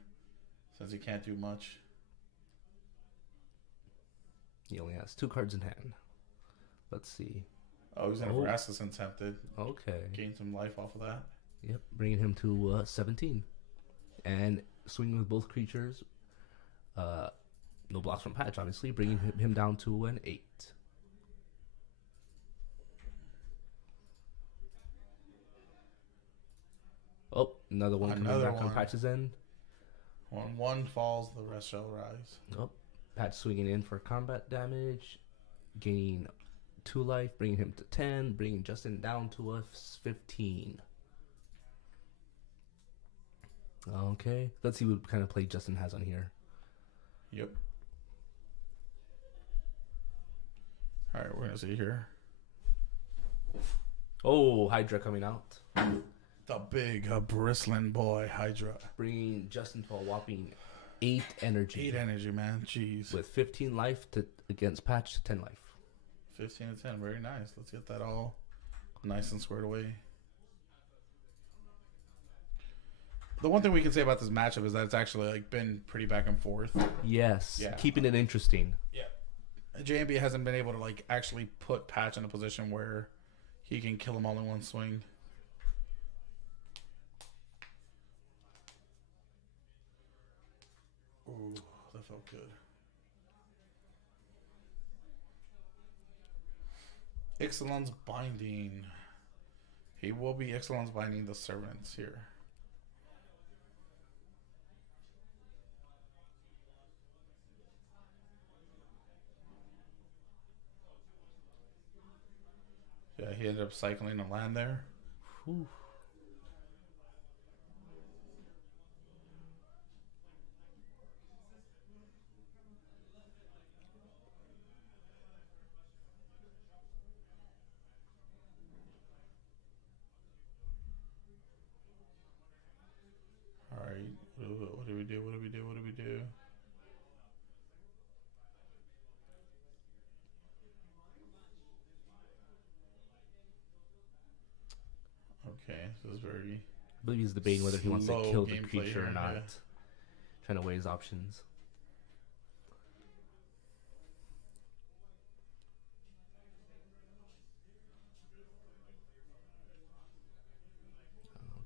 since he can't do much. He only has 2 cards in hand. Let's see. Oh, he's going to Veracity Tempted. Okay. Gain some life off of that. Yep, bringing him to 17. And swinging with both creatures. No blocks from Patch, obviously. Bringing him down to an 8. Oh, another one coming back on Patch's end. When 1 falls, the rest shall rise. Oh, Patch swinging in for combat damage. Gaining 2 life, bringing him to 10, bringing Justin down to a 15. Okay, let's see what kind of play Justin has on here. Yep. All right, we're gonna see here. Oh, Hydra coming out. The big bristling boy Hydra. Bringing Justin to a whopping 8 energy. 8 energy, man. Jeez. With 15 life against Patch, 10 life. 15 to 10. Very nice. Let's get that all nice and squared away. The one thing we can say about this matchup is that it's actually like been pretty back and forth. Yes. Yeah. Keeping it interesting. Yeah. JMB hasn't been able to like actually put Patch in a position where he can kill him all in one swing. Ooh, that felt good. Ixalan's Binding. He will be Ixalan's Binding the Servants here. Yeah, he ended up cycling a land there. Whew. All right, what do we do? What do we do? What do we do? Okay, so this is very. I believe he's debating whether he wants to Slow kill the gameplay creature here, or not. yeah. Trying to weigh his options.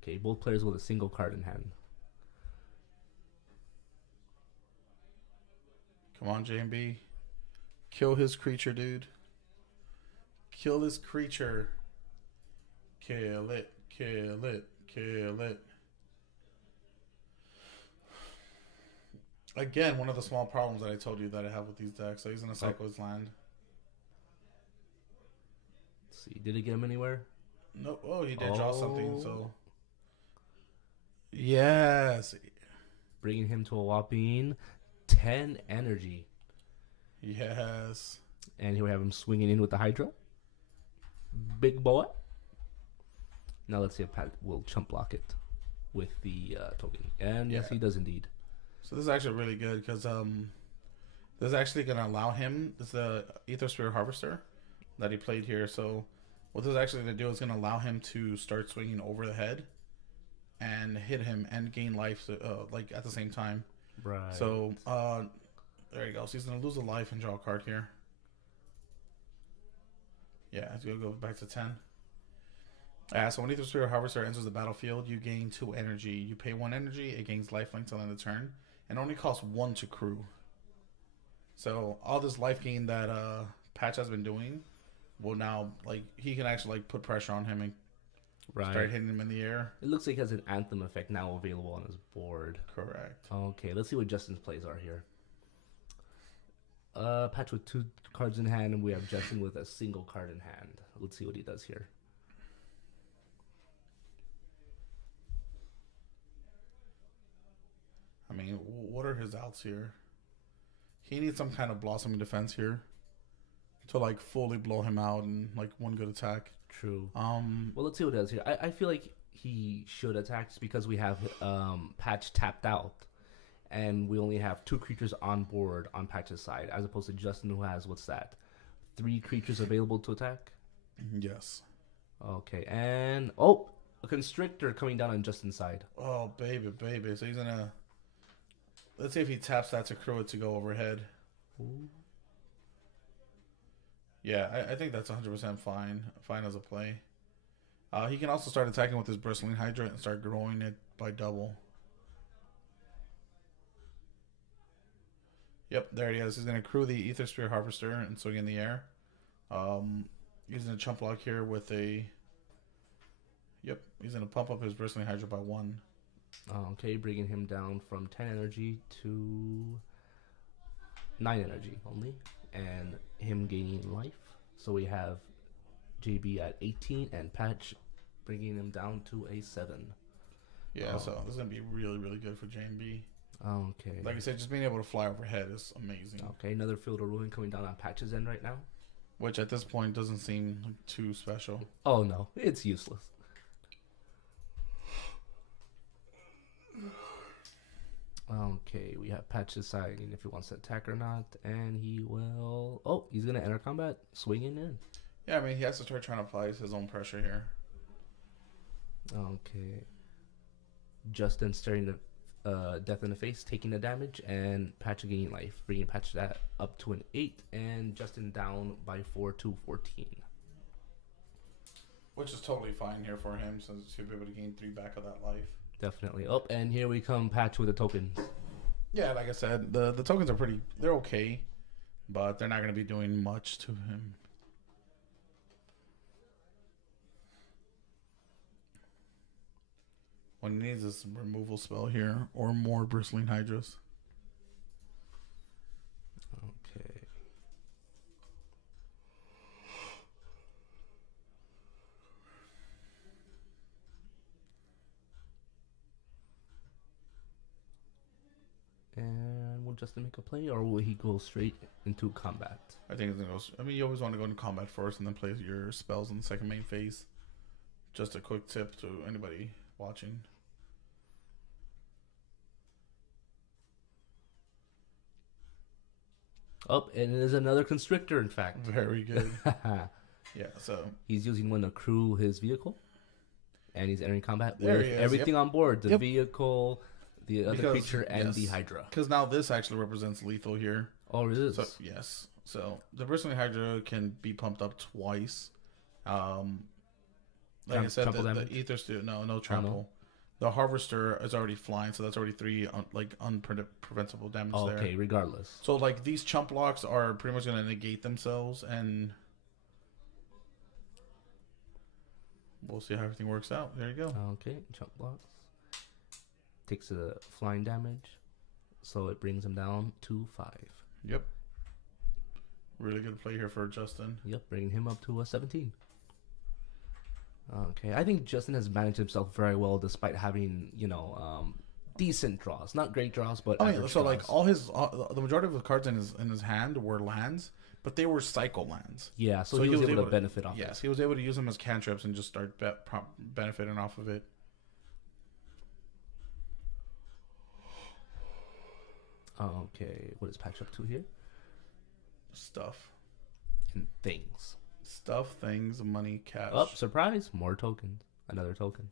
Okay, both players with a single card in hand. Come on, JMB. Kill his creature, dude. Kill this creature. Kill it. Kill it. Kill it. Again, one of the small problems that I told you that I have with these decks. So he's going to cycle his land. Let's see, did it get him anywhere? No, oh, he did draw something, Oh. so. Yes. Bringing him to a whopping 10 energy. Yes. And here we have him swinging in with the Hydra. Big boy. Now let's see if Pat will chump block it with the token. And yes, Yeah. he does indeed. So this is actually really good because this is actually going to allow him. This is the Ether Sphere Harvester that he played here. So what this is actually going to do is going to allow him to start swinging over the head and hit him and gain life like at the same time. Right. So there you go. So he's going to lose a life and draw a card here. Yeah, it's going to go back to 10. So when Ether Sphere Harvester enters the battlefield, you gain 2 energy. You pay 1 energy, it gains lifelink till the end of the turn, and only costs 1 to crew. So all this life gain that Patch has been doing will now, like, he can actually like put pressure on him and right. start hitting him in the air. It looks like he has an Anthem effect now available on his board. Correct. Okay, let's see what Justin's plays are here. Patch with 2 cards in hand, and we have Justin with a single card in hand. Let's see what he does here. I mean, what are his outs here? He needs some kind of blossoming defense here to like fully blow him out and like one good attack. True. Well, Well, let's see what he does here. I feel like he should attack just because we have Patch tapped out, and we only have 2 creatures on board on Patch's side, as opposed to Justin, who has, what's that, 3 creatures available to attack? yes. Okay, and, oh, a Constrictor coming down on Justin's side. Oh, baby, baby. So he's gonna. Let's see if he taps that to crew it to go overhead. Ooh. Yeah, I think that's 100% fine. Fine as a play. He can also start attacking with his Bristling Hydra and start growing it by double. Yep, there he is. He's going to crew the Ether Sphere Harvester and swing in the air. He's going to chump block here with a... Yep, he's going to pump up his Bristling Hydra by 1. Okay, bringing him down from 10 energy to 9 energy only, and him gaining life. So we have JB at 18 and Patch bringing him down to a 7. Yeah, so this is going to be really, really good for JB. Okay. Like I said, just being able to fly overhead is amazing. Okay, another Field of Ruin coming down on Patch's end right now. Which at this point doesn't seem too special. Oh no, it's useless. Okay, we have Patch deciding if he wants to attack or not, and he will... Oh, he's going to enter combat, swinging in. Yeah, I mean, he has to start trying to apply his own pressure here. Okay. Justin staring the death in the face, taking the damage, and Patch gaining life, bringing Patch that up to an 8, and Justin down by 4 to 14. Which is totally fine here for him, since he'll be able to gain 3 back of that life. Definitely. Oh, and here we come, Patch with the tokens. Yeah, like I said, the tokens are pretty... They're okay, but they're not going to be doing much to him. What he needs is a removal spell here, or more Bristling Hydras. Okay. Justin make a play, or will he go straight into combat? I think it's gonna go. I mean, you always want to go into combat first and then play your spells in the second main phase. Just a quick tip to anybody watching. Oh, and it is another constrictor, in fact. Very good. Yeah, so He's using one to crew his vehicle, and he's entering combat There with he is, everything on board: the Yep. vehicle, the other Because- creature, and the yes. Hydra. because now this actually represents lethal here. Oh, it is. So yes, so the Bristling Hydra can be pumped up twice. Like I said, Trample the damage? Ether Steel, no trample. The Harvester is already flying, so that's already 3 unpreventable damage Oh, there. okay, regardless. So like these chump blocks are pretty much going to negate themselves, and we'll see how everything works out. There you go. Okay, jump blocks. Takes a flying damage, so it brings him down to 5. Yep. Really good play here for Justin. Yep, bringing him up to a 17. Okay, I think Justin has managed himself very well despite having, decent draws. Not great draws, but I mean, average so like draws. the majority of the cards in his hand were lands, but they were cycle lands. Yeah, so he was able to benefit off Yes, it. he was able to use them as cantrips and just start benefiting off of it. Okay, what is patch up to here? Stuff, And things. things, money, cash. Oh, surprise! More tokens. Another token.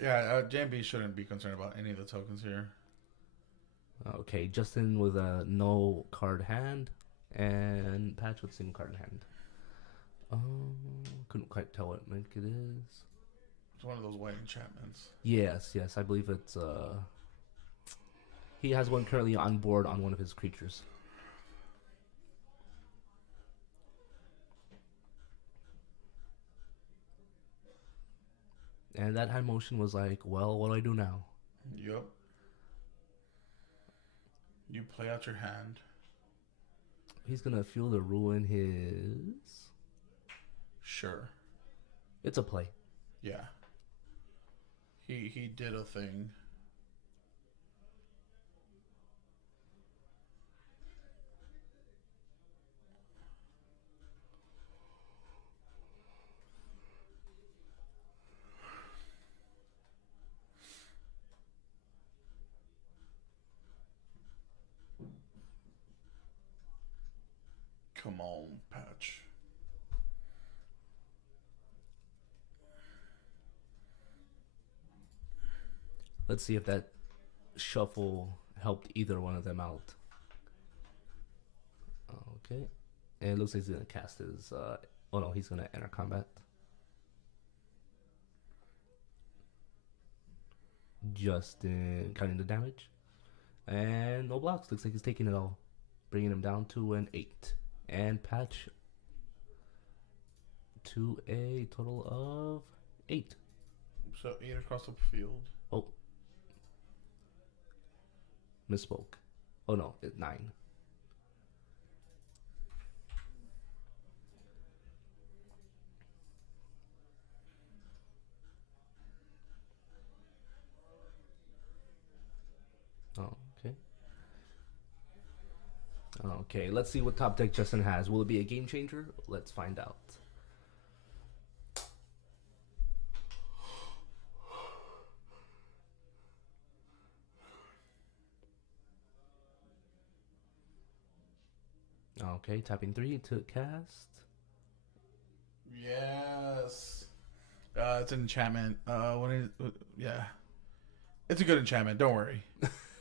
Yeah, JMB shouldn't be concerned about any of the tokens here. Okay, Justin with a no card hand, and Patch with single card in hand. Couldn't quite tell what make it is. It's one of those white enchantments. Yes, I believe it's he has one currently on board on one of his creatures. And that hand motion was like, well, what do I do now? Yep. You play out your hand. He's gonna feel the ruin his. Sure. It's a play. Yeah. He did a thing. Come on, Patch. Let's see if that shuffle helped either one of them out. Okay. And it looks like he's going to cast his... oh no, he's going to enter combat. Justin counting the damage. And no blocks. Looks like he's taking it all. Bringing him down to an 8. And Patch to a total of 8. So 8 across the field. Oh. Misspoke. Oh no, it's 9. Oh, okay. Okay, let's see what top deck Justin has. Will it be a game changer? Let's find out. Okay, tapping 3 to cast. Yes. It's an enchantment. Yeah. It's a good enchantment. Don't worry.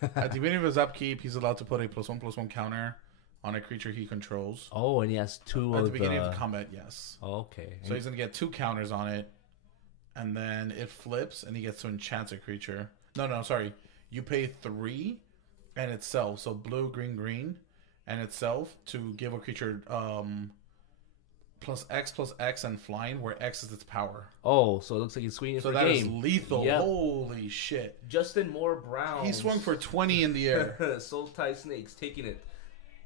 At the beginning of his upkeep, he's allowed to put a +1/+1 counter on a creature he controls. Oh, and he has 2 At of the beginning of combat, yes. Okay. So he's going to get 2 counters on it. And then it flips, and he gets to enchant a creature. No, sorry. You pay 3 and itself. So blue, green, green. And itself to give a creature +X and flying, where X is its power. Oh, so it looks like he's swinging So for that is game. lethal. Yep. Holy shit. Justin Moore Brown. He swung for 20 in the air. Soul Tie Snakes taking it.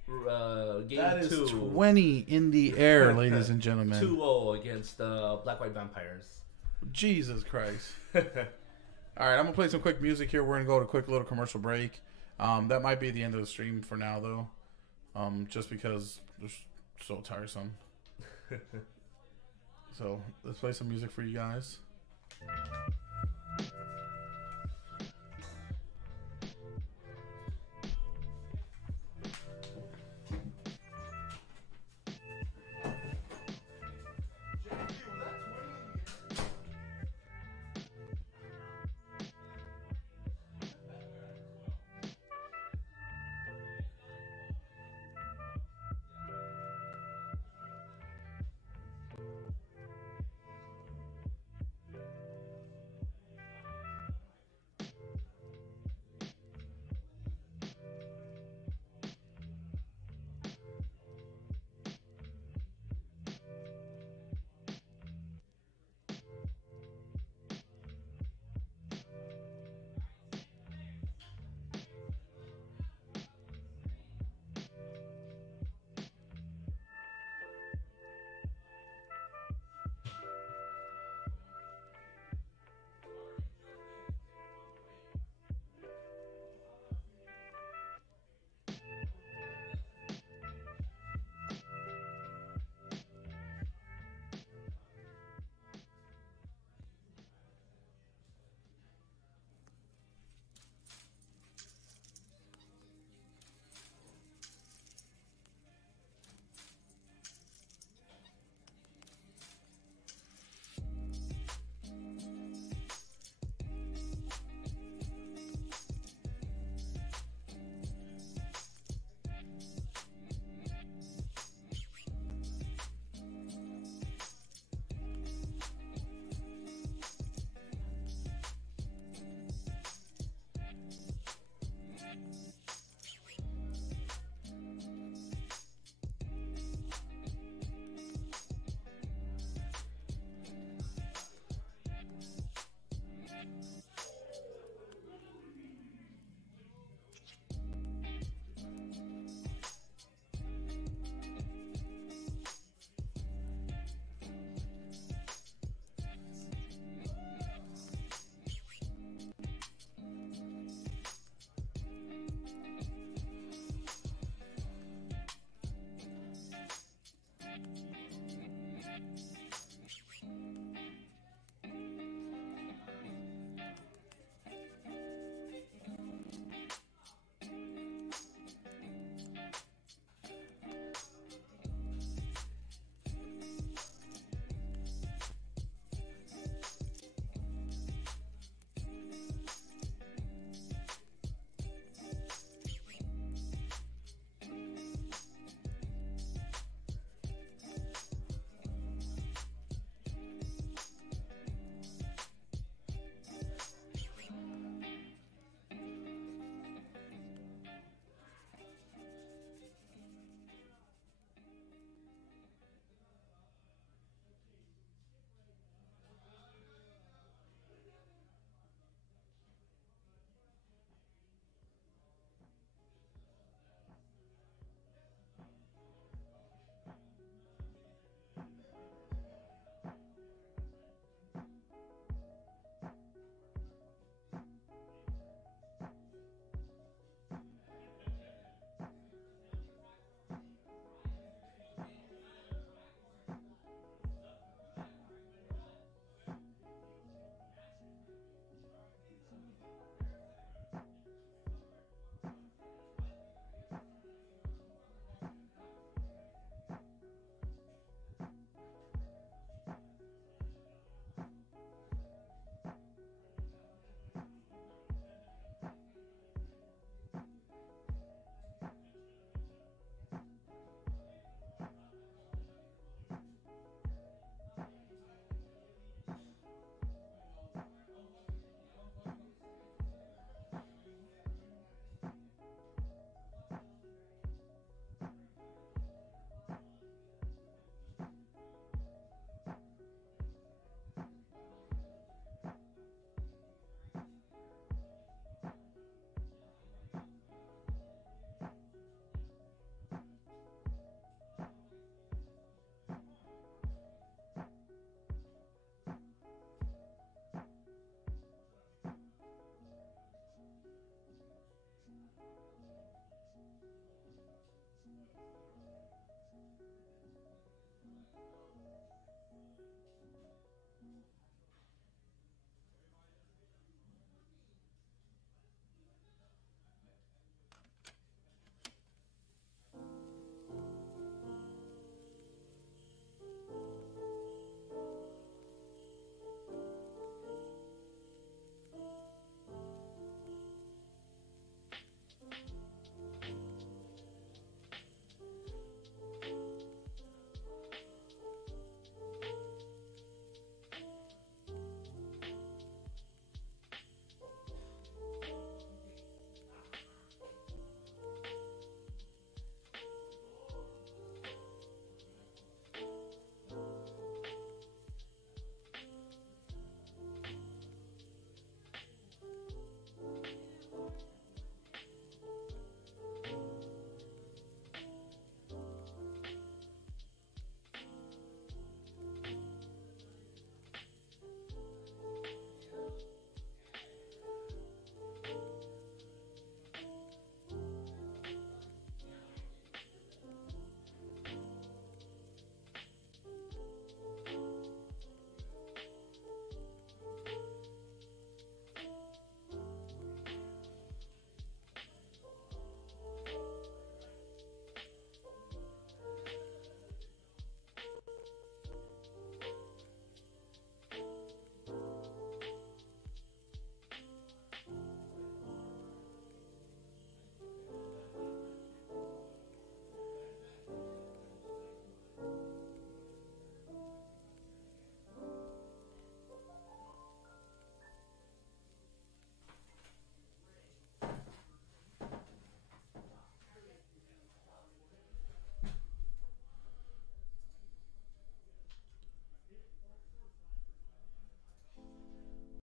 Game That is 2. 20 in the air, ladies and gentlemen. 2-0 against Black White Vampires. Jesus Christ. All right, I'm gonna play some quick music here. We're gonna go to a quick little commercial break. That might be the end of the stream for now, though, just because they're so tiresome. So let's play some music for you guys.